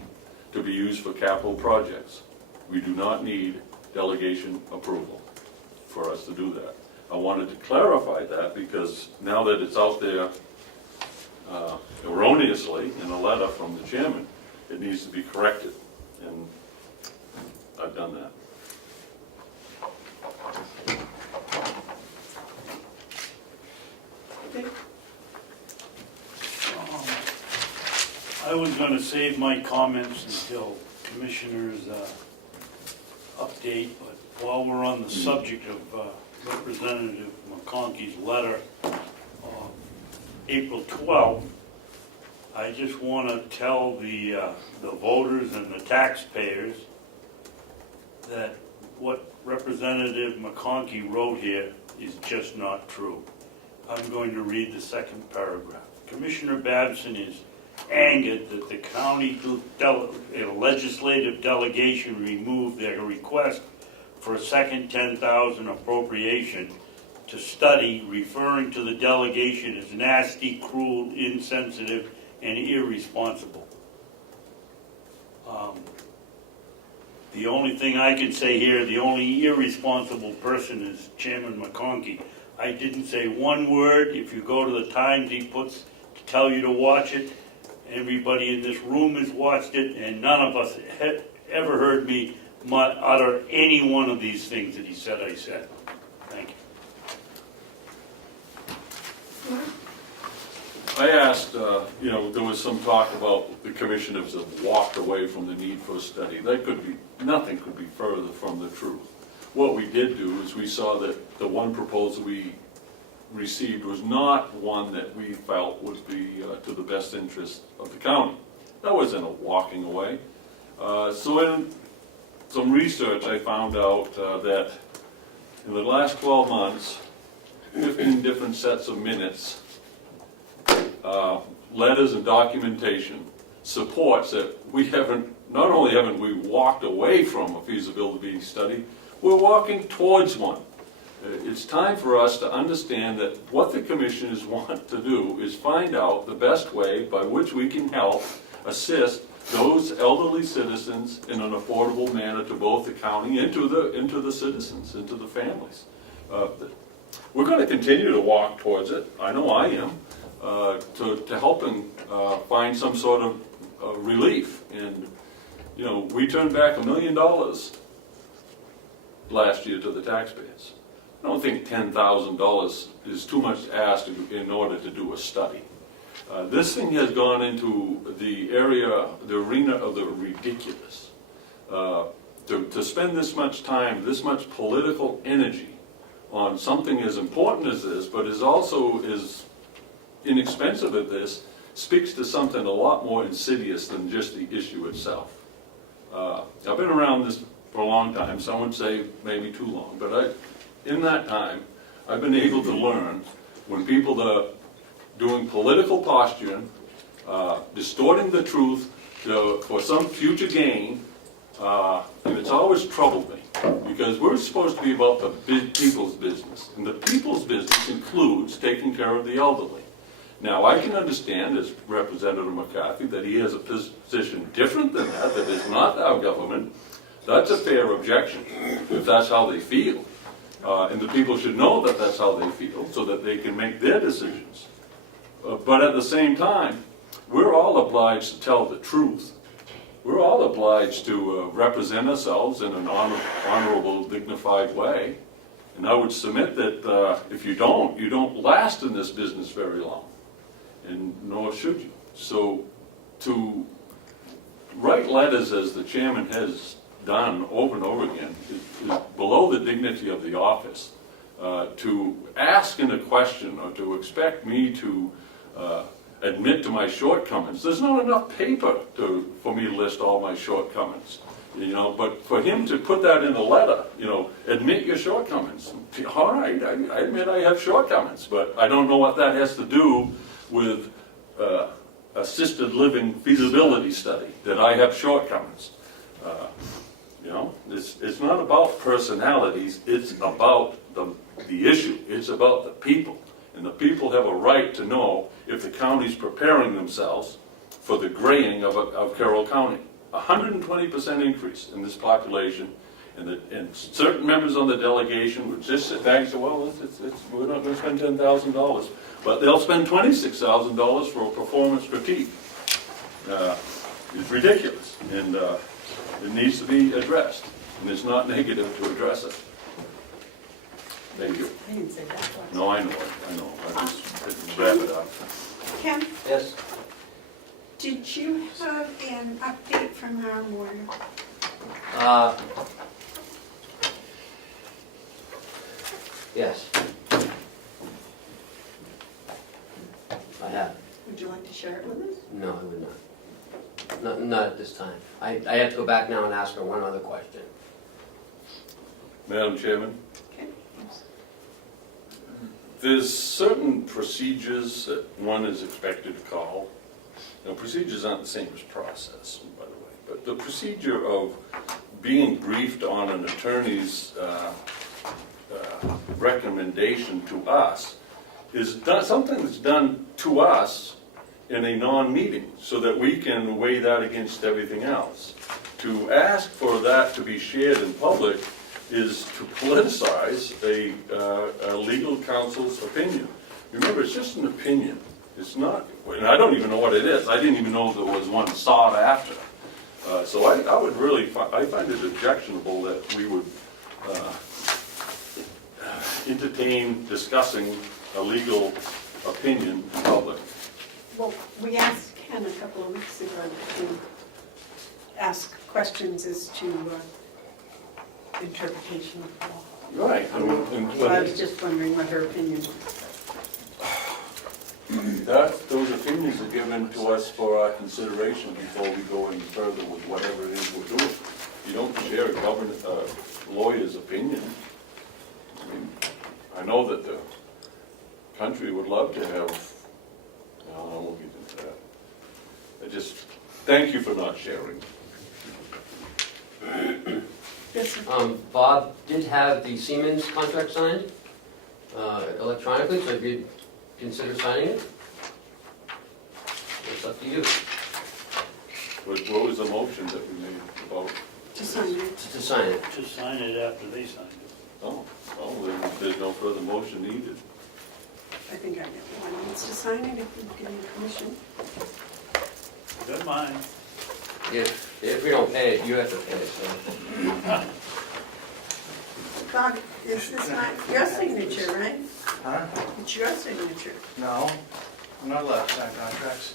to be used for capital projects. We do not need delegation approval for us to do that. I wanted to clarify that because now that it's out there erroneously in a letter from the chairman, it needs to be corrected, and I've done that. I was going to save my comments until Commissioner's update, but while we're on the subject of Representative McConkey's letter of April 12th, I just want to tell the voters and the taxpayers that what Representative McConkey wrote here is just not true. I'm going to read the second paragraph. Commissioner Babson is angered that the county legislative delegation removed their request for a second $10,000 appropriation to study, referring to the delegation as nasty, cruel, insensitive, and irresponsible. The only thing I can say here, the only irresponsible person is Chairman McConkey. I didn't say one word. If you go to the times he puts to tell you to watch it, everybody in this room has watched it, and none of us ever heard me utter any one of these things that he said I said. Thank you. I asked, there was some talk about the commissioners have walked away from the need for a study. Nothing could be further from the truth. What we did do is we saw that the one proposal we received was not one that we felt would be to the best interest of the county. That wasn't a walking away. So in some research I found out that in the last 12 months, 15 different sets of minutes, letters and documentation supports that we not only haven't we walked away from a feasibility study, we're walking towards one. It's time for us to understand that what the commissioners want to do is find out the best way by which we can help assist those elderly citizens in an affordable manner to both the county and to the citizens, and to the families. We're going to continue to walk towards it, I know I am, to helping find some sort of relief. And, you know, we turned back $1 million last year to the taxpayers. I don't think $10,000 is too much to ask in order to do a study. This thing has gone into the arena of the ridiculous. To spend this much time, this much political energy on something as important as this, but is also as inexpensive as this, speaks to something a lot more insidious than just the issue itself. I've been around this for a long time, some would say maybe too long, but in that time, I've been able to learn when people are doing political posturing, distorting the truth for some future gain, and it's always troubled me, because we're supposed to be about the people's business, and the people's business includes taking care of the elderly. Now, I can understand, as Representative McCarthy, that he has a position different than that is not our government. That's a fair objection, if that's how they feel. And the people should know that that's how they feel, so that they can make their decisions. But at the same time, we're all obliged to tell the truth. We're all obliged to represent ourselves in an honorable, dignified way. And I would submit that if you don't last in this business very long, and nor should you. So to write letters, as the chairman has done over and over again, is below the dignity of the office. To ask in a question or to expect me to admit to my shortcomings, there's not enough paper for me to list all my shortcomings. You know, but for him to put that in a letter, you know, admit your shortcomings. All right, I admit I have shortcomings, but I don't know what that has to do with assisted living feasibility study, that I have shortcomings. You know, it's not about personalities, it's about the issue. It's about the people. And the people have a right to know if the county's preparing themselves for the graying of Carroll County. 120% increase in this population, and certain members on the delegation would just sit back and say, well, we're not going to spend $10,000, but they'll spend $26,000 for a performance critique. It's ridiculous, and it needs to be addressed, and it's not negative to address it. Thank you. I didn't say that twice. No, I know it, I just wrap it up. Ken, Yes? did you have an update from our lawyer? Yes. I have. Would you like to share it with us? No, I would not. Not at this time. I have to go back now and ask her one other question. Madam Chairman? Okay. There's certain procedures that one is expected to call. Now, procedures aren't the same as process, by the way, but the procedure of being briefed on an attorney's recommendation to us is something that's done to us in a non-meeting, so that we can weigh that against everything else. To ask for that to be shared in public is to politicize a legal counsel's opinion. Remember, it's just an opinion. It's not, and I don't even know what it is. I didn't even know there was one sought after. So I would really, I find it objectionable that we would entertain discussing a legal opinion in public. Well, we asked Ken a couple of weeks ago to ask questions as to interpretation of law. Right. So I was just wondering what her opinion was. Those opinions are given to us for our consideration before we go any further with whatever it is we're doing. You don't share a lawyer's opinion. I mean, I know that the country would love to have, no, I won't get into that. I just, thank you for not sharing. Yes, sir. Bob did have the Siemens contract signed electronically, so if you'd consider signing it, it's up to you. What was the motion that we made about? To sign it. To sign it. To sign it after they sign it. Oh, then there's no further motion needed. I think I know one needs to sign it if you give me permission. Good mind. If we don't pay it, you have to pay it, so. Bob, is this not your signature, right? Huh? It's your signature. No, I'm not allowed to sign contracts.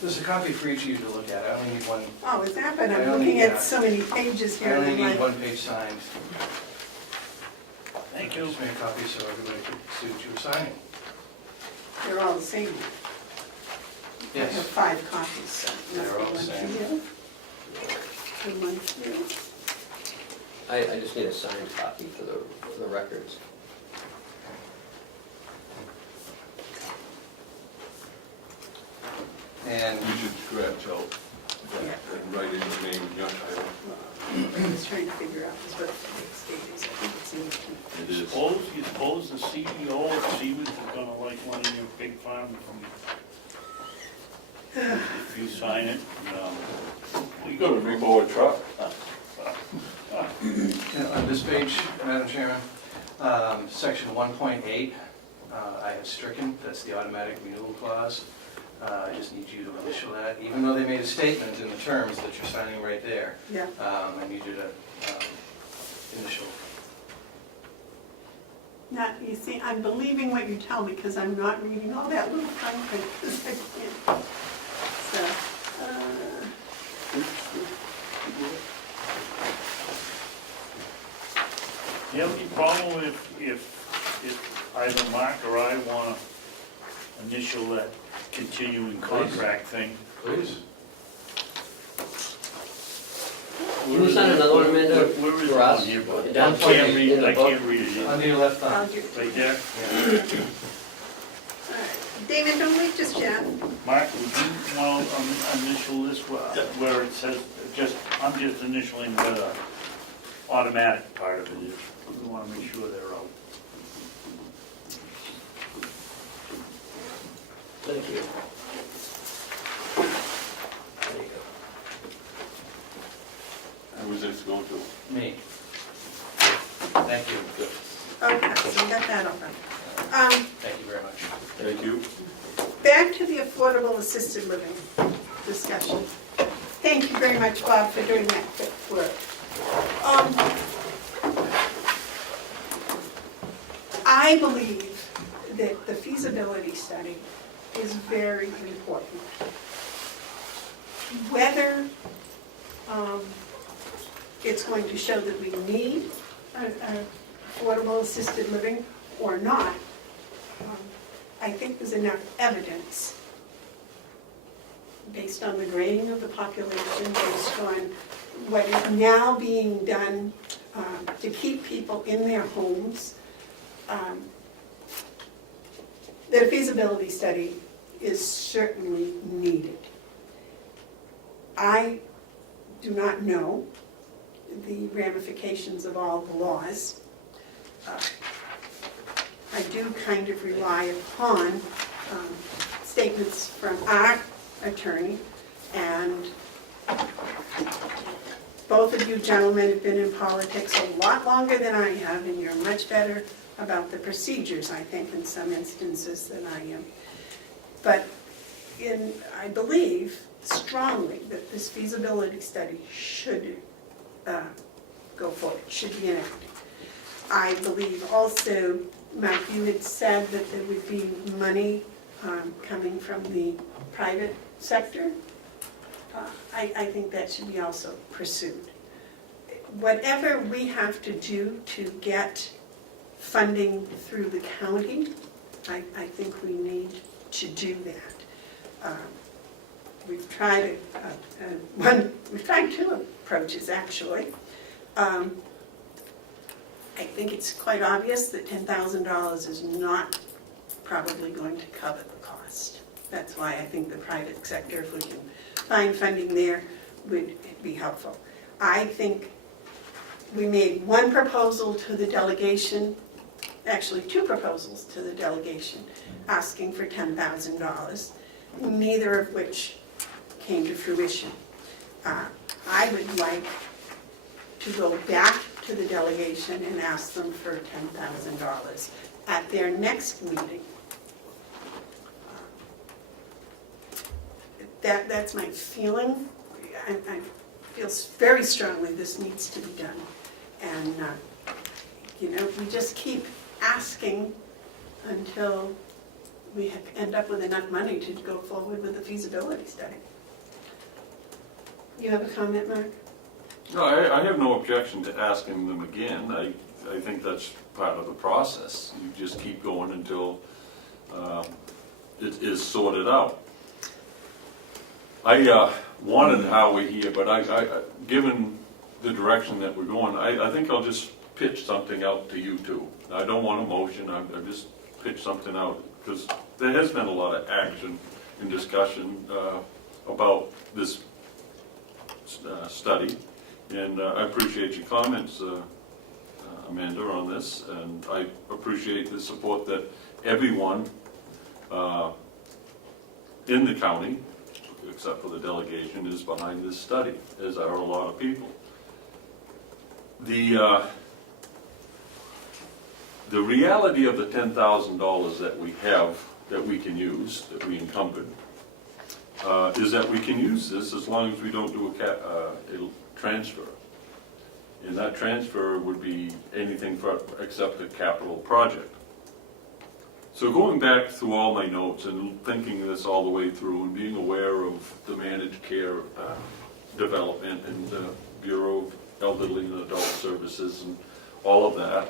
There's a copy for each of you to look at. I only need one. Oh, is that, but I I'm only looking at got- so many pages I here. only and I'm need like, one page signed. Thank I you. just made a copy so everybody could see what you were signing. they're all the same. I have Yes. 5 copies, so. They're all the one same. for you, and one for you. I just need a signed copy for the records. And You should scratch out that and write in your name and your title. I was trying to figure out what the state is. I think it's in the. It is. Suppose the CEO of Siemens is gonna like one of your big farm from you. If you sign it, we You got a big boy truck. on this page, Madam Chairman, section 1.8, I have stricken, that's the automatic renewal clause. I just need you to initial that, even though they made a statement in the terms that you're signing right there. Yeah. I need you to initial. Now, you see, I'm believing what you tell me because I'm not reading all that little fine print. 'Cause I can't. So, Do you have any problem if either Mark or I wanna initial that continuing contract thing? Please. Can you sign another one, Amanda, Where is for it us? on here, bud? Down I can't read in it, the I book. can't read it. Under your left I'll thumb. do. Right there? All right. David, don't leave just yet. Mark, would you want to initial this where it says, I'm just initialing where the automatic part of it is. We want to make sure they're out. Thank you. There you go. Who is this going to? Me. Thank you. Okay, so we got that open. Thank you very much. Thank you. Back to the affordable assisted living discussion. Thank you very much, Bob, for doing that quick work. I believe that the feasibility study is very important. Whether it's going to show that we need affordable assisted living or not, I think there's enough evidence based on the grading of the population, based on what is now being done to keep people in their homes, that a feasibility study is certainly needed. I do not know the ramifications of all the laws. I do kind of rely upon statements from our attorney, and both of you gentlemen have been in politics a lot longer than I have, and you're much better about the procedures, I think, in some instances than I am. But I believe strongly that this feasibility study should go forward, should be enacted. I believe also, Mark, you had said that there would be money coming from the private sector. I think that should be also pursued. Whatever we have to do to get funding through the county, I think we need to do that. We've tried two approaches, actually. I think it's quite obvious that $10,000 is not probably going to cover the cost. That's why I think the private sector, if we can find funding there, would be helpful. I think we made one proposal to the delegation actually 2 proposals to the delegation asking for $10,000, neither of which came to fruition. I would like to go back to the delegation and ask them for $10,000 at their next meeting. That's my feeling. I feel very strongly this needs to be done. And, we just keep asking until we end up with enough money to go forward with the feasibility study. You have a comment, Mark? No, I have no objection to asking them again. I think that's part of the process. You just keep going until it is sorted out. I wanted Howie here, but given the direction that we're going, I think I'll just pitch something out to you two. I don't want a motion, I just pitch something out, because there has been a lot of action and discussion about this study, and I appreciate your comments, Amanda, on this, and I appreciate the support that everyone in the county, except for the delegation, is behind this study, as are a lot of people. The reality of the $10,000 that we have, that we can use, that we encumbered, is that we can use this as long as we don't do a transfer. And that transfer would be anything except a capital project. So going back through all my notes and thinking this all the way through and being aware of the managed care development and the Bureau of Elderly and Adult Services and all of that,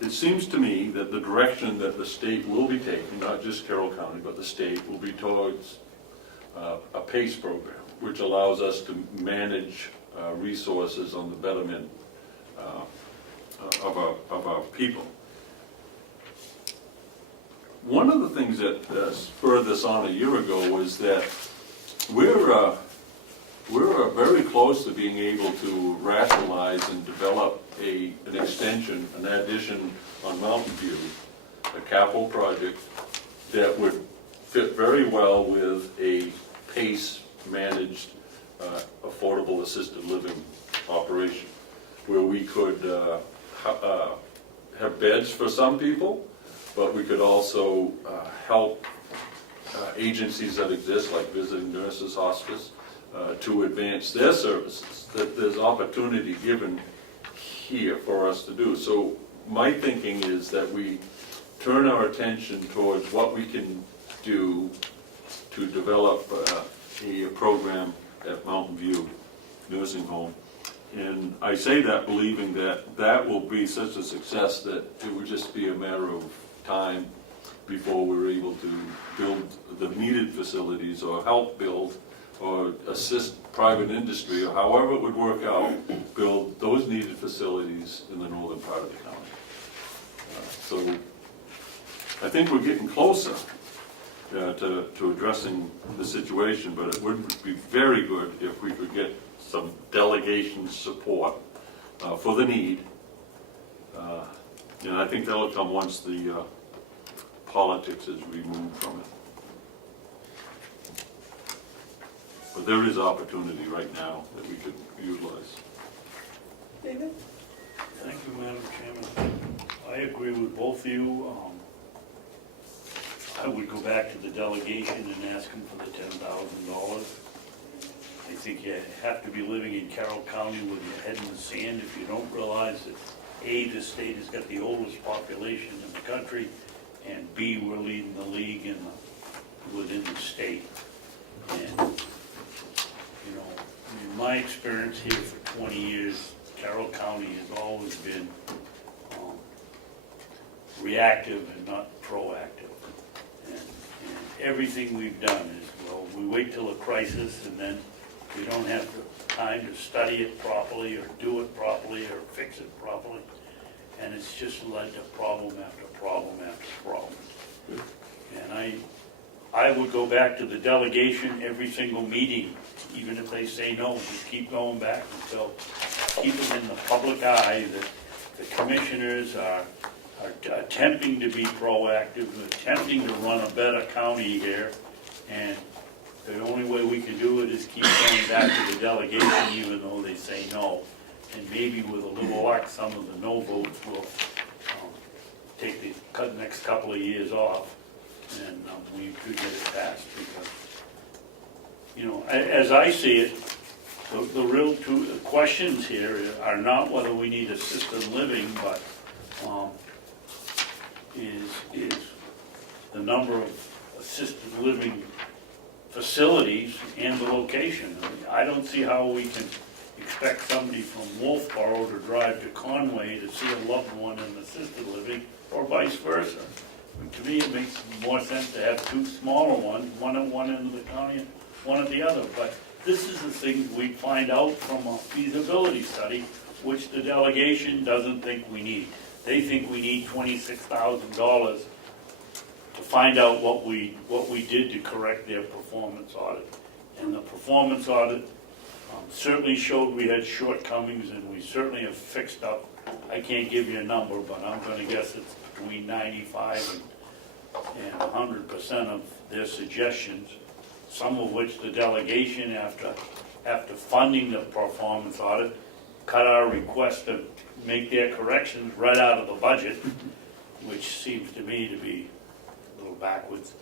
it seems to me that the direction that the state will be taking, not just Carroll County, but the state, will be towards a PACE program, which allows us to manage resources on the betterment of our people. One of the things that spurred this on a year ago was that we're very close to being able to rationalize and develop an extension, an addition on Mountain View, a capital project that would fit very well with a PACE-managed affordable assisted living operation, where we could have beds for some people, but we could also help agencies that exist, like visiting nurses, hospice, to advance their services. That there's opportunity given here for us to do. So my thinking is that we turn our attention towards what we can do to develop a program at Mountain View Nursing Home. And I say that believing that that will be such a success that it would just be a matter of time before we're able to build the needed facilities or help build or assist private industry, or however it would work out, build those needed facilities in the northern part of the county. So I think we're getting closer to addressing the situation, but it would be very good if we could get some delegation support for the need. And I think that'll come once the politics is removed from it. But there is opportunity right now that we could utilize. David? Thank you, Madam Chairman. I agree with both of you. I would go back to the delegation and ask them for the $10,000. I think you have to be living in Carroll County with your head in the sand if you don't realize that A, the state has got the oldest population in the country, and B, we're leading the league within the state. And in my experience here for 20 years, Carroll County has always been reactive and not proactive. And everything we've done is, well, we wait till a crisis and then we don't have the time to study it properly or do it properly or fix it properly. And it's just led to problem after problem after problem. And I would go back to the delegation every single meeting, even if they say no, just keep going back until, keep them in the public eye that the commissioners are attempting to be proactive, attempting to run a better county here, and the only way we can do it is keep going back to the delegation, even though they say no. And maybe with a little luck, some of the no votes will take the next couple of years off, and we could get it passed, because, you know, as I see it, the real two questions here are not whether we need assisted living, but is the number of assisted living facilities and the location. I mean, I don't see how we can expect somebody from Wolfboro to drive to Conway to see a loved one in assisted living, or vice versa. And to me, it makes more sense to have two smaller ones, one at one end of the county and one at the other. But this is the thing we find out from a feasibility study, which the delegation doesn't think we need. They think we need $26,000 to find out what we did to correct their performance audit. And the performance audit certainly showed we had shortcomings, and we certainly have fixed up. I can't give you a number, but I'm going to guess it's between 95 and 100% of their suggestions, some of which the delegation, after funding the performance audit, cut our request to make their corrections right out of the budget, which seems to me to be a little backwards.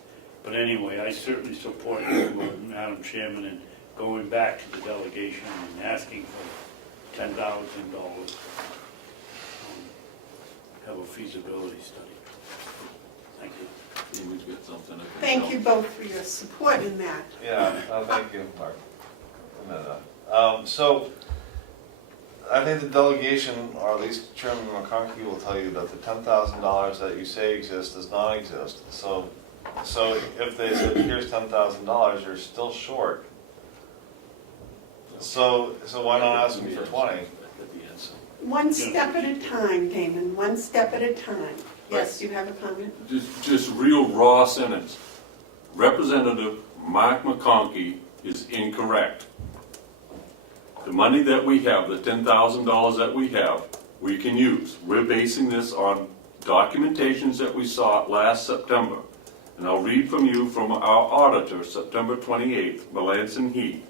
But anyway, I certainly support you, Madam Chairman, in going back to the delegation and asking for $10,000, have a feasibility study. Thank you. Amy's got something to Thank you both for your support in that. Yeah, thank you, Mark. So, I think the delegation, or at least Chairman McConkey, will tell you that the $10,000 that you say exists does not exist. So if they said, here's $10,000, you're still short. So why not ask them for 20? One step at a time, Damon, one step at a time. Yes, you have a comment? Just real raw sentence. Representative Mark McConkey is incorrect. The money that we have, the $10,000 that we have, we can use. We're basing this on documentations that we saw last September. And I'll read from you from our auditor, September 28th, Melanson Heath.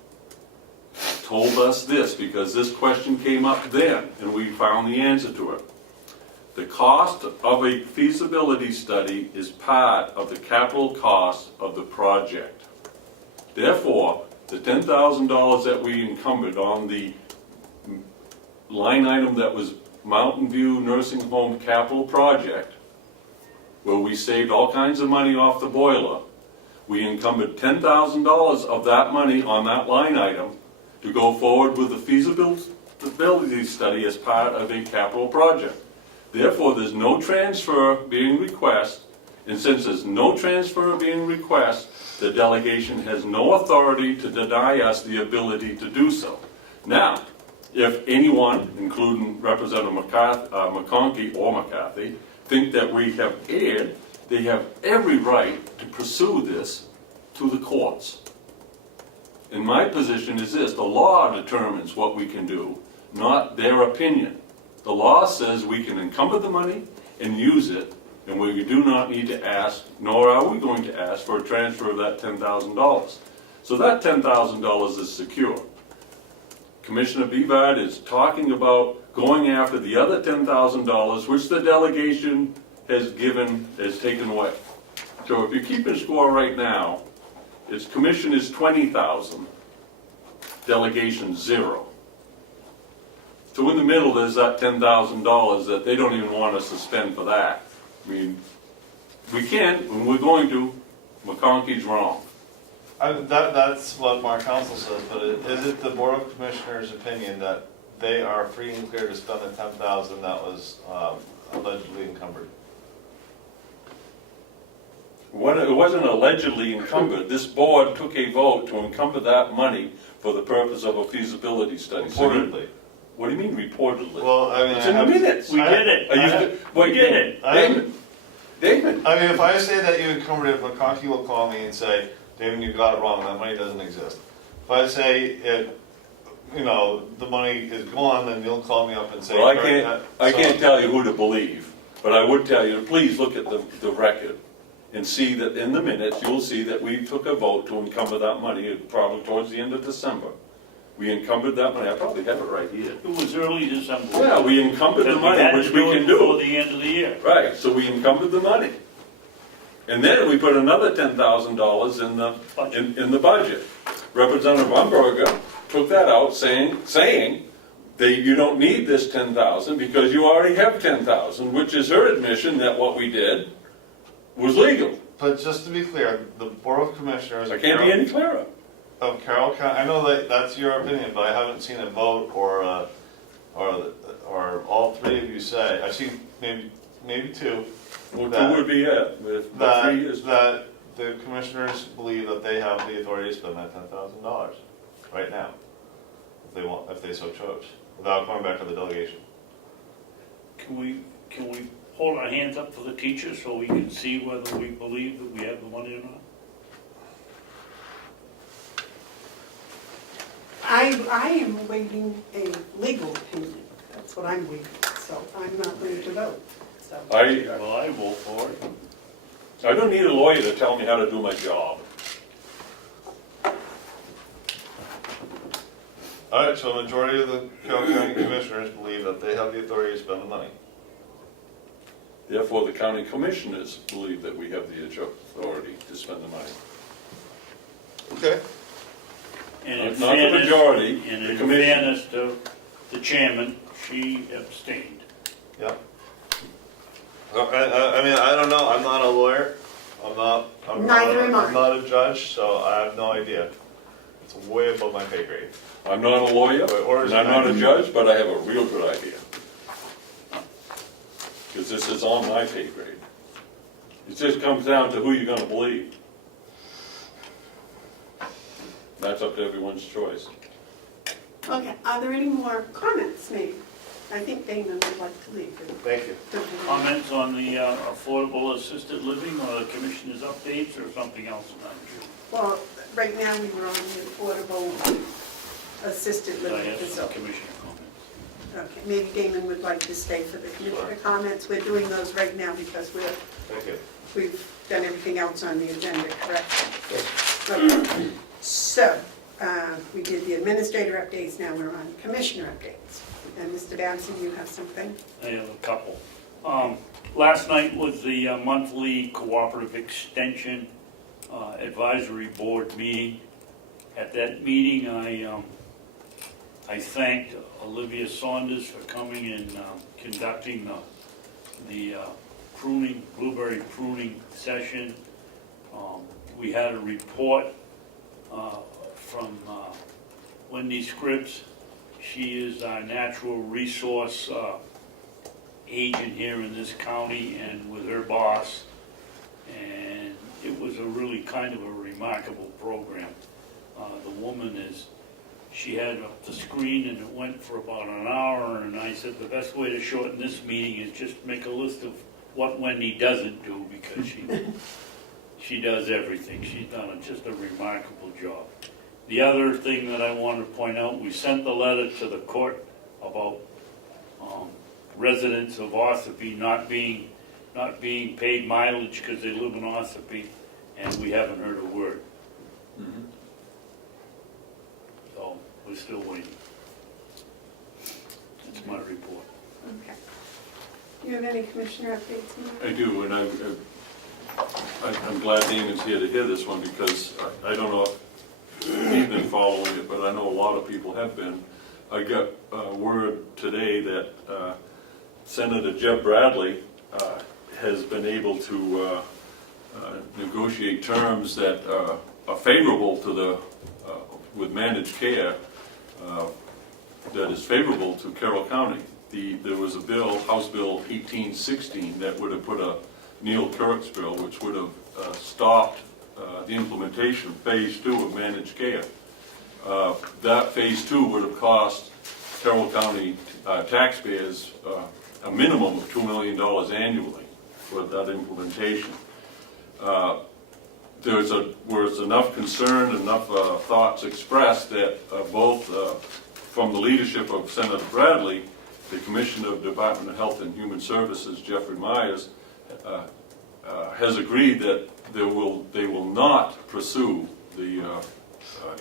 Told us this because this question came up then and we found the answer to it. The cost of a feasibility study is part of the capital cost of the project. Therefore, the $10,000 that we encumbered on the line item that was Mountain View Nursing Home Capital Project, where we saved all kinds of money off the boiler, we encumbered $10,000 of that money on that line item to go forward with the feasibility study as part of a capital project. Therefore, there's no transfer being requested, and since there's no transfer being requested, the delegation has no authority to deny us the ability to do so. Now, if anyone, including Representative McConkey or McCarthy, think that we have erred, they have every right to pursue this to the courts. And my position is this: the law determines what we can do, not their opinion. The law says we can encumber the money and use it, and we do not need to ask, nor are we going to ask, for a transfer of that $10,000. So that $10,000 is secure. Commissioner Bevard is talking about going after the other $10,000, which the delegation has taken away. So if you're keeping score right now, its commission is $20,000, delegation 0. So in the middle, there's that $10,000 that they don't even want us to spend for that. I mean, we can, and we're going to. McConkey's wrong. That's what Mark Hounsell says, but is it the Board of Commissioners' opinion that they are free and clear to spend the $10,000 that was allegedly encumbered? It wasn't allegedly encumbered. This board took a vote to encumber that money for the purpose of a feasibility study. Reportedly. What do you mean reportedly? Well, I mean, It's in the minutes. We did it. We did it. David. I mean, if I say that you encumbered it, McConkey will call me and say, David, you got it wrong, that money doesn't exist. If I say you know, the money is gone, then you'll call me up and say. Well, I So- can't tell you who to believe, but I would tell you, please look at the record and see that in the minutes, you'll see that we took a vote to encumber that money, probably towards the end of December. We encumbered that money, I probably have it right here. It was early December. Yeah, we encumbered the Because money, had which to we it can Before do. the end of the year. Right, so we encumbered the money. And then we put another $10,000 in the budget. Representative Umberger took that out saying that you don't need this 10,000 because you already have 10,000, which is her admission that what we did was legal. But just to be clear, the Board of Commissioners. I can't be any clearer. Of Carroll County, I know that that's your opinion, but I haven't seen a vote or all three of you say, I've seen maybe two, Well, two would be it, but three is. that the commissioners believe that they have the authority to spend that $10,000 right now, if they so chose, without going back to the delegation. Can we hold our hands up for the teachers so we can see whether we believe that we have the money or not? I am awaiting a legal opinion. That's what I'm waiting, so I'm not going to vote, so. Well, I vote for it. I don't need a lawyer to tell me how to do my job. All right, so a majority of the Carroll County Commissioners believe that they have the authority to spend the money. Therefore, the county commissioners believe that we have the authority to spend the money. Okay. And in Not the fairness- majority, And the in commission. fairness to the chairman, she abstained. Yeah. I mean, I don't know, I'm not a lawyer, Neither am I. I'm not a judge, so I have no idea. It's way above my pay grade. I'm not a lawyer, Or is and I'm it not a not? judge, but I have a real good idea. Because this is on my pay grade. It just comes down to who you're gonna believe. That's up to everyone's choice. Okay, are there any more comments maybe? I think Dana would like to leave. Thank you. Comments on the affordable assisted living or the commissioner's updates or something else? Well, right now we were on the affordable assisted I living have some facility. commissioner comments. Okay, maybe Damon would like to stay for the commissioner comments. We're doing those right now because Thank you. we've done everything else on the agenda, correct? Okay. So, we did the administrator updates, now we're on commissioner updates. And Mr. Babson, you have something? I have a couple. Last night was the monthly cooperative extension advisory board meeting. At that meeting, I thanked Olivia Saunders for coming and conducting the blueberry pruning session. We had a report from Wendy Scripps. She is our natural resource agent here in this county and with her boss. And it was a really kind of a remarkable program. The woman she had up the screen and it went for about an hour, and I said the best way to shorten this meeting is just make a list of what Wendy doesn't do, because she does everything. She's done just a remarkable job. The other thing that I wanted to point out, we sent the letter to the court about residents of Ossipee not being paid mileage because they live in Ossipee, and we haven't heard a word. Mhm. So we're still waiting. That's my report. Okay. You have any commissioner updates? Mark? I do, and I'm glad Damon's here to hear this one, because I don't know if he's been following it, but I know a lot of people have been. I got word today that Senator Jeb Bradley has been able to negotiate terms that are favorable to with managed care, that is favorable to Carroll County. There was a bill, House Bill 1816, that would have put Neil Kirk's bill, which would have stopped the implementation of Phase 2 of managed care. That Phase 2 would have cost Carroll County taxpayers a minimum of $2 million annually for that implementation. There was enough concern, enough thoughts expressed that both from the leadership of Senator Bradley, the Commissioner of Department of Health and Human Services, Jeffrey Myers, has agreed that they will not pursue the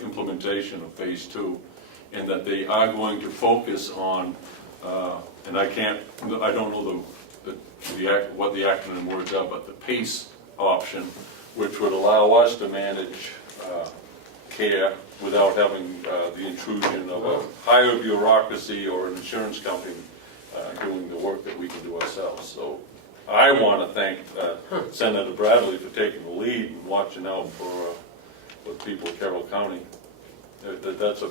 implementation of phase 2, and that they are going to focus on, and I don't know what the acronym words are, but the PACE option, which would allow us to manage care without having the intrusion of a higher bureaucracy or an insurance company doing the work that we can do ourselves. So I want to thank Senator Bradley for taking the lead and watching out for the people of Carroll County. That's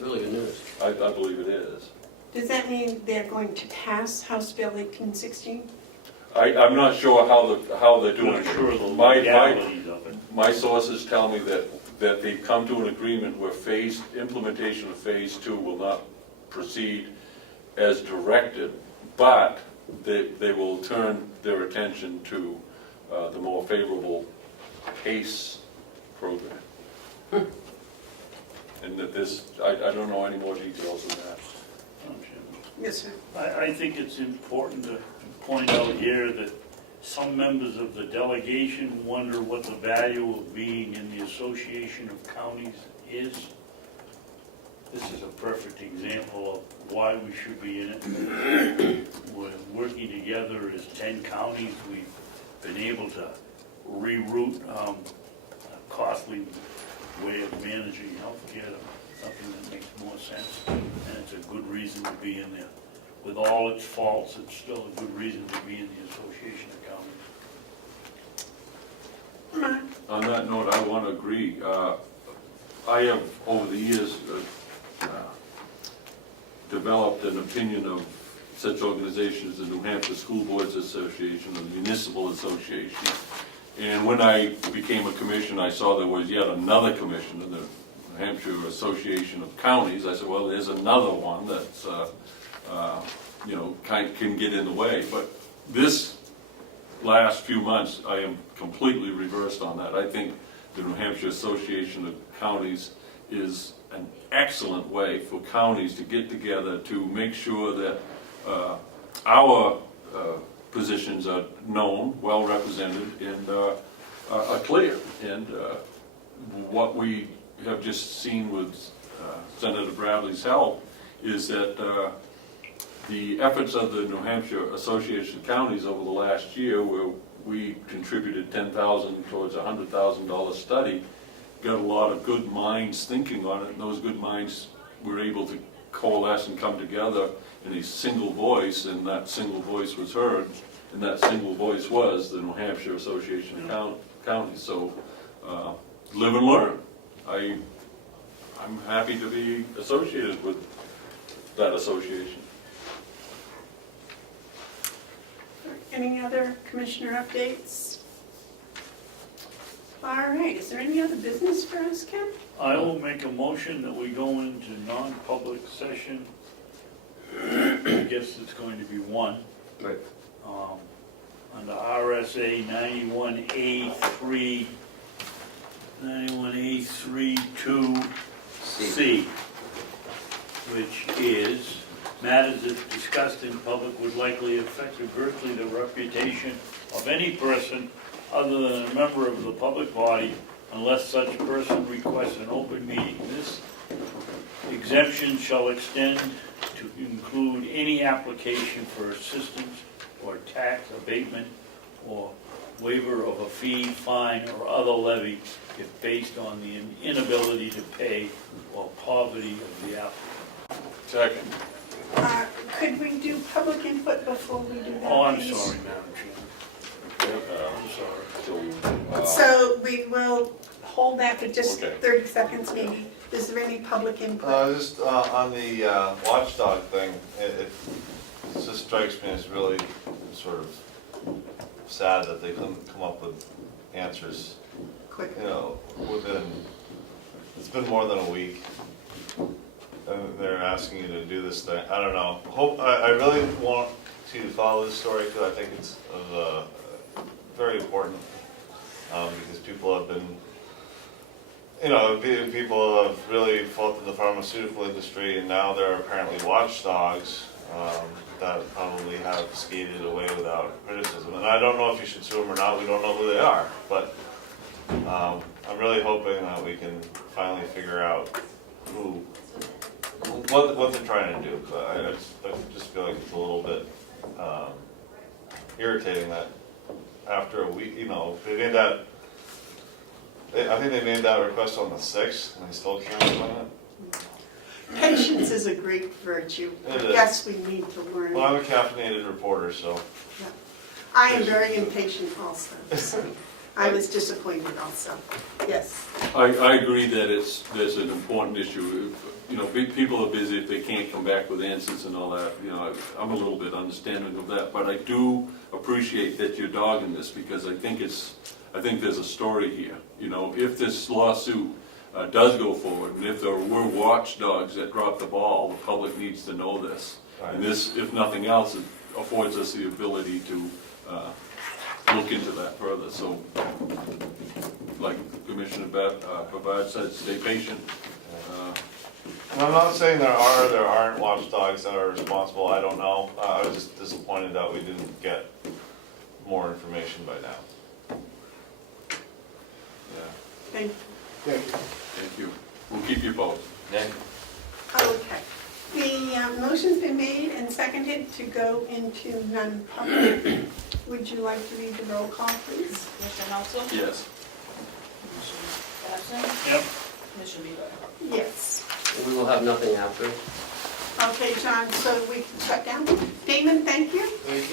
really good news. I believe it is. Does that mean they're going to pass House Bill 1816? I'm not sure how they're I'm doing not it. sure the legalities of it. My sources tell me that they've come to an agreement where implementation of phase 2 will not proceed as directed, but they will turn their attention to the more favorable PACE program. And that I don't know any more details than that. Yes, sir. I think it's important to point out here that some members of the delegation wonder what the value of being in the Association of Counties is. This is a perfect example of why we should be in it. We're working together as 10 counties. We've been able to reroute a costly way of managing healthcare to something that makes more sense. And it's a good reason to be in there. With all its faults, it's still a good reason to be in the Association of Counties. On that note, I want to agree. I have, over the years, developed an opinion of such organizations as the New Hampshire School Boards Association and the Municipal Association. And when I became a commissioner, I saw there was yet another commission, the New Hampshire Association of Counties. I said, well, there's another one that's, can get in the way. But this last few months, I am completely reversed on that. I think the New Hampshire Association of Counties is an excellent way for counties to get together to make sure that our positions are known, well represented, and are clear. And what we have just seen with Senator Bradley's help is that the efforts of the New Hampshire Association of Counties over the last year, where we contributed $10,000 towards a $100,000 study, got a lot of good minds thinking on it, and those good minds were able to coalesce and come together in a single voice, and that single voice was heard, and that single voice was the New Hampshire Association of Counties. So live and learn. I'm happy to be associated with that association. Any other commissioner updates? All right, is there any other business for us, Ken? I will make a motion that we go into non-public session. I guess it's going to be one. Right. Under RSA 91A3, 2C, which is matters if discussed in public would likely affect adversely the reputation of any person other than a member of the public body unless such person requests an open meeting. This exemption shall extend to include any application for assistance or tax abatement or waiver of a fee, fine, or other levy if based on the inability to pay or poverty of the applicant. Second. Could we do public input before we do that? Oh, I'm please? sorry, Madam Chairman. I'm sorry. So we will hold that for just Okay. 30 seconds maybe. Is there any public input? Just on the watchdog thing, it just strikes me as really sort of sad that they couldn't come up with answers, Quick. it's been more than a week. And they're asking you to do this thing. I don't know. I really want to follow this story because I think it's very important because people have been you know, people have really fought in the pharmaceutical industry, and now there are apparently watchdogs that probably have skated away without criticism. And I don't know if you should sue them or not, we don't know who they are, but I'm really hoping that we can finally figure out what they're trying to do. I just feel like it's a little bit irritating that after a week, you know, they made that, I think they made that request on the 6th, and they still can't find it. Patience is a great virtue. It is. Yes, we need to learn. Well, I'm a caffeinated reporter, so. I am very impatient also, so I was disappointed also. Yes. I agree that there's an important issue. You know, people are busy if they can't come back with answers and all that. You know, I'm a little bit understanding of that, but I do appreciate that you're dogging this, because I think there's a story here. You know, if this lawsuit does go forward, and if there were watchdogs that dropped the ball, the public needs to know this. Right. And this, if nothing else, it affords us the ability to look into that further. So, like Commissioner Bevard said, stay patient. And I'm not saying there aren't watchdogs that are responsible, I don't know. I was just disappointed that we didn't get more information by now. Yeah. Thank you. Thank you. We'll keep you posted. Okay. The motion's been made and seconded to go into non-public. Would you like to read the roll call, please? Commissioner Hounsell? Yes. Commissioner Babson? Yep. Commissioner Bevard? Yes. We will have nothing after. Okay, John, so we can shut down. Damon, thank you. Thank